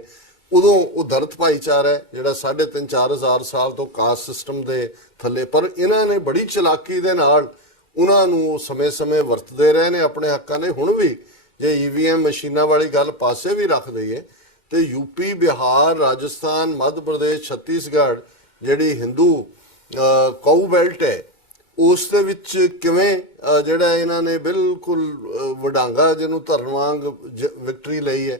ਉਦੋਂ ਉਹ ਦਲਿਤ ਭਾਈਚਾਰਾ ਹੈ ਜਿਹੜਾ 3,500-4 ਹਜ਼ਾਰ ਸਾਲ ਤੋਂ ਕਾਸਟ ਸਿਸਟਮ ਦੇ ਥੱਲੇ, ਪਰ ਇਹਨਾਂ ਨੇ ਬੜੀ ਚਲਾਕੀ ਦੇ ਨਾਲ ਉਹਨਾਂ ਨੂੰ ਉਹ ਸਮੇਂ-ਸਮੇਂ ਵਰਤਦੇ ਰਹੇ ਨੇ ਆਪਣੇ ਹੱਕਾਂ ਲਈ। ਹੁਣ ਵੀ ਜੇ ਈਵੀਐਮ ਮਸ਼ੀਨਾਂ ਵਾਲੀ ਗੱਲ ਪਾਸੇ ਵੀ ਰੱਖ ਦਈਏ ਤੇ ਯੂਪੀ, ਬਿਹਾਰ, ਰਾਜਸਥਾਨ, ਮੱਧ ਪ੍ਰਦੇਸ਼, ਛੱਤੀਸਗੜ੍ਹ ਜਿਹੜੀ ਹਿੰਦੂ ਕਾਊ ਬੈਲਟ ਹੈ, ਉਸ ਦੇ ਵਿੱਚ ਕਿਵੇਂ ਜਿਹੜਾ ਇਹਨਾਂ ਨੇ ਬਿਲਕੁਲ ਵਡਾਂਗਾ ਜਿਹਨੂੰ ਧਰਨ ਵਾਂਗ ਵਿਕਟਰੀ ਲਈ ਹੈ,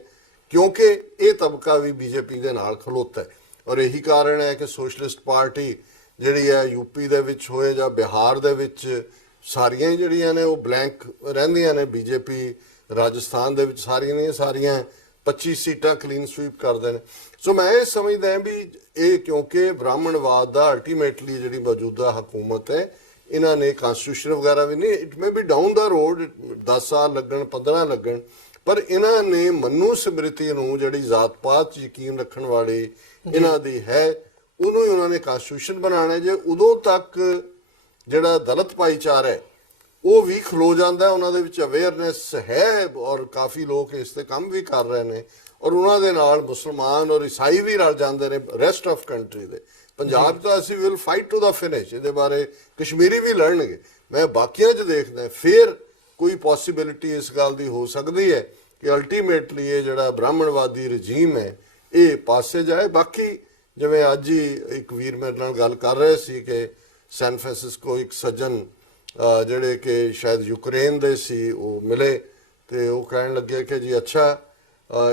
ਕਿਉਂਕਿ ਇਹ ਤਬਕਾ ਵੀ ਬੀਜੇਪੀ ਦੇ ਨਾਲ ਖਲੋਤਾ ਹੈ। ਔਰ ਇਹੀ ਕਾਰਨ ਹੈ ਕਿ ਸੋਸ਼ਲਿਸਟ ਪਾਰਟੀ ਜਿਹੜੀ ਹੈ ਯੂਪੀ ਦੇ ਵਿੱਚ ਹੋਏ ਜਾਂ ਬਿਹਾਰ ਦੇ ਵਿੱਚ, ਸਾਰੀਆਂ ਹੀ ਜਿਹੜੀਆਂ ਨੇ ਉਹ ਬਲੈਂਕ ਰਹਿੰਦੀਆਂ ਨੇ। ਬੀਜੇਪੀ ਰਾਜਸਥਾਨ ਦੇ ਵਿੱਚ ਸਾਰੀਆਂ 25 ਸੀਟਾਂ ਕਲੀਨ ਸਵੀਪ ਕਰਦੇ ਨੇ। ਸੋ ਮੈਂ ਇਹ ਸਮਝਦਾ ਵੀ ਇਹ ਕਿਉਂਕਿ ਬ੍ਰਾਹਮਣਵਾਦ ਦਾ ਅਲਟੀਮੇਟਲੀ ਜਿਹੜੀ ਮੌਜੂਦਾ ਹਕੂਮਤ ਹੈ, ਇਹਨਾਂ ਨੇ ਕਨਸਟੀਟਿਊਸ਼ਨ ਵਗੈਰਾ ਵੀ ਨਹੀਂ, it may be down the road 10 ਸਾਲ ਲੱਗਣ, 15 ਲੱਗਣ, ਪਰ ਇਹਨਾਂ ਨੇ ਮਨੂ ਸਮ੍ਰਿਤੀ ਨੂੰ ਜਿਹੜੀ ਜ਼ਾਤ ਪਾਤ 'ਚ ਯਕੀਨ ਰੱਖਣ ਵਾਲੀ ਇਹਨਾਂ ਦੀ ਹੈ, ਉਹਨੂੰ ਹੀ ਉਹਨਾਂ ਨੇ ਕਨਸਟੀਟਿਊਸ਼ਨ ਬਣਾਉਣਾ। ਜੇ ਉਦੋਂ ਤੱਕ ਜਿਹੜਾ ਦਲਿਤ ਭਾਈਚਾਰਾ ਹੈ ਉਹ ਵੀ ਖਲੋ ਜਾਂਦਾ, ਉਹਨਾਂ ਦੇ ਵਿੱਚ ਅਵੇਅਰਨੈਸ ਹੈ ਔਰ ਕਾਫੀ ਲੋਕ ਇਸ ਤੇ ਕੰਮ ਵੀ ਕਰ ਰਹੇ ਨੇ, ਔਰ ਉਹਨਾਂ ਦੇ ਨਾਲ ਮੁਸਲਮਾਨ ਔਰ ਈਸਾਈ ਵੀ ਰਲ ਜਾਂਦੇ ਨੇ ਰੈਸਟ ਆਫ ਕੰਟਰੀ ਦੇ। ਪੰਜਾਬ ਤਾਂ ਅਸੀਂ will fight to the finish, ਇਹਦੇ ਬਾਰੇ ਕਸ਼ਮੀਰੀ ਵੀ ਲੜਨਗੇ। ਮੈਂ ਬਾਕੀਆਂ 'ਚ ਦੇਖਦਾ ਫਿਰ ਕੋਈ ਪੋਸੀਬਿਲਿਟੀ ਇਸ ਗੱਲ ਦੀ ਹੋ ਸਕਦੀ ਹੈ ਕਿ ਅਲਟੀਮੇਟਲੀ ਇਹ ਜਿਹੜਾ ਬ੍ਰਾਹਮਣਵਾਦੀ ਰਜੀਮ ਹੈ ਇਹ ਪਾਸੇ ਜਾਏ। ਬਾਕੀ ਜਿਵੇਂ ਅੱਜ ਹੀ ਇੱਕ ਵੀਰ ਮੇਰੇ ਨਾਲ ਗੱਲ ਕਰ ਰਹੇ ਸੀ ਕਿ ਸੈਨ ਫ੍ਰਾਂਸਿਸਕੋ ਇੱਕ ਸੱਜਣ ਜਿਹੜੇ ਕਿ ਸ਼ਾਇਦ ਯੂਕਰੇਨ ਦੇ ਸੀ, ਉਹ ਮਿਲੇ ਤੇ ਉਹ ਕਹਿਣ ਲੱਗੇ ਕਿ ਜੀ ਅੱਛਾ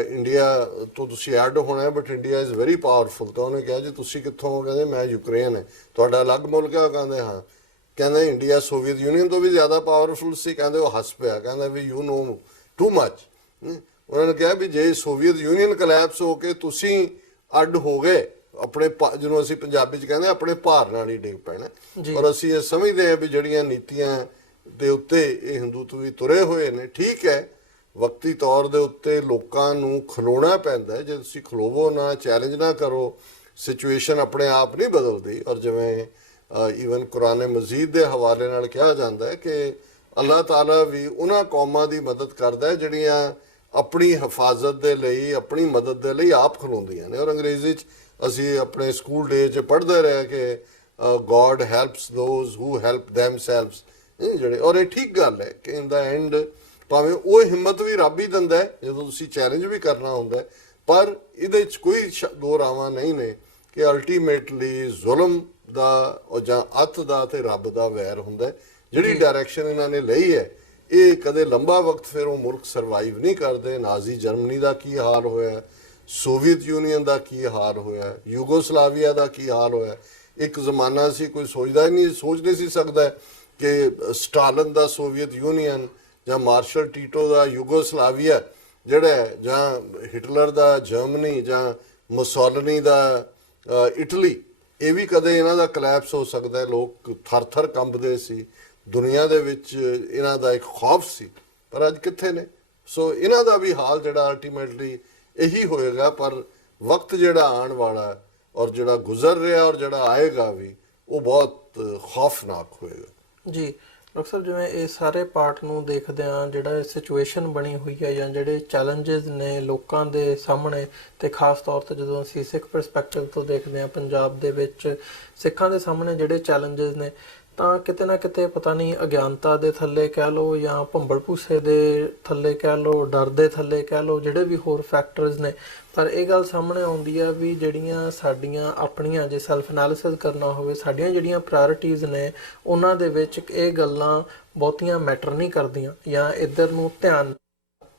ਇੰਡੀਆ ਤੋਂ ਤੁਸੀਂ ਐਡ ਹੋਣਾ, but India is very powerful. ਤਾਂ ਉਹਨੇ ਕਿਹਾ ਜੀ ਤੁਸੀਂ ਕਿੱਥੋਂ ਹੋ? ਕਹਿੰਦੇ ਮੈਂ ਯੂਕਰੇਨ ਹੈ। ਤੁਹਾਡਾ ਅਲੱਗ ਮੁਲਕ ਹੈ? ਕਹਿੰਦੇ ਹਾਂ। ਕਹਿੰਦੇ ਇੰਡੀਆ ਸੋਵੀਅਤ ਯੂਨੀਅਨ ਤੋਂ ਵੀ ਜ਼ਿਆਦਾ ਪਾਵਰਫੁਲ ਸੀ। ਕਹਿੰਦੇ ਉਹ ਹੱਸ ਪਿਆ, ਕਹਿੰਦਾ ਵੀ ਯੂ ਨੋ ਟੂ ਮੱਚ। ਉਹਨਾਂ ਨੇ ਕਿਹਾ ਵੀ ਜੇ ਸੋਵੀਅਤ ਯੂਨੀਅਨ ਕਲੈਪਸ ਹੋ ਕੇ ਤੁਸੀਂ ਅੱਡ ਹੋ ਗਏ, ਆਪਣੇ ਜਿਹਨੂੰ ਅਸੀਂ ਪੰਜਾਬੀ 'ਚ ਕਹਿੰਦੇ ਆਪਣੇ ਭਾਰ ਨਾਲ ਹੀ ਡਿੱਗ ਪੈਣਾ। ਔਰ ਅਸੀਂ ਇਹ ਸਮਝਦੇ ਹਾਂ ਵੀ ਜਿਹੜੀਆਂ ਨੀਤੀਆਂ ਦੇ ਉੱਤੇ ਇਹ ਹਿੰਦੂਤਵੀ ਤੁਰੇ ਹੋਏ ਨੇ, ਠੀਕ ਹੈ, ਵਕਤੀ ਤੌਰ ਦੇ ਉੱਤੇ ਲੋਕਾਂ ਨੂੰ ਖਲੋਣਾ ਪੈਂਦਾ। ਜੇ ਤੁਸੀਂ ਖਲੋਵੋ ਨਾ, ਚੈਲੰਜ ਨਾ ਕਰੋ, ਸਿਚੁਏਸ਼ਨ ਆਪਣੇ ਆਪ ਨਹੀਂ ਬਦਲਦੀ। ਔਰ ਜਿਵੇਂ ਈਵਨ ਕੁਰਾਨ ਮਜੀਦ ਦੇ ਹਵਾਲੇ ਨਾਲ ਕਿਹਾ ਜਾਂਦਾ ਹੈ ਕਿ ਅੱਲਾਹ ਤਾਲਾ ਵੀ ਉਹਨਾਂ ਕੌਮਾਂ ਦੀ ਮਦਦ ਕਰਦਾ ਹੈ ਜਿਹੜੀਆਂ ਆਪਣੀ ਹਿਫਾਜ਼ਤ ਦੇ ਲਈ, ਆਪਣੀ ਮਦਦ ਦੇ ਲਈ ਆਪ ਖਲੋਂਦੀਆਂ ਨੇ। ਔਰ ਅੰਗਰੇਜ਼ੀ 'ਚ ਅਸੀਂ ਆਪਣੇ ਸਕੂਲ ਡੇ 'ਚ ਪੜ੍ਹਦੇ ਰਹੇ ਕਿ God helps those who help ਦੈਮਸੈਲਵਸ, ਜਿਹੜੇ, ਔਰ ਇਹ ਠੀਕ ਗੱਲ ਹੈ ਕਿ ਇਨ ਦਾ ਐਂਡ ਭਾਵੇਂ ਉਹ ਹਿੰਮਤ ਵੀ ਰੱਬ ਹੀ ਦਿੰਦਾ ਹੈ ਜਦੋਂ ਤੁਸੀਂ ਚੈਲੰਜ ਵੀ ਕਰਨਾ ਹੁੰਦਾ, ਪਰ ਇਹਦੇ 'ਚ ਕੋਈ ਦੋ ਰਾਵਾਂ ਨਹੀਂ ਨੇ ਕਿ ਅਲਟੀਮੇਟਲੀ ਜ਼ੁਲਮ ਦਾ ਜਾਂ ਅੱਤ ਦਾ ਤੇ ਰੱਬ ਦਾ ਵੈਰ ਹੁੰਦਾ। ਜਿਹੜੀ ਡਾਇਰੈਕਸ਼ਨ ਇਹਨਾਂ ਨੇ ਲਈ ਹੈ ਇਹ ਕਦੇ ਲੰਬਾ ਵਕਤ ਫਿਰ ਉਹ ਮੁਲਕ ਸਰਵਾਈਵ ਨਹੀਂ ਕਰਦੇ। ਨਾਜ਼ੀ ਜਰਮਨੀ ਦਾ ਕੀ ਹਾਲ ਹੋਇਆ, ਸੋਵੀਅਤ ਯੂਨੀਅਨ ਦਾ ਕੀ ਹਾਲ ਹੋਇਆ, ਯੂਗੋਸਲਾਵੀਆ ਦਾ ਕੀ ਹਾਲ ਹੋਇਆ। ਇੱਕ ਜ਼ਮਾਨਾ ਸੀ ਕੋਈ ਸੋਚ ਨਹੀਂ ਸੀ ਸਕਦਾ ਕਿ ਸਟਾਲਿਨ ਦਾ ਸੋਵੀਅਤ ਯੂਨੀਅਨ ਜਾਂ ਮਾਰਸ਼ਲ ਟੀਟੋ ਦਾ ਯੂਗੋਸਲਾਵੀਆ ਜਿਹੜਾ, ਜਾਂ ਹਿਟਲਰ ਦਾ ਜਰਮਨੀ, ਜਾਂ ਮੁਸੋਲਿਨੀ ਦਾ ਇਟਲੀ, ਇਹ ਵੀ ਕਦੇ ਇਹਨਾਂ ਦਾ ਕਲੈਪਸ ਹੋ ਸਕਦਾ ਹੈ। ਲੋਕ ਥਰ-ਥਰ ਕੰਬਦੇ ਸੀ, ਦੁਨੀਆ ਦੇ ਵਿੱਚ ਇਹਨਾਂ ਦਾ ਇੱਕ ਖੌਫ ਸੀ, ਪਰ ਅੱਜ ਕਿੱਥੇ ਨੇ? ਸੋ ਇਹਨਾਂ ਦਾ ਵੀ ਹਾਲ ਜਿਹੜਾ ਅਲਟੀਮੇਟਲੀ ਇਹੀ ਹੋਏਗਾ। ਪਰ ਵਕਤ ਜਿਹੜਾ ਆਉਣ ਵਾਲਾ ਹੈ ਔਰ ਜਿਹੜਾ ਗੁਜ਼ਰ ਰਿਹਾ ਔਰ ਜਿਹੜਾ ਆਏਗਾ ਵੀ, ਉਹ ਬਹੁਤ ਖੌਫਨਾਕ ਹੋਏਗਾ। ਜੀ ਡਾਕਟਰ ਸਾਹਿਬ, ਜਿਵੇਂ ਇਹ ਸਾਰੇ ਪਾਰਟ ਨੂੰ ਦੇਖਦੇ ਆ, ਜਿਹੜਾ ਇਹ ਸਿਚੁਏਸ਼ਨ ਬਣੀ ਹੋਈ ਹੈ ਜਾਂ ਜਿਹੜੇ ਚੈਲੰਜਸ ਨੇ ਲੋਕਾਂ ਦੇ ਸਾਹਮਣੇ, ਤੇ ਖਾਸ ਤੌਰ ਤੇ ਜਦੋਂ ਅਸੀਂ ਸਿੱਖ ਪਰਸਪੈਕਟਿਵ ਤੋਂ ਦੇਖਦੇ ਆ ਪੰਜਾਬ ਦੇ ਵਿੱਚ ਸਿੱਖਾਂ ਦੇ ਸਾਹਮਣੇ ਜਿਹੜੇ ਚੈਲੰਜਸ ਨੇ, ਤਾਂ ਕਿਤੇ ਨਾ ਕਿਤੇ ਪਤਾ ਨਹੀਂ ਅਗਿਆਨਤਾ ਦੇ ਥੱਲੇ ਕਹਿ ਲਓ ਜਾਂ ਭੰਬਲ ਭੂਸੇ ਦੇ ਥੱਲੇ ਕਹਿ ਲਓ, ਡਰ ਦੇ ਥੱਲੇ ਕਹਿ ਲਓ, ਜਿਹੜੇ ਵੀ ਹੋਰ ਫੈਕਟਰਸ ਨੇ, ਪਰ ਇਹ ਗੱਲ ਸਾਹਮਣੇ ਆਉਂਦੀ ਆ ਵੀ ਜਿਹੜੀਆਂ ਸਾਡੀਆਂ ਆਪਣੀਆਂ, ਜੇ ਸੈਲਫ ਐਨਾਲਿਸਿਸ ਕਰਨਾ ਹੋਵੇ, ਸਾਡੀਆਂ ਜਿਹੜੀਆਂ ਪ੍ਰਾਇੋਰਟੀਜ਼ ਨੇ ਉਹਨਾਂ ਦੇ ਵਿੱਚ ਇਹ ਗੱਲਾਂ ਬਹੁਤੀਆਂ ਮੈਟਰ ਨਹੀਂ ਕਰਦੀਆਂ, ਜਾਂ ਇੱਧਰ ਨੂੰ ਧਿਆਨ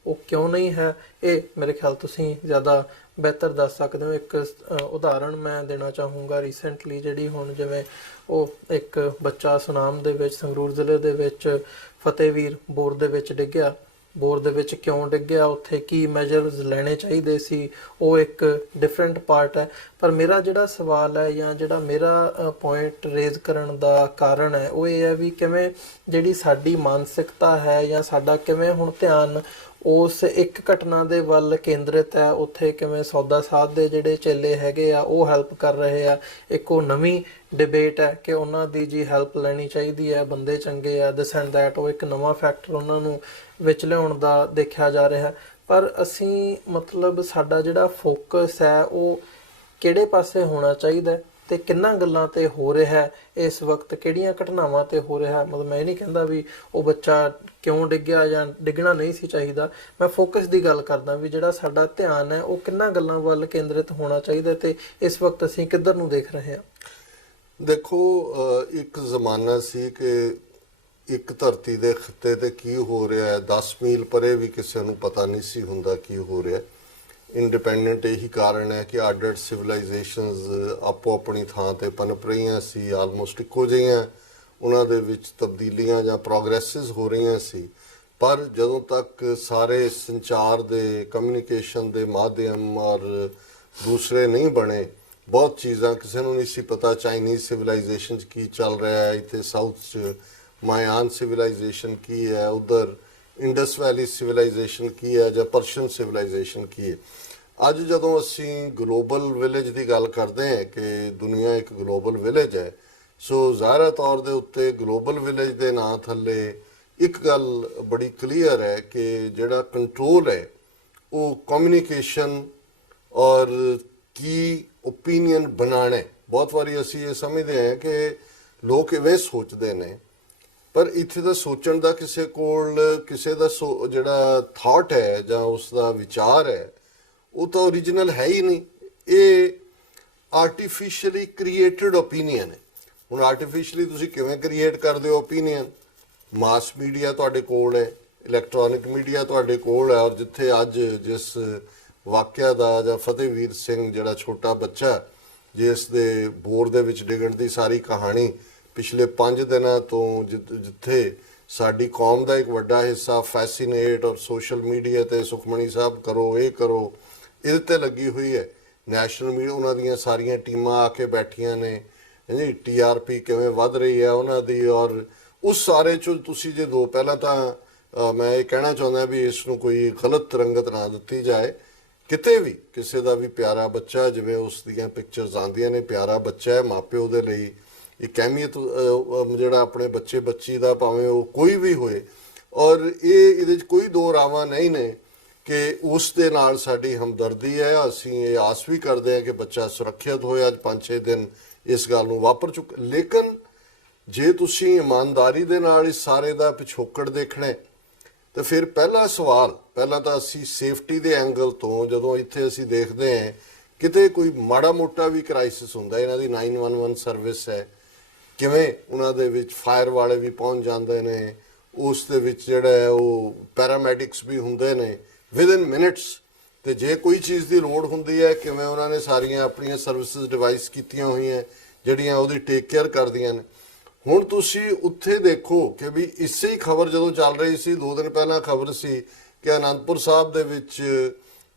ਉਹ ਕਿਉਂ ਨਹੀਂ ਹੈ, ਇਹ ਮੇਰੇ ਖਿਆਲ ਤੁਸੀਂ ਜ਼ਿਆਦਾ ਬਿਹਤਰ ਦੱਸ ਸਕਦੇ ਹੋ। ਇੱਕ ਉਦਾਹਰਣ ਮੈਂ ਦੇਣਾ ਚਾਹੂੰਗਾ। ਰੀਸੈਂਟਲੀ ਜਿਹੜੀ ਹੁਣ ਜਿਵੇਂ ਉਹ ਇੱਕ ਬੱਚਾ ਸੁਨਾਮ ਦੇ ਵਿੱਚ, ਸੰਗਰੂਰ ਜ਼ਿਲ੍ਹੇ ਦੇ ਵਿੱਚ ਫਤਿਹਵੀਰ ਬੋਰ ਦੇ ਵਿੱਚ ਡਿੱਗਿਆ। ਬੋਰ ਦੇ ਵਿੱਚ ਕਿਉਂ ਡਿੱਗਿਆ, ਉੱਥੇ ਕੀ ਮੈਜਰਸ ਲੈਣੇ ਚਾਹੀਦੇ ਸੀ, ਉਹ ਇੱਕ ਡਿਫਰੈਂਟ ਪਾਰਟ ਹੈ। ਪਰ ਮੇਰਾ ਜਿਹੜਾ ਸਵਾਲ ਹੈ ਜਾਂ ਜਿਹੜਾ ਮੇਰਾ ਪੁਆਇੰਟ ਰੇਜ਼ ਕਰਨ ਦਾ ਕਾਰਨ ਹੈ, ਉਹ ਇਹ ਹੈ ਵੀ ਕਿਵੇਂ ਜਿਹੜੀ ਸਾਡੀ ਮਾਨਸਿਕਤਾ ਹੈ ਜਾਂ ਸਾਡਾ ਕਿਵੇਂ ਹੁਣ ਧਿਆਨ ਉਸ ਇੱਕ ਘਟਨਾ ਦੇ ਵੱਲ ਕੇਂਦਰਿਤ ਹੈ। ਉੱਥੇ ਕਿਵੇਂ ਸੌਦਾ ਸਾਧ ਦੇ ਜਿਹੜੇ ਚੇਲੇ ਹੈਗੇ ਆ ਉਹ ਹੈਲਪ ਕਰ ਰਹੇ ਆ। ਇੱਕ ਉਹ ਨਵੀਂ ਡਿਬੇਟ ਹੈ ਕਿ ਉਹਨਾਂ ਦੀ ਜੀ ਹੈਲਪ ਲੈਣੀ ਚਾਹੀਦੀ ਹੈ, ਬੰਦੇ ਚੰਗੇ ਆ, ਦਿਸ ਐਂਡ ਦੈਟ, ਉਹ ਇੱਕ ਨਵਾਂ ਫੈਕਟਰ ਉਹਨਾਂ ਨੂੰ ਵਿੱਚ ਲਿਆਉਣ ਦਾ ਦੇਖਿਆ ਜਾ ਰਿਹਾ। ਪਰ ਅਸੀਂ ਮਤਲਬ ਸਾਡਾ ਜਿਹੜਾ ਫੋਕਸ ਹੈ ਉਹ ਕਿਹੜੇ ਪਾਸੇ ਹੋਣਾ ਚਾਹੀਦਾ ਤੇ ਕਿੰਨਾ ਗੱਲਾਂ ਤੇ ਹੋ ਰਿਹਾ ਇਸ ਵਕਤ, ਕਿਹੜੀਆਂ ਘਟਨਾਵਾਂ ਤੇ ਹੋ ਰਿਹਾ? ਮਤਲਬ ਮੈਂ ਇਹ ਨਹੀਂ ਕਹਿੰਦਾ ਵੀ ਉਹ ਬੱਚਾ ਕਿਉਂ ਡਿੱਗਿਆ ਜਾਂ ਡਿੱਗਣਾ ਨਹੀਂ ਸੀ ਚਾਹੀਦਾ, ਮੈਂ ਫੋਕਸ ਦੀ ਗੱਲ ਕਰਦਾ ਵੀ ਜਿਹੜਾ ਸਾਡਾ ਧਿਆਨ ਹੈ ਉਹ ਕਿੰਨਾ ਗੱਲਾਂ ਵੱਲ ਕੇਂਦਰਿਤ ਹੋਣਾ ਚਾਹੀਦਾ ਤੇ ਇਸ ਵਕਤ ਅਸੀਂ ਕਿੱਧਰ ਨੂੰ ਦੇਖ ਰਹੇ ਹਾਂ। ਦੇਖੋ, ਇੱਕ ਜ਼ਮਾਨਾ ਸੀ ਕਿ ਇੱਕ ਧਰਤੀ ਦੇ ਖਿੱਤੇ ਤੇ ਕੀ ਹੋ ਰਿਹਾ ਹੈ 10 ਮੀਲ ਪਰੇ ਵੀ ਕਿਸੇ ਨੂੰ ਪਤਾ ਨਹੀਂ ਸੀ ਹੁੰਦਾ ਕੀ ਹੋ ਰਿਹਾ। ਇੰਡੀਪੈਂਡੈਂਟ ਇਹੀ ਕਾਰਨ ਹੈ ਕਿ ਅੱਡ-ਅੱਡ ਸਿਵਲਾਈਜੇਸ਼ਨਸ ਆਪੋ ਆਪਣੀ ਥਾਂ ਤੇ ਪਨਪ ਰਹੀਆਂ ਸੀ, ਆਲਮੋਸਟ ਇੱਕੋ ਜਿਹੀਆਂ, ਉਹਨਾਂ ਦੇ ਵਿੱਚ ਤਬਦੀਲੀਆਂ ਜਾਂ ਪ੍ਰੋਗਰੈਸਿਸ ਹੋ ਰਹੀਆਂ ਸੀ। ਪਰ ਜਦੋਂ ਤੱਕ ਸਾਰੇ ਸੰਚਾਰ ਦੇ, ਕਮਿਊਨੀਕੇਸ਼ਨ ਦੇ ਮਾਧਿਅਮ ਔਰ ਦੂਸਰੇ ਨਹੀਂ ਬਣੇ, ਬਹੁਤ ਚੀਜ਼ਾਂ ਕਿਸੇ ਨੂੰ ਨਹੀਂ ਸੀ ਪਤਾ। ਚਾਈਨੀਜ਼ ਸਿਵਲਾਈਜੇਸ਼ਨ 'ਚ ਕੀ ਚੱਲ ਰਿਹਾ ਹੈ, ਇੱਥੇ ਸਾਊਥ 'ਚ ਮਾਇਆਨ ਸਿਵਲਾਈਜੇਸ਼ਨ ਕੀ ਹੈ, ਉਧਰ ਇੰਡਸ ਵੈਲੀ ਸਿਵਲਾਈਜੇਸ਼ਨ ਕੀ ਹੈ ਜਾਂ ਪਰਸ਼ੀਅਨ ਸਿਵਲਾਈਜੇਸ਼ਨ ਕੀ ਹੈ। ਅੱਜ ਜਦੋਂ ਅਸੀਂ ਗਲੋਬਲ ਵਿਲੇਜ ਦੀ ਗੱਲ ਕਰਦੇ ਹਾਂ ਕਿ ਦੁਨੀਆ ਇੱਕ ਗਲੋਬਲ ਵਿਲੇਜ ਹੈ, ਸੋ ਜ਼ਾਹਿਰ ਤੌਰ ਦੇ ਉੱਤੇ ਗਲੋਬਲ ਵਿਲੇਜ ਦੇ ਨਾਂ ਥੱਲੇ ਇੱਕ ਗੱਲ ਬੜੀ ਕਲੀਅਰ ਹੈ ਕਿ ਜਿਹੜਾ ਕੰਟਰੋਲ ਹੈ ਉਹ ਕਮਿਊਨੀਕੇਸ਼ਨ ਔਰ ਕੀ ਓਪੀਨੀਅਨ ਬਣਾਉਣਾ। ਬਹੁਤ ਵਾਰੀ ਅਸੀਂ ਇਹ ਸਮਝਦੇ ਹਾਂ ਕਿ ਲੋਕ ਇਵੇਂ ਸੋਚਦੇ ਨੇ, ਪਰ ਇੱਥੇ ਦਾ ਸੋਚਣ ਦਾ ਕਿਸੇ ਕੋਲ ਕਿਸੇ ਦਾ ਜਿਹੜਾ ਥਾਟ ਹੈ ਜਾਂ ਉਸ ਦਾ ਵਿਚਾਰ ਹੈ ਉਹ ਤਾਂ ਓਰੀਜਨਲ ਹੈ ਹੀ ਨਹੀਂ। ਇਹ ਆਰਟੀਫੀਸ਼ੀਅਲੀ ਕ੍ਰੀਏਟਡ ਓਪੀਨੀਅਨ ਹੈ। ਹੁਣ ਆਰਟੀਫੀਸ਼ੀਅਲੀ ਤੁਸੀਂ ਕਿਵੇਂ ਕ੍ਰੀਏਟ ਕਰਦੇ ਹੋ ਓਪੀਨੀਅਨ? ਮਾਸ ਮੀਡੀਆ ਤੁਹਾਡੇ ਕੋਲ ਹੈ, ਇਲੈਕਟ੍ਰੋਨਿਕ ਮੀਡੀਆ ਤੁਹਾਡੇ ਕੋਲ ਹੈ, ਔਰ ਜਿੱਥੇ ਅੱਜ ਜਿਸ ਵਾਕਿਆ ਦਾ ਜਾਂ ਫਤਿਹਵੀਰ ਸਿੰਘ ਜਿਹੜਾ ਛੋਟਾ ਬੱਚਾ ਜਿਸ ਦੇ ਬੋਰ ਦੇ ਵਿੱਚ ਡਿੱਗਣ ਦੀ ਸਾਰੀ ਕਹਾਣੀ ਪਿਛਲੇ 5 ਦਿਨਾਂ ਤੋਂ ਜਿੱਥੇ ਸਾਡੀ ਕੌਮ ਦਾ ਇੱਕ ਵੱਡਾ ਹਿੱਸਾ ਫੈਸੀਨੇਟ ਔਰ ਸੋਸ਼ਲ ਮੀਡੀਆ ਤੇ ਸੁਖਮਣੀ ਸਾਹਿਬ ਕਰੋ, ਇਹ ਕਰੋ, ਇਹਦੇ ਤੇ ਲੱਗੀ ਹੋਈ ਹੈ। ਨੈਸ਼ਨਲ ਮੀਡੀਆ, ਉਹਨਾਂ ਦੀਆਂ ਸਾਰੀਆਂ ਟੀਮਾਂ ਆ ਕੇ ਬੈਠੀਆਂ ਨੇ ਜੀ, TRP ਕਿਵੇਂ ਵੱਧ ਰਹੀ ਹੈ ਉਹਨਾਂ ਦੀ। ਔਰ ਉਸ ਸਾਰੇ ਚੋਂ ਤੁਸੀਂ ਜੇ ਦੋ, ਪਹਿਲਾਂ ਤਾਂ ਮੈਂ ਇਹ ਕਹਿਣਾ ਚਾਹੁੰਦਾ ਵੀ ਇਸ ਨੂੰ ਕੋਈ ਗਲਤ ਰੰਗਤ ਨਾ ਦਿੱਤੀ ਜਾਏ। ਕਿਤੇ ਵੀ ਕਿਸੇ ਦਾ ਵੀ ਪਿਆਰਾ ਬੱਚਾ, ਜਿਵੇਂ ਉਸ ਦੀਆਂ ਪਿਕਚਰਸ ਆਉਂਦੀਆਂ ਨੇ, ਪਿਆਰਾ ਬੱਚਾ ਹੈ, ਮਾਪਿਓ ਦੇ ਲਈ ਇੱਕ ਅਹਿਮੀਅਤ ਜਿਹੜਾ ਆਪਣੇ ਬੱਚੇ ਬੱਚੀ ਦਾ, ਭਾਵੇਂ ਉਹ ਕੋਈ ਵੀ ਹੋਏ, ਔਰ ਇਹਦੇ 'ਚ ਕੋਈ ਦੋ ਰਾਵਾਂ ਨਹੀਂ ਨੇ ਕਿ ਉਸ ਦੇ ਨਾਲ ਸਾਡੀ ਹਮਦਰਦੀ ਹੈ। ਅਸੀਂ ਇਹ ਆਸ ਵੀ ਕਰਦੇ ਹਾਂ ਕਿ ਬੱਚਾ ਸੁਰੱਖਿਅਤ ਹੋਏ। ਅੱਜ 5-6 ਦਿਨ ਇਸ ਗੱਲ ਨੂੰ ਵਾਪਰ ਚੁੱਕੇ, ਲੇਕਿਨ ਜੇ ਤੁਸੀਂ ਇਮਾਨਦਾਰੀ ਦੇ ਨਾਲ ਇਸ ਸਾਰੇ ਦਾ ਪਿਛੋਕੜ ਦੇਖਣਾ ਤਾਂ ਫਿਰ ਪਹਿਲਾ ਸਵਾਲ, ਪਹਿਲਾਂ ਤਾਂ ਅਸੀਂ ਸੇਫਟੀ ਦੇ ਐਂਗਲ ਤੋਂ ਜਦੋਂ ਇੱਥੇ ਅਸੀਂ ਦੇਖਦੇ ਹਾਂ ਕਿਤੇ ਕੋਈ ਮਾੜਾ ਮੋਟਾ ਵੀ ਕ੍ਰਾਈਸਿਸ ਹੁੰਦਾ, ਇਹਨਾਂ ਦੀ 911 ਸਰਵਿਸ ਹੈ, ਕਿਵੇਂ ਉਹਨਾਂ ਦੇ ਵਿੱਚ ਫਾਇਰ ਵਾਲੇ ਵੀ ਪਹੁੰਚ ਜਾਂਦੇ ਨੇ, ਉਸ ਦੇ ਵਿੱਚ ਜਿਹੜਾ ਹੈ ਉਹ ਪੈਰਾਮੈਡਿਕਸ ਵੀ ਹੁੰਦੇ ਨੇ ਵਿਦਿਨ ਮਿੰਟਸ, ਤੇ ਜੇ ਕੋਈ ਚੀਜ਼ ਦੀ ਲੋੜ ਹੁੰਦੀ ਹੈ ਕਿਵੇਂ ਉਹਨਾਂ ਨੇ ਸਾਰੀਆਂ ਆਪਣੀਆਂ ਸਰਵਿਸਿਜ਼ ਡਿਵਾਈਸ ਕੀਤੀਆਂ ਹੋਈਆਂ ਜਿਹੜੀਆਂ ਉਹਦੀ ਟੇਕ ਕੇਅਰ ਕਰਦੀਆਂ ਨੇ। ਹੁਣ ਤੁਸੀਂ ਉੱਥੇ ਦੇਖੋ ਕਿ ਵੀ ਇਸੇ ਹੀ ਖਬਰ ਜਦੋਂ ਚੱਲ ਰਹੀ ਸੀ 2 ਦਿਨ ਪਹਿਲਾਂ ਖਬਰ ਸੀ ਕਿ ਅਨੰਦਪੁਰ ਸਾਹਿਬ ਦੇ ਵਿੱਚ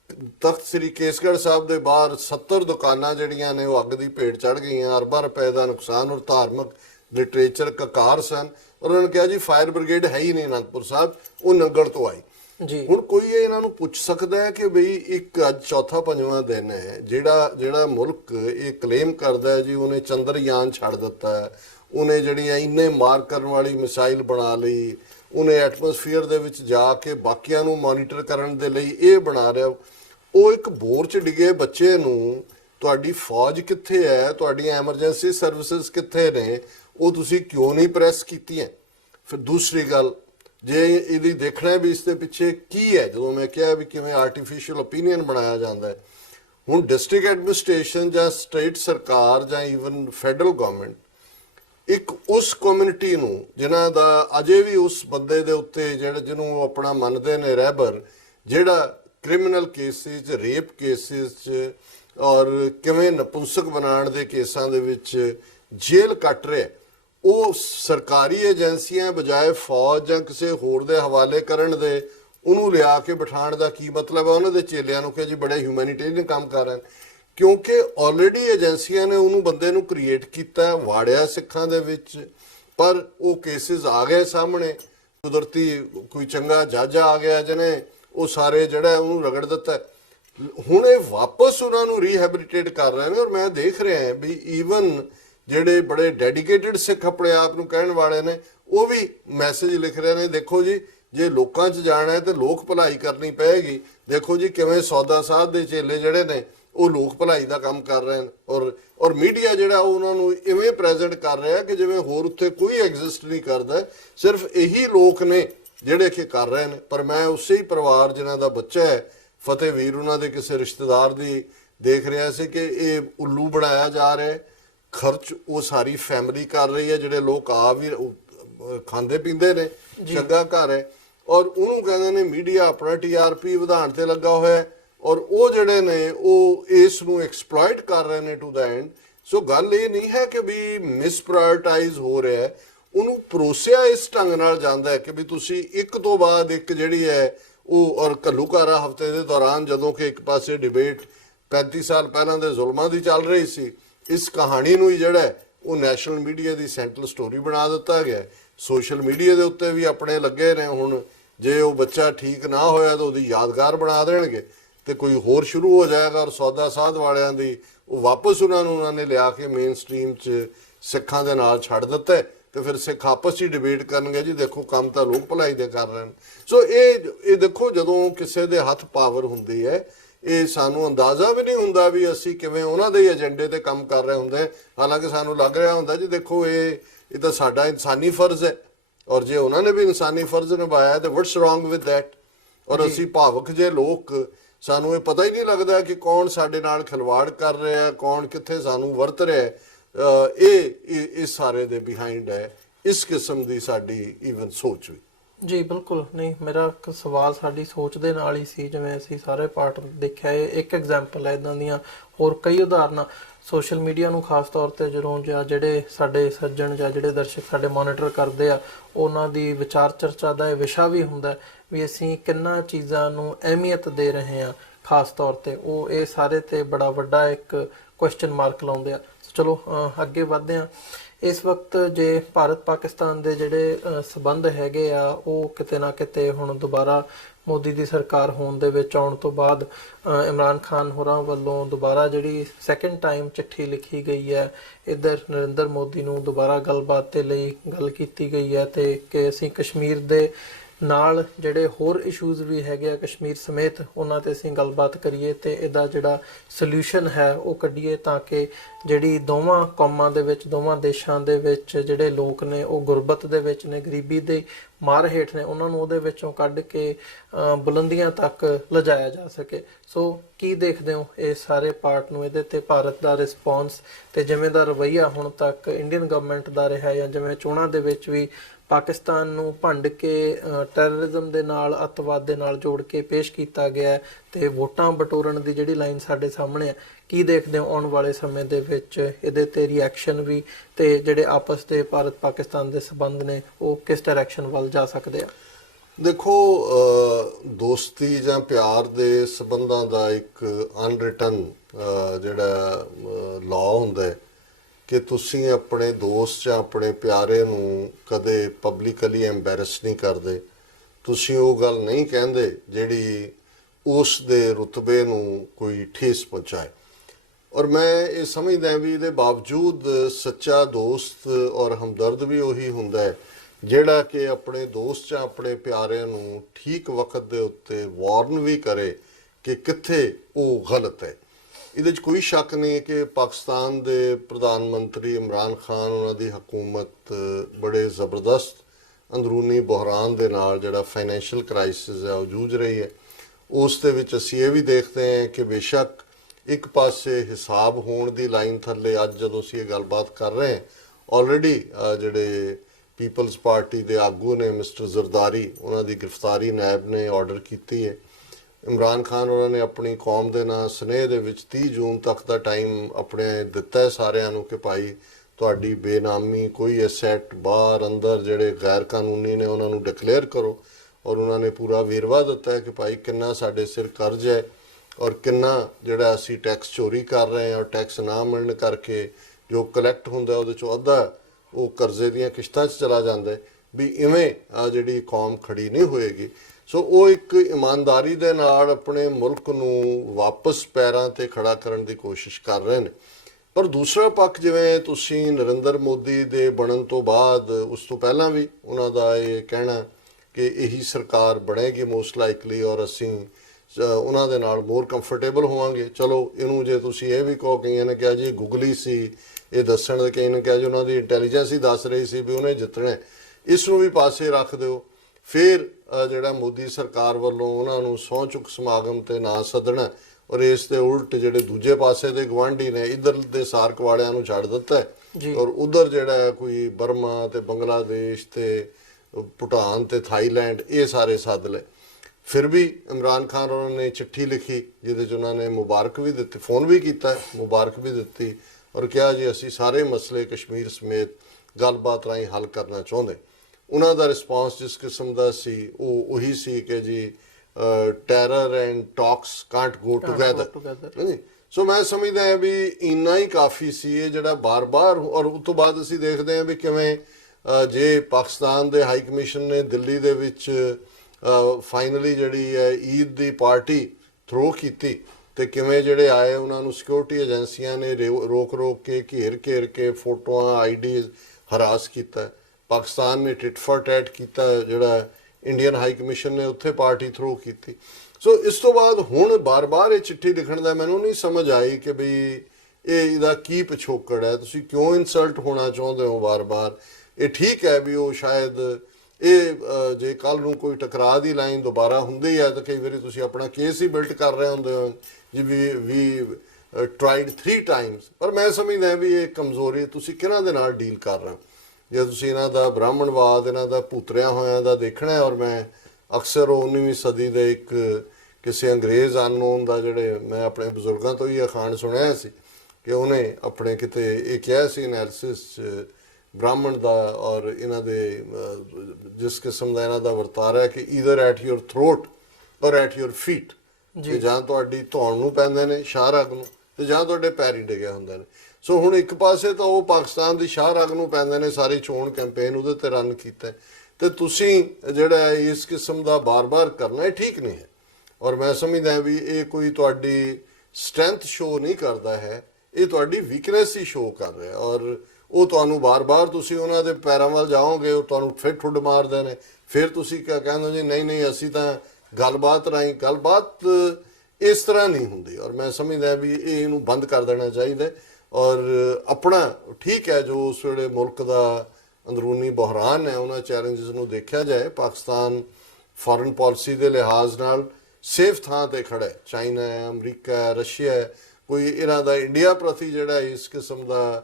ਤਖਤ ਸ੍ਰੀ ਕੇਸਗੜ੍ਹ ਸਾਹਿਬ ਦੇ ਬਾਹਰ 70 ਦੁਕਾਨਾਂ ਜਿਹੜੀਆਂ ਨੇ ਉਹ ਅੱਗ ਦੀ ਭੇਟ ਚੜ ਗਈਆਂ, ਅਰਬਾਂ ਰੁਪਏ ਦਾ ਨੁਕਸਾਨ, ਔਰ ਧਾਰਮਿਕ ਲਿਟਰੇਚਰ ਕਕਾਰ ਸਨ। ਔਰ ਉਹਨਾਂ ਨੇ ਕਿਹਾ ਜੀ ਫਾਇਰ ਬ੍ਰਿਗੇਡ ਹੈ ਹੀ ਨਹੀਂ ਅਨੰਦਪੁਰ ਸਾਹਿਬ, ਉਹ ਨੰਗਲ ਤੋਂ ਆਈ। ਜੀ ਹੁਣ ਕੋਈ ਇਹਨਾਂ ਨੂੰ ਪੁੱਛ ਸਕਦਾ ਹੈ ਕਿ ਬਈ ਇੱਕ ਅੱਜ ਚੌਥਾ ਪੰਜਵਾਂ ਦਿਨ ਹੈ ਜਿਹੜਾ ਮੁਲਕ ਇਹ ਕਲੇਮ ਕਰਦਾ ਹੈ ਜੀ ਉਹਨੇ ਚੰਦਰਯਾਨ ਛੱਡ ਦਿੱਤਾ ਹੈ, ਉਹਨੇ ਜਿਹੜੀਆਂ ਇੰਨੇ ਮਾਰ ਕਰਨ ਵਾਲੀ ਮਿਸਾਈਲ ਬਣਾ ਲਈ, ਉਹਨੇ ਐਟਮੋਸਫੀਅਰ ਦੇ ਵਿੱਚ ਜਾ ਕੇ ਬਾਕੀਆਂ ਨੂੰ ਮੋਨੀਟਰ ਕਰਨ ਦੇ ਲਈ ਇਹ ਬਣਾ ਰਿਹਾ। ਉਹ ਇੱਕ ਬੋਰ 'ਚ ਡਿੱਗੇ ਬੱਚੇ ਨੂੰ ਤੁਹਾਡੀ ਫੌਜ ਕਿੱਥੇ ਹੈ, ਤੁਹਾਡੀਆਂ ਐਮਰਜੈਂਸੀ ਸਰਵਿਸਿਜ਼ ਕਿੱਥੇ ਨੇ, ਉਹ ਤੁਸੀਂ ਕਿਉਂ ਨਹੀਂ ਪ੍ਰੈਸ ਕੀਤੀਆਂ? ਫਿਰ ਦੂਸਰੀ ਗੱਲ, ਜੇ ਇਹਦੀ ਦੇਖਣਾ ਵੀ ਇਸ ਦੇ ਪਿੱਛੇ ਕੀ ਹੈ, ਜਦੋਂ ਮੈਂ ਕਿਹਾ ਵੀ ਕਿਵੇਂ ਆਰਟੀਫੀਸ਼ੀਅਲ ਓਪੀਨੀਅਨ ਬਣਾਇਆ ਜਾਂਦਾ ਹੈ, ਹੁਣ ਡਿਸਟ੍ਰਿਕਟ ਐਡਮਿਨਿਸਟ੍ਰੇਸ਼ਨ ਜਾਂ ਸਟੇਟ ਸਰਕਾਰ ਜਾਂ ਈਵਨ ਫੈਡਰਲ ਗਵਰਨਮੈਂਟ ਇੱਕ ਉਸ ਕਮਿਊਨਿਟੀ ਨੂੰ ਜਿਨ੍ਹਾਂ ਦਾ ਅਜੇ ਵੀ ਉਸ ਬੰਦੇ ਦੇ ਉੱਤੇ ਜਿਹਨੂੰ ਉਹ ਆਪਣਾ ਮੰਨਦੇ ਨੇ ਰਹਿਬਰ, ਜਿਹੜਾ ਕ੍ਰਿਮੀਨਲ ਕੇਸਿਸ, ਰੇਪ ਕੇਸਿਸ 'ਚ ਔਰ ਕਿਵੇਂ ਨਪੁੰਸਕ ਬਣਾਉਣ ਦੇ ਕੇਸਾਂ ਦੇ ਵਿੱਚ ਜੇਲ੍ਹ ਕੱਟ ਰਿਹਾ, ਉਹ ਸਰਕਾਰੀ ਏਜੰਸੀਆਂ ਬਜਾਏ ਫੌਜ ਜਾਂ ਕਿਸੇ ਹੋਰ ਦੇ ਹਵਾਲੇ ਕਰਨ ਦੇ ਉਹਨੂੰ ਲਿਆ ਕੇ ਬਿਠਾਉਣ ਦਾ ਕੀ ਮਤਲਬ ਹੈ? ਉਹਨਾਂ ਦੇ ਚੇਲਿਆਂ ਨੂੰ ਕਿ ਜੀ ਬੜੇ ਹਿਊਮੈਨਿਟੇਰੀਅਨ ਕੰਮ ਕਰ ਰਹੇ ਨੇ, ਕਿਉਂਕਿ ਆਲਰੇਡੀ ਏਜੰਸੀਆਂ ਨੇ ਉਹਨੂੰ ਬੰਦੇ ਨੂੰ ਕ੍ਰੀਏਟ ਕੀਤਾ, ਵਾੜਿਆ ਸਿੱਖਾਂ ਦੇ ਵਿੱਚ, ਪਰ ਉਹ ਕੇਸਿਸ ਆ ਗਏ ਸਾਹਮਣੇ। ਕੁਦਰਤੀ ਕੋਈ ਚੰਗਾ ਜੱਜ ਆ ਗਿਆ ਜਿਹਨੇ ਉਹ ਸਾਰੇ ਜਿਹੜਾ ਉਹਨੂੰ ਰਗੜ ਦਿੱਤਾ। ਹੁਣ ਇਹ ਵਾਪਸ ਉਹਨਾਂ ਨੂੰ ਰੀਹੈਬਿਲਿਟੇਟ ਕਰ ਰਹੇ ਨੇ। ਔਰ ਮੈਂ ਦੇਖ ਰਿਹਾ ਹਾਂ ਵੀ ਈਵਨ ਜਿਹੜੇ ਬੜੇ ਡੈਡੀਕੇਟਿਡ ਸਿੱਖ ਆਪਣੇ ਆਪ ਨੂੰ ਕਹਿਣ ਵਾਲੇ ਨੇ ਉਹ ਵੀ ਮੈਸੇਜ ਲਿਖ ਰਹੇ ਨੇ, ਦੇਖੋ ਜੀ ਜੇ ਲੋਕਾਂ 'ਚ ਜਾਣਾ ਹੈ ਤੇ ਲੋਕ ਭਲਾਈ ਕਰਨੀ ਪਏਗੀ। ਦੇਖੋ ਜੀ ਕਿਵੇਂ ਸੌਦਾ ਸਾਧ ਦੇ ਚੇਲੇ ਜਿਹੜੇ ਨੇ ਉਹ ਲੋਕ ਭਲਾਈ ਦਾ ਕੰਮ ਕਰ ਰਹੇ ਨੇ, ਔਰ ਮੀਡੀਆ ਜਿਹੜਾ ਉਹਨਾਂ ਨੂੰ ਇਵੇਂ ਪ੍ਰੈਜ਼ੈਂਟ ਕਰ ਰਿਹਾ ਕਿ ਜਿਵੇਂ ਹੋਰ ਉੱਥੇ ਕੋਈ ਐਗਜ਼ਿਸਟ ਨਹੀਂ ਕਰਦਾ, ਸਿਰਫ ਇਹੀ ਲੋਕ ਨੇ ਜਿਹੜੇ ਕਿ ਕਰ ਰਹੇ ਨੇ। ਪਰ ਮੈਂ ਉਸੇ ਹੀ ਪਰਿਵਾਰ ਜਿਨ੍ਹਾਂ ਦਾ ਬੱਚਾ ਹੈ ਫਤਿਹ ਵੀਰ, ਉਹਨਾਂ ਦੇ ਕਿਸੇ ਰਿਸ਼ਤੇਦਾਰ ਦੀ ਦੇਖ ਰਿਹਾ ਸੀ ਕਿ ਇਹ ਉੱਲੂ ਬਣਾਇਆ ਜਾ ਰਿਹਾ, ਖਰਚ ਉਹ ਸਾਰੀ ਫੈਮਿਲੀ ਕਰ ਰਹੀ ਹੈ, ਜਿਹੜੇ ਲੋਕ ਆ ਵੀ ਖਾਂਦੇ ਪੀਂਦੇ ਨੇ, ਚੰਗਾ ਘਰ ਹੈ, ਔਰ ਉਹਨੂੰ ਕਹਿੰਦੇ ਨੇ ਮੀਡੀਆ ਆਪਣਾ TRP ਵਧਾਉਣ ਤੇ ਲੱਗਾ ਹੋਇਆ, ਔਰ ਉਹ ਜਿਹੜੇ ਨੇ ਉਹ ਇਸ ਨੂੰ ਐਕਸਪਲੋਇਟ ਕਰ ਰਹੇ ਨੇ ਟੂ ਦਾ ਐਂਡ। ਸੋ ਗੱਲ ਇਹ ਨਹੀਂ ਹੈ ਕਿ ਵੀ ਮਿਸਪ੍ਰਾਇਓਰਟਾਈਜ਼ ਹੋ ਰਿਹਾ ਹੈ, ਉਹਨੂੰ ਪਰੋਸਿਆ ਇਸ ਢੰਗ ਨਾਲ ਜਾਂਦਾ ਹੈ ਕਿ ਵੀ ਤੁਸੀਂ ਇੱਕ ਤੋਂ ਬਾਅਦ ਇੱਕ ਜਿਹੜੀ ਹੈ ਉਹ। ਔਰ ਘੱਲੂਘਾਰਾ ਹਫਤੇ ਦੇ ਦੌਰਾਨ ਜਦੋਂ ਕਿ ਇੱਕ ਪਾਸੇ ਡਿਬੇਟ 35 ਸਾਲ ਪਹਿਲਾਂ ਦੇ ਜ਼ੁਲਮਾਂ ਦੀ ਚੱਲ ਰਹੀ ਸੀ, ਇਸ ਕਹਾਣੀ ਨੂੰ ਹੀ ਜਿਹੜਾ ਉਹ ਨੈਸ਼ਨਲ ਮੀਡੀਆ ਦੀ ਸੈਂਟਰਲ ਸਟੋਰੀ ਬਣਾ ਦਿੱਤਾ ਗਿਆ। ਸੋਸ਼ਲ ਮੀਡੀਆ ਦੇ ਉੱਤੇ ਵੀ ਆਪਣੇ ਲੱਗੇ ਨੇ, ਹੁਣ ਜੇ ਉਹ ਬੱਚਾ ਠੀਕ ਨਾ ਹੋਇਆ ਤਾਂ ਉਹਦੀ ਯਾਦਗਾਰ ਬਣਾ ਦੇਣਗੇ ਤੇ ਕੋਈ ਹੋਰ ਸ਼ੁਰੂ ਹੋ ਜਾਏਗਾ। ਔਰ ਸੌਦਾ ਸਾਧ ਵਾਲਿਆਂ ਦੀ ਉਹ ਵਾਪਸ ਉਹਨਾਂ ਨੇ ਲਿਆ ਕੇ ਮੇਨ ਸਟ੍ਰੀਮ 'ਚ ਸਿੱਖਾਂ ਦੇ ਨਾਲ ਛੱਡ ਦਿੱਤਾ ਤੇ ਫਿਰ ਸਿੱਖ ਆਪਸ 'ਚ ਡਿਬੇਟ ਕਰਨਗੇ ਜੀ ਦੇਖੋ ਕੰਮ ਤਾਂ ਲੋਕ ਭਲਾਈ ਦੇ ਕਰ ਰਹੇ ਨੇ। ਸੋ ਇਹ ਦੇਖੋ ਜਦੋਂ ਕਿਸੇ ਦੇ ਹੱਥ ਪਾਵਰ ਹੁੰਦੀ ਹੈ, ਇਹ ਸਾਨੂੰ ਅੰਦਾਜ਼ਾ ਵੀ ਨਹੀਂ ਹੁੰਦਾ ਵੀ ਅਸੀਂ ਕਿਵੇਂ ਉਹਨਾਂ ਦੇ ਏਜੰਡੇ ਤੇ ਕੰਮ ਕਰ ਰਹੇ ਹੁੰਦੇ। ਹਾਲਾਂਕਿ ਸਾਨੂੰ ਲੱਗ ਰਿਹਾ ਹੁੰਦਾ ਜੀ ਦੇਖੋ ਇਹ ਤਾਂ ਸਾਡਾ ਇਨਸਾਨੀ ਫਰਜ਼ ਹੈ, ਔਰ ਜੇ ਉਹਨਾਂ ਨੇ ਵੀ ਇਨਸਾਨੀ ਫਰਜ਼ ਨਿਭਾਇਆ ਤਾਂ ਵਾਟਸ ਰੋਂਗ ਵਿਦ ਦੈਟ। ਔਰ ਅਸੀਂ ਭਾਵੁਕ ਜੇ ਲੋਕ, ਸਾਨੂੰ ਇਹ ਪਤਾ ਹੀ ਨਹੀਂ ਲੱਗਦਾ ਕਿ ਕੌਣ ਸਾਡੇ ਨਾਲ ਖਿਲਵਾੜ ਕਰ ਰਿਹਾ, ਕੌਣ ਕਿੱਥੇ ਸਾਨੂੰ ਵਰਤ ਰਿਹਾ। ਇਹ ਸਾਰੇ ਦੇ ਬਿਹਾਈਂਡ ਹੈ ਇਸ ਕਿਸਮ ਦੀ ਸਾਡੀ ਈਵਨ ਸੋਚ ਵੀ। ਜੀ ਬਿਲਕੁਲ ਨਹੀਂ, ਮੇਰਾ ਇੱਕ ਸਵਾਲ ਸਾਡੀ ਸੋਚ ਦੇ ਨਾਲ ਹੀ ਸੀ। ਜਿਵੇਂ ਅਸੀਂ ਸਾਰੇ ਪਾਰਟ ਦੇਖਿਆ, ਇਹ ਇੱਕ ਐਗਜ਼ਾਮਪਲ ਹੈ, ਇੱਦਾਂ ਦੀਆਂ ਹੋਰ ਕਈ ਉਦਾਹਰਨਾਂ। ਸੋਸ਼ਲ ਮੀਡੀਆ ਨੂੰ ਖਾਸ ਤੌਰ ਤੇ ਜਦੋਂ ਜਾਂ ਜਿਹੜੇ ਸਾਡੇ ਸੱਜਣ ਜਾਂ ਜਿਹੜੇ ਦਰਸ਼ਕ ਸਾਡੇ ਮੋਨੀਟਰ ਕਰਦੇ ਆ, ਉਹਨਾਂ ਦੀ ਵਿਚਾਰ ਚਰਚਾ ਦਾ ਇਹ ਵਿਸ਼ਾ ਵੀ ਹੁੰਦਾ ਵੀ ਅਸੀਂ ਕਿੰਨਾ ਚੀਜ਼ਾਂ ਨੂੰ ਅਹਿਮੀਅਤ ਦੇ ਰਹੇ ਹਾਂ। ਖਾਸ ਤੌਰ ਤੇ ਉਹ ਇਹ ਸਾਰੇ ਤੇ ਬੜਾ ਵੱਡਾ ਇੱਕ ਕੁਐਸਚਨ ਮਾਰਕ ਲਾਉਂਦੇ ਆ। ਚਲੋ ਅੱਗੇ ਵਧਦੇ ਹਾਂ। ਇਸ ਵਕਤ ਜੇ ਭਾਰਤ ਪਾਕਿਸਤਾਨ ਦੇ ਜਿਹੜੇ ਸਬੰਧ ਹੈਗੇ ਆ, ਉਹ ਕਿਤੇ ਨਾ ਕਿਤੇ ਹੁਣ ਦੁਬਾਰਾ ਮੋਦੀ ਦੀ ਸਰਕਾਰ ਹੋਣ ਦੇ ਵਿੱਚ ਆਉਣ ਤੋਂ ਬਾਅਦ ਇਮਰਾਨ ਖਾਨ ਹੋਰਾਂ ਵੱਲੋਂ ਦੁਬਾਰਾ ਜਿਹੜੀ ਸੈਕੰਡ ਟਾਈਮ ਚਿੱਠੀ ਲਿਖੀ ਗਈ ਹੈ, ਇੱਧਰ ਨਰਿੰਦਰ ਮੋਦੀ ਨੂੰ ਦੁਬਾਰਾ ਗੱਲਬਾਤ ਦੇ ਲਈ ਗੱਲ ਕੀਤੀ ਗਈ ਹੈ ਤੇ ਕਿ ਅਸੀਂ ਕਸ਼ਮੀਰ ਦੇ ਨਾਲ ਜਿਹੜੇ ਹੋਰ ਇਸ਼ੂਜ਼ ਵੀ ਹੈਗੇ ਆ ਕਸ਼ਮੀਰ ਸਮੇਤ, ਉਹਨਾਂ ਤੇ ਅਸੀਂ ਗੱਲਬਾਤ ਕਰੀਏ ਤੇ ਇਹਦਾ ਜਿਹੜਾ ਸੋਲੂਸ਼ਨ ਹੈ ਉਹ ਕੱਢੀਏ, ਤਾਂ ਕਿ ਜਿਹੜੀ ਦੋਵਾਂ ਕੌਮਾਂ ਦੇ ਵਿੱਚ, ਦੋਵਾਂ ਦੇਸ਼ਾਂ ਦੇ ਵਿੱਚ ਜਿਹੜੇ ਲੋਕ ਨੇ ਉਹ ਗੁਰਬਤ ਦੇ ਵਿੱਚ ਨੇ, ਗਰੀਬੀ ਦੇ ਮਾਰ ਹੇਠ ਨੇ, ਉਹਨਾਂ ਨੂੰ ਉਹਦੇ ਵਿੱਚੋਂ ਕੱਢ ਕੇ ਬੁਲੰਦੀਆਂ ਤੱਕ ਲਿਜਾਇਆ ਜਾ ਸਕੇ। ਸੋ ਕੀ ਦੇਖਦੇ ਹੋ ਇਸ ਸਾਰੇ ਪਾਰਟ ਨੂੰ, ਇਹਦੇ ਤੇ ਭਾਰਤ ਦਾ ਰਿਸਪੌਂਸ ਤੇ ਜਿਵੇਂ ਦਾ ਰਵੱਈਆ ਹੁਣ ਤੱਕ ਇੰਡੀਅਨ ਗਵਰਨਮੈਂਟ ਦਾ ਰਿਹਾ, ਜਾਂ ਜਿਵੇਂ ਚੋਣਾਂ ਦੇ ਵਿੱਚ ਵੀ ਪਾਕਿਸਤਾਨ ਨੂੰ ਭੰਡ ਕੇ ਟੈਰਰਿਜ਼ਮ ਦੇ ਨਾਲ, ਅੱਤਵਾਦ ਦੇ ਨਾਲ ਜੋੜ ਕੇ ਪੇਸ਼ ਕੀਤਾ ਗਿਆ ਤੇ ਵੋਟਾਂ ਬਟੋਰਨ ਦੀ ਜਿਹੜੀ ਲਾਈਨ ਸਾਡੇ ਸਾਹਮਣੇ ਹੈ, ਕੀ ਦੇਖਦੇ ਹੋ ਆਉਣ ਵਾਲੇ ਸਮੇਂ ਦੇ ਵਿੱਚ ਇਹਦੇ ਤੇ ਰਿਐਕਸ਼ਨ ਵੀ ਤੇ ਜਿਹੜੇ ਆਪਸ ਦੇ ਭਾਰਤ ਪਾਕਿਸਤਾਨ ਦੇ ਸਬੰਧ ਨੇ ਉਹ ਕਿਸ ਡਾਇਰੈਕਸ਼ਨ ਵੱਲ ਜਾ ਸਕਦੇ ਆ? ਦੇਖੋ, ਦੋਸਤੀ ਜਾਂ ਪਿਆਰ ਦੇ ਸਬੰਧਾਂ ਦਾ ਇੱਕ ਅਨਰਿਟਨ ਜਿਹੜਾ ਲਾਅ ਹੁੰਦਾ ਹੈ ਕਿ ਤੁਸੀਂ ਆਪਣੇ ਦੋਸਤ ਜਾਂ ਆਪਣੇ ਪਿਆਰੇ ਨੂੰ ਕਦੇ ਪਬਲਿਕਲੀ ਐਮਬੈਰਸ ਨਹੀਂ ਕਰਦੇ। ਤੁਸੀਂ ਉਹ ਗੱਲ ਨਹੀਂ ਕਹਿੰਦੇ ਜਿਹੜੀ ਉਸ ਦੇ ਰੁਤਬੇ ਨੂੰ ਕੋਈ ਠੇਸ ਪਹੁੰਚਾਏ। ਔਰ ਮੈਂ ਇਹ ਸਮਝਦਾ ਵੀ ਇਹਦੇ ਬਾਵਜੂਦ ਸੱਚਾ ਦੋਸਤ ਔਰ ਹਮਦਰਦ ਵੀ ਉਹੀ ਹੁੰਦਾ ਹੈ ਜਿਹੜਾ ਕਿ ਆਪਣੇ ਦੋਸਤ ਜਾਂ ਆਪਣੇ ਪਿਆਰਿਆਂ ਨੂੰ ਠੀਕ ਵਕਤ ਦੇ ਉੱਤੇ ਵਾਰਨ ਵੀ ਕਰੇ ਕਿ ਕਿੱਥੇ ਉਹ ਗਲਤ ਹੈ। ਇਹਦੇ 'ਚ ਕੋਈ ਸ਼ੱਕ ਨਹੀਂ ਕਿ ਪਾਕਿਸਤਾਨ ਦੇ ਪ੍ਰਧਾਨ ਮੰਤਰੀ ਇਮਰਾਨ ਖਾਨ, ਉਹਨਾਂ ਦੀ ਹਕੂਮਤ ਬੜੇ ਜ਼ਬਰਦਸਤ ਅੰਦਰੂਨੀ ਬੁਹਰਾਨ ਦੇ ਨਾਲ ਜਿਹੜਾ ਫਾਈਨੈਂਸ਼ੀਅਲ ਕ੍ਰਾਈਸਿਸ ਹੈ ਉਹ ਜੂਝ ਰਹੀ ਹੈ। ਉਸ ਦੇ ਵਿੱਚ ਅਸੀਂ ਇਹ ਵੀ ਦੇਖਦੇ ਹਾਂ ਕਿ ਬੇਸ਼ੱਕ ਇੱਕ ਪਾਸੇ ਹਿਸਾਬ ਹੋਣ ਦੀ ਲਾਈਨ ਥੱਲੇ ਅੱਜ ਜਦੋਂ ਅਸੀਂ ਇਹ ਗੱਲਬਾਤ ਕਰ ਰਹੇ ਹਾਂ, ਆਲਰੇਡੀ ਜਿਹੜੇ ਪੀਪਲਜ਼ ਪਾਰਟੀ ਦੇ ਆਗੂ ਨੇ ਮਿਸਟਰ ਜ਼ਰਦਾਰੀ, ਉਹਨਾਂ ਦੀ ਗ੍ਰਿਫਤਾਰੀ ਨਾਇਬ ਨੇ ਆਰਡਰ ਕੀਤੀ ਹੈ। ਇਮਰਾਨ ਖਾਨ ਉਹਨਾਂ ਨੇ ਆਪਣੀ ਕੌਮ ਦੇ ਨਾਲ ਸਨੇਹ ਦੇ ਵਿੱਚ 30 ਜੂਨ ਤੱਕ ਦਾ ਟਾਈਮ ਆਪਣੇ ਦਿੱਤਾ ਹੈ ਸਾਰਿਆਂ ਨੂੰ ਕਿ ਭਾਈ ਤੁਹਾਡੀ ਬੇਨਾਮੀ ਕੋਈ ਐਸੈਟ ਬਾਹਰ ਅੰਦਰ ਜਿਹੜੇ ਗੈਰ ਕਾਨੂੰਨੀ ਨੇ ਉਹਨਾਂ ਨੂੰ ਡਿਕਲੇਅਰ ਕਰੋ। ਔਰ ਉਹਨਾਂ ਨੇ ਪੂਰਾ ਵੇਰਵਾ ਦਿੱਤਾ ਹੈ ਕਿ ਭਾਈ ਕਿੰਨਾ ਸਾਡੇ ਸਿਰ ਕਰਜ਼ ਹੈ ਔਰ ਕਿੰਨਾ ਜਿਹੜਾ ਅਸੀਂ ਟੈਕਸ ਚੋਰੀ ਕਰ ਰਹੇ ਹਾਂ ਔਰ ਟੈਕਸ ਨਾ ਮਿਲਣ ਕਰਕੇ ਜੋ ਕਲੈਕਟ ਹੁੰਦਾ ਉਹਦੇ ਚੋਂ ਅੱਧਾ ਉਹ ਕਰਜ਼ੇ ਦੀਆਂ ਕਿਸ਼ਤਾਂ 'ਚ ਚਲਾ ਜਾਂਦਾ ਹੈ। ਵੀ ਇਵੇਂ ਜਿਹੜੀ ਕੌਮ ਖੜੀ ਨਹੀਂ ਹੋਏਗੀ। ਸੋ ਉਹ ਇੱਕ ਇਮਾਨਦਾਰੀ ਦੇ ਨਾਲ ਆਪਣੇ ਮੁਲਕ ਨੂੰ ਵਾਪਸ ਪੈਰਾਂ ਤੇ ਖੜਾ ਕਰਨ ਦੀ ਕੋਸ਼ਿਸ਼ ਕਰ ਰਹੇ ਨੇ। ਪਰ ਦੂਸਰਾ ਪੱਖ, ਜਿਵੇਂ ਤੁਸੀਂ ਨਰਿੰਦਰ ਮੋਦੀ ਦੇ ਬਣਨ ਤੋਂ ਬਾਅਦ, ਉਸ ਤੋਂ ਪਹਿਲਾਂ ਵੀ ਉਹਨਾਂ ਦਾ ਇਹ ਕਹਿਣਾ ਕਿ ਇਹੀ ਸਰਕਾਰ ਬਣੇਗੀ ਮੋਸਟ ਲਾਈਕਲੀ ਔਰ ਅਸੀਂ ਉਹਨਾਂ ਦੇ ਨਾਲ ਮੋਰ ਕੰਫਰਟੇਬਲ ਹੋਵਾਂਗੇ। ਚਲੋ ਇਹਨੂੰ ਜੇ ਤੁਸੀਂ ਇਹ ਵੀ ਕਹੋ, ਕਈਆਂ ਨੇ ਕਿਹਾ ਜੀ ਗੁਗਲੀ ਸੀ ਇਹ ਦੱਸਣ ਦੇ, ਕਈ ਨੇ ਕਿਹਾ ਜੀ ਉਹਨਾਂ ਦੀ ਇੰਟੈਲੀਜੈਂਸ ਹੀ ਦੱਸ ਰਹੀ ਸੀ ਵੀ ਉਹਨੇ ਜਿੱਤਣਾ। ਇਸ ਨੂੰ ਵੀ ਪਾਸੇ ਰੱਖ ਦਿਓ। ਫਿਰ ਜਿਹੜਾ ਮੋਦੀ ਸਰਕਾਰ ਵੱਲੋਂ ਉਹਨਾਂ ਨੂੰ ਸਹੁੰ ਚੁੱਕ ਸਮਾਗਮ ਤੇ ਨਾ ਸੱਦਣਾ ਔਰ ਇਸ ਦੇ ਉਲਟ ਜਿਹੜੇ ਦੂਜੇ ਪਾਸੇ ਦੇ ਗਵਾਂਢੀ ਨੇ ਇੱਧਰ ਦੇ ਸਾਰਕ ਵਾਲਿਆਂ ਨੂੰ ਛੱਡ ਦਿੱਤਾ ਔਰ ਉਧਰ ਜਿਹੜਾ ਕੋਈ ਬਰਮਾ ਤੇ ਬੰਗਲਾਦੇਸ਼ ਤੇ ਭੂਟਾਨ ਤੇ ਥਾਈਲੈਂਡ ਇਹ ਸਾਰੇ ਸੱਦ ਲਏ। ਫਿਰ ਵੀ ਇਮਰਾਨ ਖਾਨ ਉਹਨਾਂ ਨੇ ਚਿੱਠੀ ਲਿਖੀ ਜਿਹਦੇ 'ਚ ਉਹਨਾਂ ਨੇ ਮੁਬਾਰਕ ਵੀ ਦਿੱਤੀ, ਫੋਨ ਵੀ ਕੀਤਾ, ਮੁਬਾਰਕ ਵੀ ਦਿੱਤੀ ਔਰ ਕਿਹਾ ਜੀ ਅਸੀਂ ਸਾਰੇ ਮਸਲੇ ਕਸ਼ਮੀਰ ਸਮੇਤ ਗੱਲਬਾਤ ਰਾਹੀਂ ਹੱਲ ਕਰਨਾ ਚਾਹੁੰਦੇ। ਉਹਨਾਂ ਦਾ ਰਿਸਪੌਂਸ ਜਿਸ ਕਿਸਮ ਦਾ ਸੀ ਉਹ ਉਹੀ ਸੀ ਕਿ ਜੀ terror and talks can't go together. So ਮੈਂ ਸਮਝਦਾ ਹਾਂ ਵੀ ਇੰਨਾ ਹੀ ਕਾਫੀ ਸੀ ਇਹ ਜਿਹੜਾ ਬਾਰ-ਬਾਰ। ਔਰ ਉਸ ਤੋਂ ਬਾਅਦ ਅਸੀਂ ਦੇਖਦੇ ਹਾਂ ਵੀ ਕਿਵੇਂ ਜੇ ਪਾਕਿਸਤਾਨ ਦੇ ਹਾਈ ਕਮਿਸ਼ਨ ਨੇ ਦਿੱਲੀ ਦੇ ਵਿੱਚ ਫਾਈਨਲੀ ਜਿਹੜੀ ਹੈ ਈਦ ਦੀ ਪਾਰਟੀ ਥਰੋ ਕੀਤੀ ਤੇ ਕਿਵੇਂ ਜਿਹੜੇ ਆਏ ਉਹਨਾਂ ਨੂੰ ਸਿਕਿਉਰਿਟੀ ਏਜੰਸੀਆਂ ਨੇ ਰੋਕ ਕੇ ਘੇਰ ਕੇ ਫੋਟੋਆਂ ਆਈਡੀਜ਼ ਹਰਾਸ ਕੀਤਾ। ਪਾਕਿਸਤਾਨ ਨੇ ਟਿਟ ਫॉर ਟੈਟ ਕੀਤਾ, ਜਿਹੜਾ ਇੰਡੀਅਨ ਹਾਈ ਕਮਿਸ਼ਨ ਨੇ ਉੱਥੇ ਪਾਰਟੀ ਥਰੋ ਕੀਤੀ। ਸੋ ਇਸ ਤੋਂ ਬਾਅਦ ਹੁਣ ਬਾਰ-ਬਾਰ ਇਹ ਚਿੱਠੀ ਲਿਖਣ ਦਾ ਮੈਨੂੰ ਨਹੀਂ ਸਮਝ ਆਈ ਕਿ ਬਈ ਇਹਦਾ ਕੀ ਪਿਛੋਕੜ ਹੈ, ਤੁਸੀਂ ਕਿਉਂ ਇਨਸਲਟ ਹੋਣਾ ਚਾਹੁੰਦੇ ਹੋ ਬਾਰ-ਬਾਰ। ਇਹ ਠੀਕ ਹੈ ਵੀ ਉਹ ਸ਼ਾਇਦ ਇਹ ਜੇ ਕੱਲ ਨੂੰ ਕੋਈ ਟਕਰਾਅ ਦੀ ਲਾਈਨ ਦੁਬਾਰਾ ਹੁੰਦੀ ਹੈ ਤਾਂ ਕਈ ਵਾਰੀ ਤੁਸੀਂ ਆਪਣਾ ਕੇਸ ਹੀ ਬਿਲਟ ਕਰ ਰਹੇ ਹੁੰਦੇ ਹੋ ਜੀ ਵੀ ਟਰਾਈਡ 3 ਟਾਈਮਸ। ਪਰ ਮੈਂ ਸਮਝਦਾ ਵੀ ਇਹ ਕਮਜ਼ੋਰੀ ਤੁਸੀਂ ਕਿਹਨਾਂ ਦੇ ਨਾਲ ਡੀਲ ਕਰ ਰਹੇ ਹੋ। ਜੇ ਤੁਸੀਂ ਇਹਨਾਂ ਦਾ ਬ੍ਰਾਹਮਣਵਾਦ, ਇਹਨਾਂ ਦਾ ਭੂਤਰਿਆਂ ਹੋਇਆਂ ਦਾ ਦੇਖਣਾ ਔਰ ਮੈਂ ਅਕਸਰ ਉਹ 19ਵੀਂ ਸਦੀ ਦੇ ਇੱਕ ਕਿਸੇ ਅੰਗਰੇਜ਼ ਅਨਨੋਨ ਦਾ ਜਿਹੜੇ ਮੈਂ ਆਪਣੇ ਬਜ਼ੁਰਗਾਂ ਤੋਂ ਹੀ ਅਖਾਣ ਸੁਣਿਆ ਸੀ ਕਿ ਉਹਨੇ ਆਪਣੇ ਕਿਤੇ ਇਹ ਕਿਹਾ ਸੀ ਐਨਾਲਿਸਿਸ ਬ੍ਰਾਹਮਣ ਦਾ ਔਰ ਇਹਨਾਂ ਦੇ ਜਿਸ ਕਿਸਮ ਦਾ ਇਹਨਾਂ ਦਾ ਵਰਤਾਰਾ ਹੈ ਕਿ ਈਦਰ ਐਟ ਯੂਰ ਥਰੋਟ ਔਰ ਐਟ ਯੂਰ ਫੀਟ, ਕਿ ਜਾਂ ਤੁਹਾਡੀ ਧੌਣ ਨੂੰ ਪੈਂਦੇ ਨੇ ਸ਼ਾਹ ਰਗ ਨੂੰ ਤੇ ਜਾਂ ਤੁਹਾਡੇ ਪੈਰੀ ਡਿੱਗਿਆ ਹੁੰਦੇ ਨੇ। ਸੋ ਹੁਣ ਇੱਕ ਪਾਸੇ ਤਾਂ ਉਹ ਪਾਕਿਸਤਾਨ ਦੀ ਸ਼ਾਹ ਰਗ ਨੂੰ ਪੈਂਦੇ ਨੇ, ਸਾਰੀ ਚੋਣ ਕੈਂਪੇਨ ਉਹਦੇ ਤੇ ਰਨ ਕੀਤਾ ਤੇ ਤੁਸੀਂ ਜਿਹੜਾ ਇਸ ਕਿਸਮ ਦਾ ਬਾਰ-ਬਾਰ ਕਰਨਾ ਇਹ ਠੀਕ ਨਹੀਂ ਹੈ। ਔਰ ਮੈਂ ਸਮਝਦਾ ਵੀ ਇਹ ਕੋਈ ਤੁਹਾਡੀ ਸਟਰੈਂਥ ਸ਼ੋ ਨਹੀਂ ਕਰਦਾ ਹੈ, ਇਹ ਤੁਹਾਡੀ ਵੀਕਨੈਸ ਹੀ ਸ਼ੋ ਕਰ ਰਿਹਾ। ਔਰ ਉਹ ਤੁਹਾਨੂੰ ਬਾਰ-ਬਾਰ ਤੁਸੀਂ ਉਹਨਾਂ ਦੇ ਪੈਰਾਂ ਵੱਲ ਜਾਓਗੇ ਉਹ ਤੁਹਾਨੂੰ ਫਿਰ ਠੁੱਡ ਮਾਰਦੇ ਨੇ। ਫਿਰ ਤੁਸੀਂ ਕਿਆ ਕਹਿੰਦੇ ਜੀ ਨਹੀਂ ਅਸੀਂ ਤਾਂ ਗੱਲਬਾਤ ਰਾਹੀਂ, ਗੱਲਬਾਤ ਇਸ ਤਰ੍ਹਾਂ ਨਹੀਂ ਹੁੰਦੀ। ਔਰ ਮੈਂ ਸਮਝਦਾ ਵੀ ਇਹਨੂੰ ਬੰਦ ਕਰ ਦੇਣਾ ਚਾਹੀਦਾ ਔਰ ਆਪਣਾ ਠੀਕ ਹੈ ਜੋ ਉਸ ਵੇਲੇ ਮੁਲਕ ਦਾ ਅੰਦਰੂਨੀ ਬੁਹਰਾਨ ਹੈ ਉਹਨਾਂ ਚੈਲੰਜਸ ਨੂੰ ਦੇਖਿਆ ਜਾਏ। ਪਾਕਿਸਤਾਨ ਫੋਰਨ ਪਾਲਿਸੀ ਦੇ ਲਿਹਾਜ਼ ਨਾਲ ਸੇਫ ਥਾਂ ਤੇ ਖੜਾ ਹੈ। ਚਾਈਨਾ ਹੈ, ਅਮਰੀਕਾ ਹੈ, ਰਸ਼ੀਆ ਹੈ। ਕੋਈ ਇਹਨਾਂ ਦਾ ਇੰਡੀਆ ਪ੍ਰਤੀ ਜਿਹੜਾ ਇਸ ਕਿਸਮ ਦਾ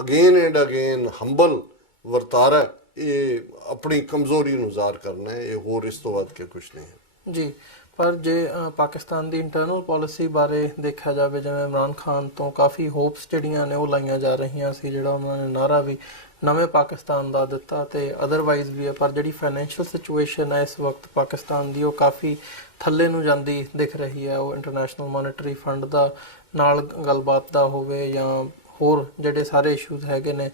ਅਗੇਨ ਐਂਡ ਅਗੇਨ ਹੰਬਲ ਵਰਤਾਰਾ ਇਹ ਆਪਣੀ ਕਮਜ਼ੋਰੀ ਨੂੰ ਜ਼ਾਹਰ ਕਰਨਾ ਹੈ। ਇਹ ਹੋਰ ਇਸ ਤੋਂ ਵੱਧ ਕੇ ਕੁਝ ਨਹੀਂ ਹੈ ਜੀ। ਪਰ ਜੇ ਪਾਕਿਸਤਾਨ ਦੀ ਇੰਟਰਨਲ ਪਾਲਿਸੀ ਬਾਰੇ ਦੇਖਿਆ ਜਾਵੇ, ਜਿਵੇਂ ਇਮਰਾਨ ਖਾਨ ਤੋਂ ਕਾਫੀ ਹੋਪਸ ਜਿਹੜੀਆਂ ਨੇ ਉਹ ਲਾਈਆਂ ਜਾ ਰਹੀਆਂ ਸੀ, ਜਿਹੜਾ ਉਹਨਾਂ ਨੇ ਨਾਰਾ ਵੀ ਨਵੇਂ ਪਾਕਿਸਤਾਨ ਦਾ ਦਿੱਤਾ ਤੇ ਅਦਰਵਾਈਜ਼ ਵੀ ਹੈ, ਪਰ ਜਿਹੜੀ ਫਾਈਨੈਂਸ਼ੀਅਲ ਸਿਚੁਏਸ਼ਨ ਹੈ ਇਸ ਵਕਤ ਪਾਕਿਸਤਾਨ ਦੀ ਉਹ ਕਾਫੀ ਥੱਲੇ ਨੂੰ ਜਾਂਦੀ ਦਿਖ ਰਹੀ ਹੈ। ਉਹ ਇੰਟਰਨੈਸ਼ਨਲ ਮੋਨਿਟਰੀ ਫੰਡ ਦਾ ਨਾਲ ਗੱਲਬਾਤ ਦਾ ਹੋਵੇ ਜਾਂ ਹੋਰ ਜਿਹੜੇ ਸਾਰੇ ਇਸ਼ੂਜ਼ ਹੈਗੇ ਨੇ,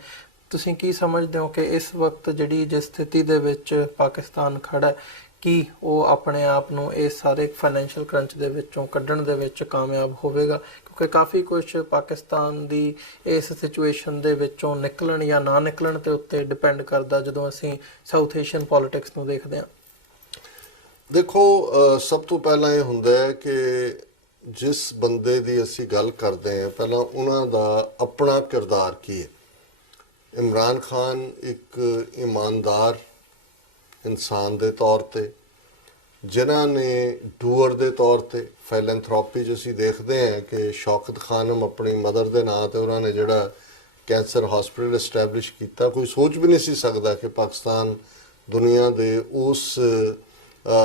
ਤੁਸੀਂ ਕੀ ਸਮਝਦੇ ਹੋ ਕਿ ਇਸ ਵਕਤ ਜਿਹੜੀ ਜਿਸ ਸਥਿਤੀ ਦੇ ਵਿੱਚ ਪਾਕਿਸਤਾਨ ਖੜਾ ਹੈ, ਕੀ ਉਹ ਆਪਣੇ ਆਪ ਨੂੰ ਇਸ ਸਾਰੇ ਫਾਈਨੈਂਸ਼ੀਅਲ ਕਰੰਚ ਦੇ ਵਿੱਚੋਂ ਕੱਢਣ ਦੇ ਵਿੱਚ ਕਾਮਯਾਬ ਹੋਵੇਗਾ? ਕਿਉਂਕਿ ਕਾਫੀ ਕੁਝ ਪਾਕਿਸਤਾਨ ਦੀ ਇਸ ਸਿਚੁਏਸ਼ਨ ਦੇ ਵਿੱਚੋਂ ਨਿਕਲਣ ਜਾਂ ਨਾ ਨਿਕਲਣ ਦੇ ਉੱਤੇ ਡਿਪੈਂਡ ਕਰਦਾ ਜਦੋਂ ਅਸੀਂ ਸਾਊਥ ਏਸ਼ੀਅਨ ਪੋਲਿਟਿਕਸ ਨੂੰ ਦੇਖਦੇ ਹਾਂ। ਦੇਖੋ, ਸਭ ਤੋਂ ਪਹਿਲਾਂ ਇਹ ਹੁੰਦਾ ਹੈ ਕਿ ਜਿਸ ਬੰਦੇ ਦੀ ਅਸੀਂ ਗੱਲ ਕਰਦੇ ਹਾਂ ਪਹਿਲਾਂ ਉਹਨਾਂ ਦਾ ਆਪਣਾ ਕਿਰਦਾਰ ਕੀ ਹੈ। ਇਮਰਾਨ ਖਾਨ ਇੱਕ ਇਮਾਨਦਾਰ ਇਨਸਾਨ ਦੇ ਤੌਰ ਤੇ, ਜਿਨ੍ਹਾਂ ਨੇ ਡੂਅਰ ਦੇ ਤੌਰ ਤੇ ਫਿਲੈਂਥਰੋਪੀ 'ਚ ਅਸੀਂ ਦੇਖਦੇ ਹਾਂ ਕਿ ਸ਼ੌਕਤ ਖਾਨਮ ਆਪਣੀ ਮਦਰ ਦੇ ਨਾਂ ਤੇ ਉਹਨਾਂ ਨੇ ਜਿਹੜਾ ਕੈਂਸਰ ਹਸਪੀਟਲ ਐਸਟੈਬਲਿਸ਼ ਕੀਤਾ, ਕੋਈ ਸੋਚ ਵੀ ਨਹੀਂ ਸੀ ਸਕਦਾ ਕਿ ਪਾਕਿਸਤਾਨ ਦੁਨੀਆ ਦੇ ਉਸ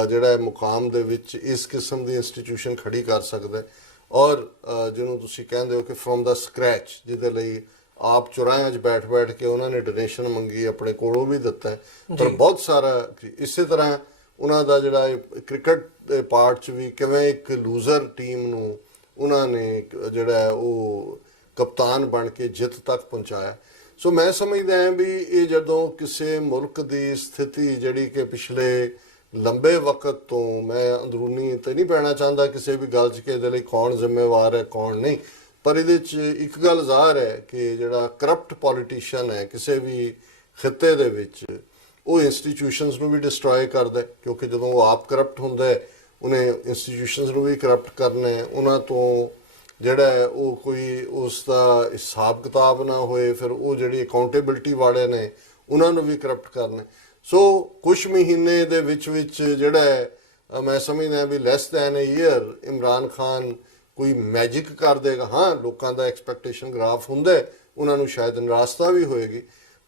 ਜਿਹੜਾ ਮੁਕਾਮ ਦੇ ਵਿੱਚ ਇਸ ਕਿਸਮ ਦੀ ਇੰਸਟੀਟਿਊਸ਼ਨ ਖੜੀ ਕਰ ਸਕਦਾ ਹੈ। ਔਰ ਜਿਹਨੂੰ ਤੁਸੀਂ ਕਹਿੰਦੇ ਹੋ ਕਿ ਫਰੋਮ ਦਾ ਸਕ੍ਰੈਚ, ਜਿਹਦੇ ਲਈ ਆਪ ਚੁਰਾਹਿਆਂ 'ਚ ਬੈਠ ਕੇ ਉਹਨਾਂ ਨੇ ਡੋਨੇਸ਼ਨ ਮੰਗੀ, ਆਪਣੇ ਕੋਲੋਂ ਵੀ ਦਿੱਤਾ ਹੈ, ਪਰ ਬਹੁਤ ਸਾਰਾ ਇਸੇ ਤਰ੍ਹਾਂ ਉਹਨਾਂ ਦਾ ਜਿਹੜਾ ਕ੍ਰਿਕਟ ਦੇ ਪਾਰਟ 'ਚ ਵੀ ਕਿਵੇਂ ਇੱਕ ਲੂਜ਼ਰ ਟੀਮ ਨੂੰ ਉਹਨਾਂ ਨੇ ਜਿਹੜਾ ਉਹ ਕਪਤਾਨ ਬਣ ਕੇ ਜਿੱਤ ਤੱਕ ਪਹੁੰਚਾਇਆ। ਸੋ ਮੈਂ ਸਮਝਦਾ ਹਾਂ ਵੀ ਇਹ ਜਦੋਂ ਕਿਸੇ ਮੁਲਕ ਦੀ ਸਥਿਤੀ ਜਿਹੜੀ ਕਿ ਪਿਛਲੇ ਲੰਬੇ ਵਕਤ ਤੋਂ, ਮੈਂ ਅੰਦਰੂਨੀ ਤੇ ਨਹੀਂ ਪੈਣਾ ਚਾਹੁੰਦਾ ਕਿਸੇ ਵੀ ਗੱਲ 'ਚ ਕਿ ਇਹਦੇ ਲਈ ਕੌਣ ਜ਼ਿੰਮੇਵਾਰ ਹੈ ਕੌਣ ਨਹੀਂ, ਪਰ ਇਹਦੇ 'ਚ ਇੱਕ ਗੱਲ ਜ਼ਾਹਰ ਹੈ ਕਿ ਜਿਹੜਾ ਕਰਪਟ ਪੋਲੀਟੀਸ਼ੀਅਨ ਹੈ ਕਿਸੇ ਵੀ ਖਿੱਤੇ ਦੇ ਵਿੱਚ, ਉਹ ਇੰਸਟੀਟਿਊਸ਼ਨਸ ਨੂੰ ਵੀ ਡਿਸਟਰੋਏ ਕਰਦਾ, ਕਿਉਂਕਿ ਜਦੋਂ ਉਹ ਆਪ ਕਰਪਟ ਹੁੰਦਾ ਹੈ ਉਹਨੇ ਇੰਸਟੀਟਿਊਸ਼ਨਸ ਨੂੰ ਵੀ ਕਰਪਟ ਕਰਨਾ ਹੈ। ਉਹਨਾਂ ਤੋਂ ਜਿਹੜਾ ਹੈ ਉਹ ਕੋਈ ਉਸ ਦਾ ਹਿਸਾਬ ਕਿਤਾਬ ਨਾ ਹੋਏ, ਫਿਰ ਉਹ ਜਿਹੜੀ ਅਕਾਊਂਟੇਬਿਲਟੀ ਵਾਲੇ ਨੇ ਉਹਨਾਂ ਨੂੰ ਵੀ ਕਰਪਟ ਕਰਨਾ। ਸੋ ਕੁਛ ਮਹੀਨੇ ਦੇ ਵਿੱਚ ਜਿਹੜਾ ਹੈ ਮੈਂ ਸਮਝਦਾ ਵੀ less than a year Imran Khan ਕੋਈ ਮੈਜਿਕ ਕਰ ਦੇਗਾ। ਹਾਂ, ਲੋਕਾਂ ਦਾ ਐਕਸਪੈਕਟੇਸ਼ਨ ਗ੍ਰਾਫ ਹੁੰਦਾ, ਉਹਨਾਂ ਨੂੰ ਸ਼ਾਇਦ ਨਿਰਾਸ਼ਤਾ ਵੀ ਹੋਏਗੀ,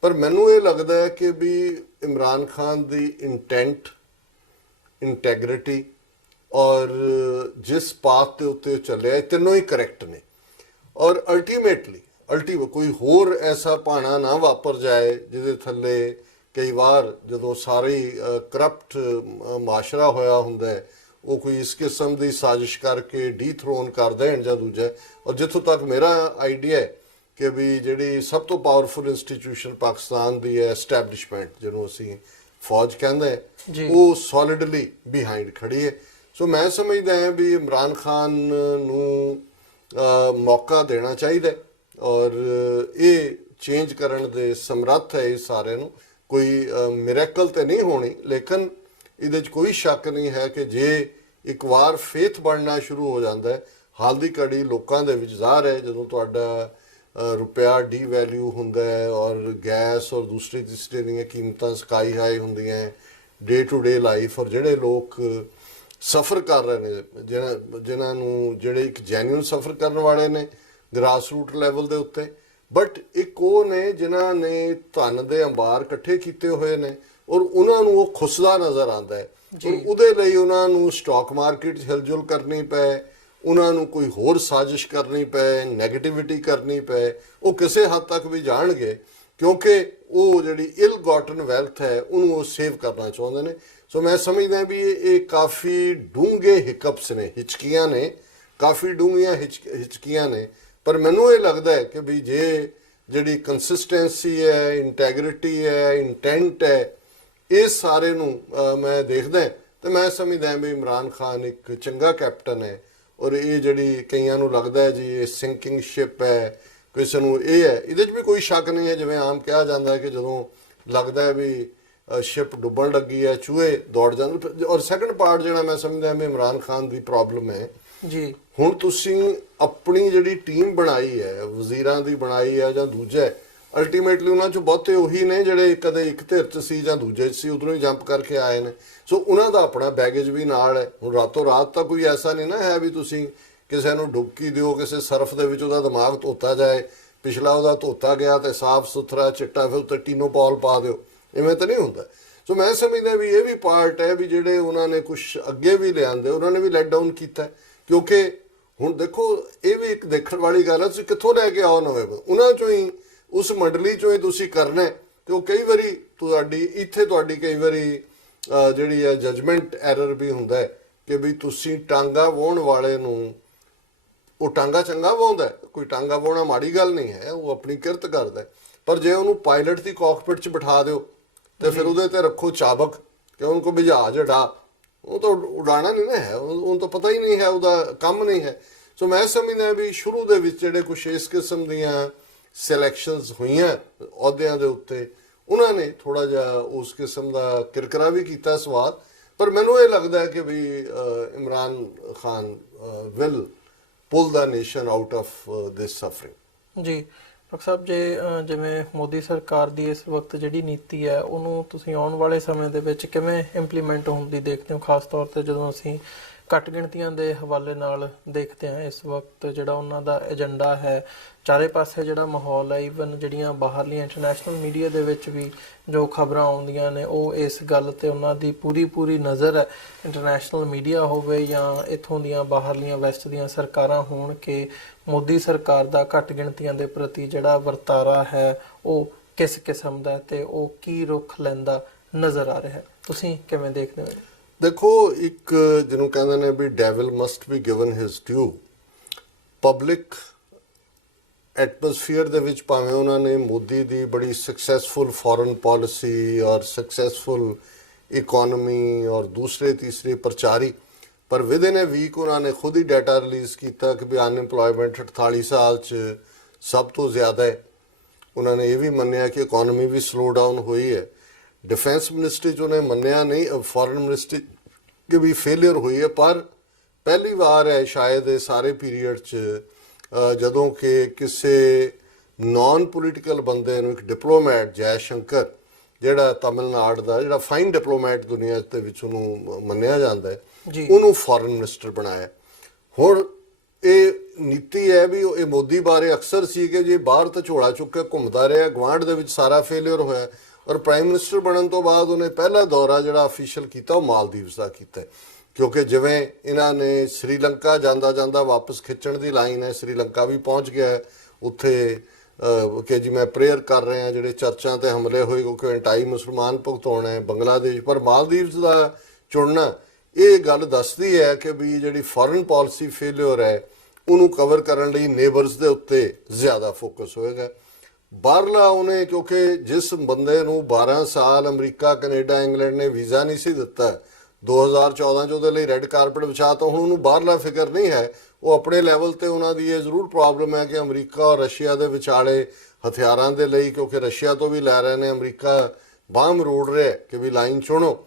ਪਰ ਮੈਨੂੰ ਇਹ ਲੱਗਦਾ ਹੈ ਕਿ ਵੀ ਇਮਰਾਨ ਖਾਨ ਦੀ ਇੰਟੈਂਟ, ਇੰਟੈਗਰਿਟੀ ਔਰ ਜਿਸ ਪਾਥ ਦੇ ਉੱਤੇ ਉਹ ਚੱਲਿਆ, ਇਹ ਤਿੰਨੋਂ ਹੀ ਕਰੈਕਟ ਨੇ। ਔਰ ਅਲਟੀਮੇਟਲੀ ਕੋਈ ਹੋਰ ਐਸਾ ਭਾਣਾ ਨਾ ਵਾਪਰ ਜਾਏ ਜਿਹਦੇ ਥੱਲੇ ਕਈ ਵਾਰ ਜਦੋਂ ਸਾਰੀ ਕਰਪਟ ਮਾਸ਼ਰਾ ਹੋਇਆ ਹੁੰਦਾ ਹੈ, ਉਹ ਕੋਈ ਇਸ ਕਿਸਮ ਦੀ ਸਾਜ਼ਿਸ਼ ਕਰਕੇ ਡੀਥਰੋਨ ਕਰ ਦੇਣ ਜਾਂ ਦੂਜਾ। ਔਰ ਜਿੱਥੋਂ ਤੱਕ ਮੇਰਾ ਆਈਡੀਆ ਹੈ ਕਿ ਵੀ ਜਿਹੜੀ ਸਭ ਤੋਂ ਪਾਵਰਫੁਲ ਇੰਸਟੀਟਿਊਸ਼ਨ ਪਾਕਿਸਤਾਨ ਦੀ ਹੈ, ਐਸਟੈਬਲਿਸ਼ਮੈਂਟ ਜਿਹਨੂੰ ਅਸੀਂ ਫੌਜ ਕਹਿੰਦੇ ਹਾਂ, ਉਹ ਸੋਲਿਡਲੀ ਬਿਹਾਈਂਡ ਖੜੀ ਹੈ। ਸੋ ਮੈਂ ਸਮਝਦਾ ਹਾਂ ਵੀ ਇਮਰਾਨ ਖਾਨ ਨੂੰ ਮੌਕਾ ਦੇਣਾ ਚਾਹੀਦਾ ਔਰ ਇਹ ਚੇਂਜ ਕਰਨ ਦੇ ਸਮਰੱਥ ਹੈ ਇਹ ਸਾਰਿਆਂ ਨੂੰ। ਕੋਈ ਮਿਰੈਕਲ ਤੇ ਨਹੀਂ ਹੋਣੀ, ਲੇਕਿਨ ਇਹਦੇ 'ਚ ਕੋਈ ਸ਼ੱਕ ਨਹੀਂ ਹੈ ਕਿ ਜੇ ਇੱਕ ਵਾਰ ਫੇਥ ਬਣਨਾ ਸ਼ੁਰੂ ਹੋ ਜਾਂਦਾ ਹੈ, ਹਾਲ ਦੀ ਘੜੀ ਲੋਕਾਂ ਦੇ ਵਿੱਚ ਜ਼ਾਹਰ ਹੈ ਜਦੋਂ ਤੁਹਾਡਾ ਰੁਪਿਆ ਡੀਵੈਲਿਊ ਹੁੰਦਾ ਹੈ ਔਰ ਗੈਸ ਔਰ ਦੂਸਰੀ ਤੀਸਰੀ ਦੀਆਂ ਕੀਮਤਾਂ ਸਕਾਈ ਹਾਈ ਹੁੰਦੀਆਂ ਡੇ ਟੂ ਡੇ ਲਾਈਫ, ਔਰ ਜਿਹੜੇ ਲੋਕ ਸਫ਼ਰ ਕਰ ਰਹੇ ਨੇ, ਜਿਨ੍ਹਾਂ ਨੂੰ ਜਿਹੜੇ ਇੱਕ ਜੈਨੂਇਨ ਸਫ਼ਰ ਕਰਨ ਵਾਲੇ ਨੇ ਗ੍ਰਾਸ ਰੂਟ ਲੈਵਲ ਦੇ ਉੱਤੇ, ਬਟ ਇੱਕ ਉਹ ਨੇ ਜਿਨ੍ਹਾਂ ਨੇ ਧਨ ਦੇ ਅੰਬਾਰ ਇਕੱਠੇ ਕੀਤੇ ਹੋਏ ਨੇ ਔਰ ਉਹਨਾਂ ਨੂੰ ਉਹ ਖੁੱਸਦਾ ਨਜ਼ਰ ਆਉਂਦਾ ਹੈ। ਉਹਦੇ ਲਈ ਉਹਨਾਂ ਨੂੰ ਸਟਾਕ ਮਾਰਕੀਟ 'ਚ ਹਿਲਜੁਲ ਕਰਨੀ ਪਏ, ਉਹਨਾਂ ਨੂੰ ਕੋਈ ਹੋਰ ਸਾਜ਼ਿਸ਼ ਕਰਨੀ ਪਏ, ਨੈਗੇਟਿਵਿਟੀ ਕਰਨੀ ਪਏ, ਉਹ ਕਿਸੇ ਹੱਦ ਤੱਕ ਵੀ ਜਾਣਗੇ ਕਿਉਂਕਿ ਉਹ ਜਿਹੜੀ ਇਲ ਗੋਟਨ ਵੈਲਥ ਹੈ ਉਹਨੂੰ ਉਹ ਸੇਵ ਕਰਨਾ ਚਾਹੁੰਦੇ ਨੇ। ਸੋ ਮੈਂ ਸਮਝਦਾ ਵੀ ਇਹ ਕਾਫੀ ਡੂੰਘੇ ਹਿਕਅਪਸ ਨੇ, ਹਿਚਕੀਆਂ ਨੇ, ਕਾਫੀ ਡੂੰਘੀਆਂ ਹਿਚਕੀਆਂ ਨੇ, ਪਰ ਮੈਨੂੰ ਇਹ ਲੱਗਦਾ ਹੈ ਕਿ ਵੀ ਜੇ ਜਿਹੜੀ ਕੰਸਿਸਟੈਂਸੀ ਹੈ, ਇੰਟੈਗਰਿਟੀ ਹੈ, ਇੰਟੈਂਟ ਹੈ, ਇਹ ਸਾਰੇ ਨੂੰ ਮੈਂ ਦੇਖਦਾ ਤੇ ਮੈਂ ਸਮਝਦਾ ਵੀ ਇਮਰਾਨ ਖਾਨ ਇੱਕ ਚੰਗਾ ਕੈਪਟਨ ਹੈ। ਔਰ ਇਹ ਜਿਹੜੀ ਕਈਆਂ ਨੂੰ ਲੱਗਦਾ ਹੈ ਜੀ ਇਹ ਸਿੰਕਿੰਗ ਸ਼ਿਪ ਹੈ, ਕਿਸੇ ਨੂੰ ਇਹ ਹੈ, ਇਹਦੇ 'ਚ ਵੀ ਕੋਈ ਸ਼ੱਕ ਨਹੀਂ ਹੈ। ਜਿਵੇਂ ਆਮ ਕਿਹਾ ਜਾਂਦਾ ਹੈ ਕਿ ਜਦੋਂ ਲੱਗਦਾ ਹੈ ਵੀ ਸ਼ਿਪ ਡੁੱਬਣ ਲੱਗੀ ਹੈ, ਚੂਹੇ ਦੌੜ ਜਾਂਦੇ। ਔਰ ਸੈਕੰਡ ਪਾਰਟ ਜਿਹੜਾ ਮੈਂ ਸਮਝਦਾ ਵੀ ਇਮਰਾਨ ਖਾਨ ਦੀ ਪ੍ਰੋਬਲਮ ਹੈ ਜੀ, ਹੁਣ ਤੁਸੀਂ ਆਪਣੀ ਜਿਹੜੀ ਟੀਮ ਬਣਾਈ ਹੈ, ਵਜ਼ੀਰਾਂ ਦੀ ਬਣਾਈ ਹੈ ਜਾਂ ਦੂਜਾ, ਅਲਟੀਮੇਟਲੀ ਉਹਨਾਂ 'ਚੋਂ ਬਹੁਤੇ ਉਹੀ ਨੇ ਜਿਹੜੇ ਕਦੇ ਇੱਕ ਧਿਰ 'ਚ ਸੀ ਜਾਂ ਦੂਜੇ 'ਚ ਸੀ, ਉਧਰੋਂ ਹੀ ਜੰਪ ਕਰਕੇ ਆਏ ਨੇ। ਸੋ ਉਹਨਾਂ ਦਾ ਆਪਣਾ ਬੈਗੇਜ ਵੀ ਨਾਲ ਹੈ। ਹੁਣ ਰਾਤੋਂ ਰਾਤ ਤਾਂ ਕੋਈ ਐਸਾ ਨਹੀਂ ਨਾ ਹੈ ਵੀ ਤੁਸੀਂ ਕਿਸੇ ਨੂੰ ਡੁਬਕੀ ਦਿਓ ਕਿਸੇ ਸਰਫ ਦੇ ਵਿੱਚ ਉਹਦਾ ਦਿਮਾਗ ਧੋਤਾ ਜਾਏ, ਪਿਛਲਾ ਉਹਦਾ ਧੋਤਾ ਗਿਆ ਤੇ ਸਾਫ਼ ਸੁਥਰਾ ਚਿੱਟਾ ਫਿਰ ਉੱਤੇ ਟੀਨੋਪੋਲ ਪਾ ਦਿਓ, ਇਵੇਂ ਤਾਂ ਨਹੀਂ ਹੁੰਦਾ। ਸੋ ਮੈਂ ਸਮਝਦਾ ਵੀ ਇਹ ਵੀ ਪਾਰਟ ਹੈ ਵੀ ਜਿਹੜੇ ਉਹਨਾਂ ਨੇ ਕੁਛ ਅੱਗੇ ਵੀ ਲਿਆਂਦੇ, ਉਹਨਾਂ ਨੇ ਵੀ ਲੈਟ ਡਾਊਨ ਕੀਤਾ, ਕਿਉਂਕਿ ਹੁਣ ਦੇਖੋ ਇਹ ਵੀ ਇੱਕ ਦੇਖਣ ਵਾਲੀ ਗੱਲ ਹੈ, ਤੁਸੀਂ ਕਿੱਥੋਂ ਲੈ ਕੇ ਆਓ ਨਵੇਂ, ਉਹਨਾਂ 'ਚੋਂ ਹੀ ਉਸ ਮੰਡਲੀ 'ਚੋਂ ਹੀ ਤੁਸੀਂ ਕਰਨਾ ਤੇ ਉਹ ਕਈ ਵਾਰੀ ਤੁਹਾਡੀ ਕਈ ਵਾਰੀ ਜਿਹੜੀ ਹੈ ਜਜਮੈਂਟ ਐਰਰ ਵੀ ਹੁੰਦਾ ਹੈ ਕਿ ਵੀ ਤੁਸੀਂ ਟਾਂਗਾ ਵਾਹੁਣ ਵਾਲੇ ਨੂੰ, ਉਹ ਟਾਂਗਾ ਚੰਗਾ ਵਾਹੁੰਦਾ ਹੈ, ਕੋਈ ਟਾਂਗਾ ਵਾਹੁਣਾ ਮਾੜੀ ਗੱਲ ਨਹੀਂ ਹੈ, ਉਹ ਆਪਣੀ ਕਿਰਤ ਕਰਦਾ ਹੈ, ਪਰ ਜੇ ਉਹਨੂੰ ਪਾਇਲਟ ਦੀ ਕਾਕਪਿਟ 'ਚ ਬਿਠਾ ਦਿਓ ਤੇ ਫਿਰ ਉਹਦੇ ਤੇ ਰੱਖੋ ਚਾਬਕ ਕਿ ਉਹਨੂੰ ਕੋ ਜਹਾਜ਼ ਉਡਾ, ਉਹ ਤਾਂ ਉਡਾਣਾ ਨਹੀਂ ਨਾ ਹੈ, ਉਹਨੂੰ ਤਾਂ ਪਤਾ ਹੀ ਨਹੀਂ ਹੈ, ਉਹਦਾ ਕੰਮ ਨਹੀਂ ਹੈ। ਸੋ ਮੈਂ ਸਮਝਦਾ ਵੀ ਸ਼ੁਰੂ ਦੇ ਵਿੱਚ ਜਿਹੜੇ ਕੁਛ ਇਸ ਕਿਸਮ ਦੀਆਂ ਸਿਲੈਕਸ਼ਨਸ ਹੋਈਆਂ ਅਹੁਦਿਆਂ ਦੇ ਉੱਤੇ, ਉਹਨਾਂ ਨੇ ਥੋੜਾ ਜਿਹਾ ਉਸ ਕਿਸਮ ਦਾ ਕਿਰਕਰਾ ਵੀ ਕੀਤਾ ਸਵਾਲ, ਪਰ ਮੈਨੂੰ ਇਹ ਲੱਗਦਾ ਹੈ ਕਿ ਵੀ Imran Khan will pull the nation out of this suffering. ਜੀ ਡਾਕਟਰ ਸਾਹਿਬ, ਜੇ ਜਿਵੇਂ ਮੋਦੀ ਸਰਕਾਰ ਦੀ ਇਸ ਵਕਤ ਜਿਹੜੀ ਨੀਤੀ ਹੈ ਉਹਨੂੰ ਤੁਸੀਂ ਆਉਣ ਵਾਲੇ ਸਮੇਂ ਦੇ ਵਿੱਚ ਕਿਵੇਂ ਇੰਪਲੀਮੈਂਟ ਹੁੰਦੀ ਦੇਖਦੇ ਹੋ, ਖਾਸ ਤੌਰ ਤੇ ਜਦੋਂ ਅਸੀਂ ਘੱਟ ਗਿਣਤੀਆਂ ਦੇ ਹਵਾਲੇ ਨਾਲ ਦੇਖਦੇ ਹਾਂ ਇਸ ਵਕਤ ਜਿਹੜਾ ਉਹਨਾਂ ਦਾ ਏਜੰਡਾ ਹੈ, ਚਾਰੇ ਪਾਸੇ ਜਿਹੜਾ ਮਾਹੌਲ ਹੈ, ਈਵਨ ਜਿਹੜੀਆਂ ਬਾਹਰਲੀਆਂ ਇੰਟਰਨੈਸ਼ਨਲ ਮੀਡੀਆ ਦੇ ਵਿੱਚ ਵੀ ਜੋ ਖਬਰਾਂ ਆਉਂਦੀਆਂ ਨੇ ਉਹ ਇਸ ਗੱਲ ਤੇ ਉਹਨਾਂ ਦੀ ਪੂਰੀ ਨਜ਼ਰ ਹੈ, ਇੰਟਰਨੈਸ਼ਨਲ ਮੀਡੀਆ ਹੋਵੇ ਜਾਂ ਇੱਥੋਂ ਦੀਆਂ ਬਾਹਰਲੀਆਂ ਵੈਸਟ ਦੀਆਂ ਸਰਕਾਰਾਂ ਹੋਣ, ਕਿ ਮੋਦੀ ਸਰਕਾਰ ਦਾ ਘੱਟ ਗਿਣਤੀਆਂ ਦੇ ਪ੍ਰਤੀ ਜਿਹੜਾ ਵਰਤਾਰਾ ਹੈ ਉਹ ਕਿਸ ਕਿਸਮ ਦਾ ਤੇ ਉਹ ਕੀ ਰੁਖ ਲੈਂਦਾ ਨਜ਼ਰ ਆ ਰਿਹਾ, ਤੁਸੀਂ ਕਿਵੇਂ ਦੇਖਦੇ ਹੋ? ਦੇਖੋ, ਇੱਕ ਜਿਹਨੂੰ ਕਹਿੰਦੇ ਨੇ ਵੀ devil must be given his due. Public atmosphere ਦੇ ਵਿੱਚ ਭਾਵੇਂ ਉਹਨਾਂ ਨੇ ਮੋਦੀ ਦੀ ਬੜੀ ਸਕਸੈਸਫੁਲ ਫੋਰਨ ਪਾਲਿਸੀ ਔਰ ਸਕਸੈਸਫੁਲ ਇਕਨੋਮੀ ਔਰ ਦੂਸਰੇ ਤੀਸਰੇ ਪ੍ਰਚਾਰੀ, ਪਰ ਵਿਦਿਨ ਅ ਵੀਕ ਉਹਨਾਂ ਨੇ ਖੁਦ ਹੀ ਡਾਟਾ ਰਿਲੀਜ਼ ਕੀਤਾ ਕਿ ਵੀ ਅਨਇੰਪਲੋਇਮੈਂਟ 48 ਸਾਲ 'ਚ ਸਭ ਤੋਂ ਜ਼ਿਆਦਾ ਹੈ। ਉਹਨਾਂ ਨੇ ਇਹ ਵੀ ਮੰਨਿਆ ਕਿ ਇਕਨੋਮੀ ਵੀ ਸਲੋ ਡਾਊਨ ਹੋਈ ਹੈ। डिफेंस मिनिस्ट्री जो ने मन्निया नहीं, फॉरेन मिनिस्ट्री की भी फेलियर हुई है, पर पहली बार है शायद सारे पीरीयड च जदों कि किसी नॉन पोलिटिकल बंदे एक डिप्लोमैट जयशंकर ਜਿਹੜਾ ਤਮਿਲਨਾਡੂ ਦਾ ਜਿਹੜਾ ਫਾਈਨ ਡਿਪਲੋਮੈਟ ਦੁਨੀਆ ਦੇ ਵਿੱਚ ਉਹਨੂੰ ਮੰਨਿਆ ਜਾਂਦਾ ਹੈ, ਉਹਨੂੰ ਫੋਰਨ ਮਿਨਿਸਟਰ ਬਣਾਇਆ। ਹੁਣ ਇਹ ਨੀਤੀ ਹੈ ਵੀ ਇਹ ਮੋਦੀ ਬਾਰੇ ਅਕਸਰ ਸੀ ਕਿ ਜੇ ਬਾਹਰ ਤਾਂ ਝੋਲਾ ਚੁੱਕ ਕੇ ਘੁੰਮਦਾ ਰਿਹਾ, ਗਵਾਂਢ ਦੇ ਵਿੱਚ ਸਾਰਾ ਫੇਲਿਅਰ ਹੋਇਆ, ਔਰ ਪ੍ਰਾਈਮ ਮਿਨਿਸਟਰ ਬਣਨ ਤੋਂ ਬਾਅਦ ਉਹਨੇ ਪਹਿਲਾ ਦੌਰਾ ਜਿਹੜਾ ਅਫੀਸ਼ੀਅਲ ਕੀਤਾ ਉਹ ਮਾਲਦੀਵਸ ਦਾ ਕੀਤਾ, ਕਿਉਂਕਿ ਜਿਵੇਂ ਇਹਨਾਂ ਨੇ ਸ਼੍ਰੀਲੰਕਾ ਜਾਂਦਾ ਜਾਂਦਾ ਵਾਪਸ ਖਿੱਚਣ ਦੀ ਲਾਈਨ ਹੈ, ਸ਼੍ਰੀਲੰਕਾ ਵੀ ਪਹੁੰਚ ਗਿਆ ਹੈ ਉੱਥੇ ਕਿ ਜੀ ਮੈਂ ਪ੍ਰੇਅਰ ਕਰ ਰਿਹਾ ਜਿਹੜੇ ਚਰਚਾਂ ਤੇ ਹਮਲੇ ਹੋਏ ਕਿਉਂਕਿ ਐਂਟਾਈ ਮੁਸਲਮਾਨ ਭੁਗਤਾਉਣ ਹੈ ਬੰਗਲਾਦੇਸ਼, ਪਰ ਮਾਲਦੀਵਸ ਦਾ ਚੁਣਨਾ ਇਹ ਗੱਲ ਦੱਸਦੀ ਹੈ ਕਿ ਵੀ ਜਿਹੜੀ ਫੋਰਨ ਪਾਲਿਸੀ ਫੇਲਿਅਰ ਹੈ ਉਹਨੂੰ ਕਵਰ ਕਰਨ ਲਈ ਨੇਬਰਸ ਦੇ ਉੱਤੇ ਜ਼ਿਆਦਾ ਫੋਕਸ ਹੋਏਗਾ। ਬਾਹਰਲਾ ਉਹਨੇ, ਕਿਉਂਕਿ ਜਿਸ ਬੰਦੇ ਨੂੰ 12 ਸਾਲ ਅਮਰੀਕਾ ਕੈਨੇਡਾ ਇੰਗਲੈਂਡ ਨੇ ਵੀਜ਼ਾ ਨਹੀਂ ਸੀ ਦਿੱਤਾ, 2014 ਚ ਉਹਦੇ ਲਈ ਰੈੱਡ ਕਾਰਪਟ ਵਿਛਾ, ਤਾਂ ਹੁਣ ਉਹਨੂੰ ਬਾਹਰਲਾ ਫਿਕਰ ਨਹੀਂ ਹੈ। ਉਹ ਆਪਣੇ ਲੈਵਲ ਤੇ ਉਹਨਾਂ ਦੀ ਇਹ ਜ਼ਰੂਰ ਪ੍ਰੋਬਲਮ ਹੈ ਕਿ ਅਮਰੀਕਾ ਔਰ ਰਸ਼ੀਆ ਦੇ ਵਿਚਾਲੇ ਹਥਿਆਰਾਂ ਦੇ ਲਈ, ਕਿਉਂਕਿ ਰਸ਼ੀਆ ਤੋਂ ਵੀ ਲੈ ਰਹੇ ਨੇ, ਅਮਰੀਕਾ ਬਾਂਹ ਮਰੋੜ ਰਿਹਾ ਕਿ ਵੀ ਲਾਈਨ ਚੁਣੋ।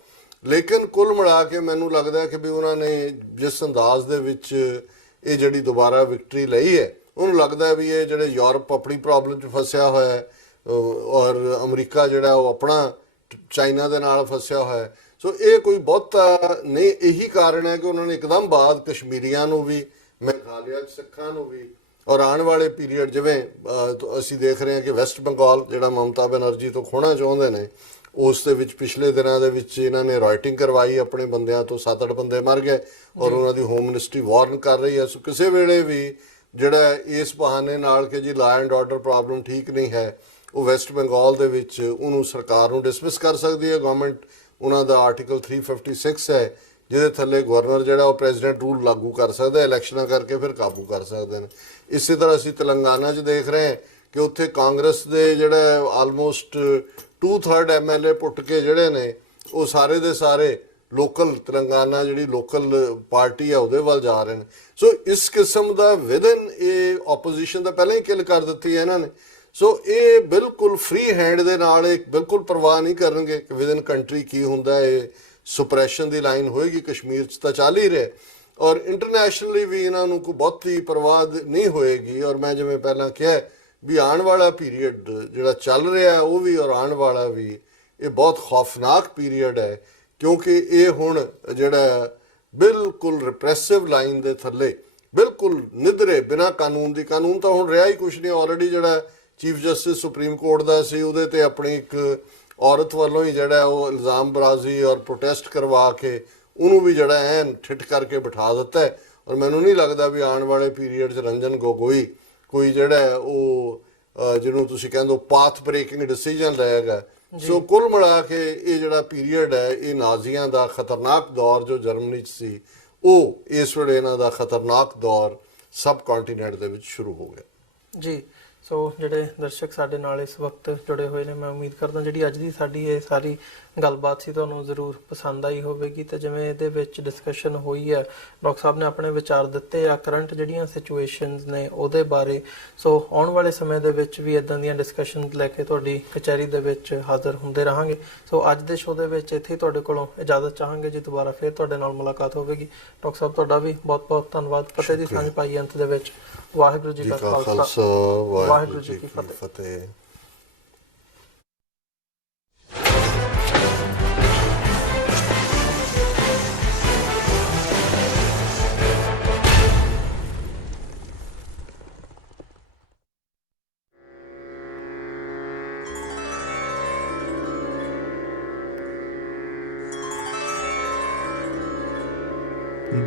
ਲੇਕਿਨ ਕੁੱਲ ਮਿਲਾ ਕੇ ਮੈਨੂੰ ਲੱਗਦਾ ਕਿ ਵੀ ਉਹਨਾਂ ਨੇ ਜਿਸ ਅੰਦਾਜ਼ ਦੇ ਵਿੱਚ ਇਹ ਜਿਹੜੀ ਦੁਬਾਰਾ ਵਿਕਟਰੀ ਲਈ ਹੈ, ਉਹਨੂੰ ਲੱਗਦਾ ਵੀ ਇਹ ਜਿਹੜੇ ਯੂਰਪ ਆਪਣੀ ਪ੍ਰੋਬਲਮ 'ਚ ਫਸਿਆ ਹੋਇਆ ਹੈ ਔਰ ਅਮਰੀਕਾ ਜਿਹੜਾ ਉਹ ਆਪਣਾ ਚਾਈਨਾ ਦੇ ਨਾਲ ਫਸਿਆ ਹੋਇਆ ਹੈ। ਸੋ ਇਹ ਕੋਈ ਬਹੁਤਾ ਨਹੀਂ, ਇਹੀ ਕਾਰਨ ਹੈ ਕਿ ਉਹਨਾਂ ਨੇ ਇੱਕਦਮ ਬਾਅਦ ਕਸ਼ਮੀਰੀਆਂ ਨੂੰ ਵੀ, ਮੇਘਾਲਿਆ ਸਿੱਖਾਂ ਨੂੰ ਵੀ, ਔਰ ਆਉਣ ਵਾਲੇ ਪੀਰੀਅਡ ਜਿਵੇਂ ਅਸੀਂ ਦੇਖ ਰਹੇ ਹਾਂ ਕਿ ਵੈਸਟ ਬੰਗਾਲ ਜਿਹੜਾ ਮਮਤਾ ਬੈਨਰਜੀ ਤੋਂ ਖੋਣਾ ਚਾਹੁੰਦੇ ਨੇ, ਉਸ ਦੇ ਵਿੱਚ ਪਿਛਲੇ ਦਿਨਾਂ ਦੇ ਵਿੱਚ ਇਹਨਾਂ ਨੇ ਰਾਈਟਿੰਗ ਕਰਵਾਈ ਆਪਣੇ ਬੰਦਿਆਂ ਤੋਂ, 7-8 ਬੰਦੇ ਮਰ ਗਏ ਔਰ ਉਹਨਾਂ ਦੀ ਹੋਮ ਮਿਨਿਸਟਰੀ ਵਾਰਨ ਕਰ ਰਹੀ ਹੈ। ਸੋ ਕਿਸੇ ਵੇਲੇ ਵੀ ਜਿਹੜਾ ਇਸ ਬਹਾਨੇ ਨਾਲ ਕਿ ਜੀ ਲਾ ਐਂਡ ਆਰਡਰ ਪ੍ਰੋਬਲਮ ਠੀਕ ਨਹੀਂ ਹੈ, ਉਹ ਵੈਸਟ ਬੰਗਾਲ ਦੇ ਵਿੱਚ ਉਹਨੂੰ ਸਰਕਾਰ ਨੂੰ ਡਿਸਮਿਸ ਕਰ ਸਕਦੀ ਹੈ ਗਵਰਨਮੈਂਟ। ਉਹਨਾਂ ਦਾ ਆਰਟੀਕਲ 356 ਹੈ ਜਿਹਦੇ ਥੱਲੇ ਗਵਰਨਰ ਜਿਹੜਾ ਉਹ ਪ੍ਰੈਜ਼ੀਡੈਂਟ ਰੂਲ ਲਾਗੂ ਕਰ ਸਕਦਾ, ਇਲੈਕਸ਼ਨਾਂ ਕਰਕੇ ਫਿਰ ਕਾਬੂ ਕਰ ਸਕਦੇ ਨੇ। ਇਸੇ ਤਰ੍ਹਾਂ ਅਸੀਂ ਤੇਲੰਗਾਨਾ 'ਚ ਦੇਖ ਰਹੇ ਹਾਂ ਕਿ ਉੱਥੇ ਕਾਂਗਰਸ ਦੇ ਜਿਹੜਾ ਆਲਮੋਸਟ 2/3 MLA ਪੁੱਟ ਕੇ ਜਿਹੜੇ ਨੇ ਉਹ ਸਾਰੇ ਦੇ ਸਾਰੇ ਲੋਕਲ ਤੇਲੰਗਾਨਾ ਜਿਹੜੀ ਲੋਕਲ ਪਾਰਟੀ ਹੈ ਉਹਦੇ ਵੱਲ ਜਾ ਰਹੇ ਨੇ। ਸੋ ਇਸ ਕਿਸਮ ਦਾ ਵਿਦਨ ਇਹ ਆਪੋਜੀਸ਼ਨ ਤਾਂ ਪਹਿਲਾਂ ਹੀ ਕਿਲ ਕਰ ਦਿੱਤੀ ਹੈ ਇਹਨਾਂ ਨੇ। ਸੋ ਇਹ ਬਿਲਕੁਲ ਫ੍ਰੀ ਹੈਂਡ ਦੇ ਨਾਲ ਇਹ ਬਿਲਕੁਲ ਪਰਵਾਹ ਨਹੀਂ ਕਰਨਗੇ ਕਿ ਵਿਦਨ ਕੰਟਰੀ ਕੀ ਹੁੰਦਾ, ਇਹ ਸੁਪਰੈਸ਼ਨ ਦੀ ਲਾਈਨ ਹੋਏਗੀ। ਕਸ਼ਮੀਰ 'ਚ ਤਾਂ ਚੱਲ ਹੀ ਰਿਹਾ ਔਰ ਇੰਟਰਨੈਸ਼ਨਲੀ ਵੀ ਇਹਨਾਂ ਨੂੰ ਕੋਈ ਬਹੁਤੀ ਪਰਵਾਹ ਨਹੀਂ ਹੋਏਗੀ। ਔਰ ਮੈਂ ਜਿਵੇਂ ਪਹਿਲਾਂ ਕਿਹਾ ਵੀ ਆਉਣ ਵਾਲਾ ਪੀਰੀਅਡ ਜਿਹੜਾ ਚੱਲ ਰਿਹਾ ਉਹ ਵੀ ਔਰ ਆਉਣ ਵਾਲਾ ਵੀ ਇਹ ਬਹੁਤ ਖੌਫਨਾਕ ਪੀਰੀਅਡ ਹੈ, ਕਿਉਂਕਿ ਇਹ ਹੁਣ ਜਿਹੜਾ ਬਿਲਕੁਲ ਰਿਪਰੈਸਿਵ ਲਾਈਨ ਦੇ ਥੱਲੇ ਬਿਲਕੁਲ ਨਿੱਧਰੇ ਬਿਨਾਂ ਕਾਨੂੰਨ ਦੀ, ਕਾਨੂੰਨ ਤਾਂ ਹੁਣ ਰਿਹਾ ਹੀ ਕੁਛ ਨਹੀਂ। ਆਲਰੇਡੀ ਜਿਹੜਾ ਚੀਫ ਜਸਟਿਸ ਸੁਪਰੀਮ ਕੋਰਟ ਦਾ ਸੀ ਉਹਦੇ ਤੇ ਆਪਣੀ ਇੱਕ ਔਰਤ ਵੱਲੋਂ ਹੀ ਜਿਹੜਾ ਉਹ ਇਲਜ਼ਾਮ ਬਰਾਜ਼ੀ ਔਰ ਪ੍ਰੋਟੈਸਟ ਕਰਵਾ ਕੇ ਉਹਨੂੰ ਵੀ ਜਿਹੜਾ ਐਨ ਠਿੱਠ ਕਰਕੇ ਬਿਠਾ ਦਿੱਤਾ ਹੈ। ਔਰ ਮੈਨੂੰ ਨਹੀਂ ਲੱਗਦਾ ਵੀ ਆਉਣ ਵਾਲੇ ਪੀਰੀਅਡ 'ਚ ਰੰਜਨ ਗੋਗੋਈ ਕੋਈ ਜਿਹੜਾ ਉਹ ਜਿਹਨੂੰ ਤੁਸੀਂ ਕਹਿੰਦੇ ਹੋ ਪਾਥ ਬ੍ਰੇਕਿੰਗ ਡਿਸੀਜਨ ਲਏਗਾ। ਸੋ ਕੁੱਲ ਮਿਲਾ ਕੇ ਇਹ ਜਿਹੜਾ ਪੀਰੀਅਡ ਹੈ, ਇਹ ਨਾਜ਼ੀਆਂ ਦਾ ਖਤਰਨਾਕ ਦੌਰ ਜੋ ਜਰਮਨੀ 'ਚ ਸੀ, ਉਹ ਇਸ ਵੇਲੇ ਇਹਨਾਂ ਦਾ ਖਤਰਨਾਕ ਦੌਰ ਸਬ ਕੰਟੀਨੈਂਟ ਦੇ ਵਿੱਚ ਸ਼ੁਰੂ ਹੋ ਗਿਆ। ਜੀ, ਸੋ ਜਿਹੜੇ ਦਰਸ਼ਕ ਸਾਡੇ ਨਾਲ ਇਸ ਵਕਤ ਜੁੜੇ ਹੋਏ ਨੇ, ਮੈਂ ਉਮੀਦ ਕਰਦਾ ਜਿਹੜੀ ਅੱਜ ਦੀ ਸਾਡੀ ਇਹ ਸਾਰੀ ਗੱਲਬਾਤ ਸੀ ਤੁਹਾਨੂੰ ਜ਼ਰੂਰ ਪਸੰਦ ਆਈ ਹੋਵੇਗੀ। ਤੇ ਜਿਵੇਂ ਇਹਦੇ ਵਿੱਚ ਡਿਸਕਸ਼ਨ ਹੋਈ ਹੈ, ਡਾਕਟਰ ਸਾਹਿਬ ਨੇ ਆਪਣੇ ਵਿਚਾਰ ਦਿੱਤੇ ਆ ਕਰੰਟ ਜਿਹੜੀਆਂ ਸਿਚੁਏਸ਼ਨਸ ਨੇ ਉਹਦੇ ਬਾਰੇ। ਸੋ ਆਉਣ ਵਾਲੇ ਸਮੇਂ ਦੇ ਵਿੱਚ ਵੀ ਇਦਾਂ ਦੀਆਂ ਡਿਸਕਸ਼ਨ ਲੈ ਕੇ ਤੁਹਾਡੀ ਕਚਹਿਰੀ ਦੇ ਵਿੱਚ ਹਾਜ਼ਰ ਹੁੰਦੇ ਰਹਾਂਗੇ। ਸੋ ਅੱਜ ਦੇ ਸ਼ੋਅ ਦੇ ਵਿੱਚ ਇੱਥੇ ਹੀ ਤੁਹਾਡੇ ਕੋਲੋਂ ਇਜਾਜ਼ਤ ਚਾਹਾਂਗੇ ਜੀ, ਦੁਬਾਰਾ ਫਿਰ ਤੁਹਾਡੇ ਨਾਲ ਮੁਲਾਕਾਤ ਹੋਵੇਗੀ। ਡਾਕਟਰ ਸਾਹਿਬ ਤੁਹਾਡਾ ਵੀ ਬਹੁਤ ਬਹੁਤ ਧੰਨਵਾਦ। ਫਤਿਹ ਦੀ ਸਾਂਝ ਪਾਈ ਅੰਤ ਦੇ ਵਿੱਚ। ਵਾਹਿਗੁਰੂ ਜੀ ਕਾ ਖਾਲਸਾ, ਵਾਹਿਗੁਰੂ ਜੀ ਕੀ ਫਤਿਹ।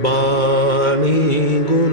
ਬਾਣੀ ਗੁਰੂ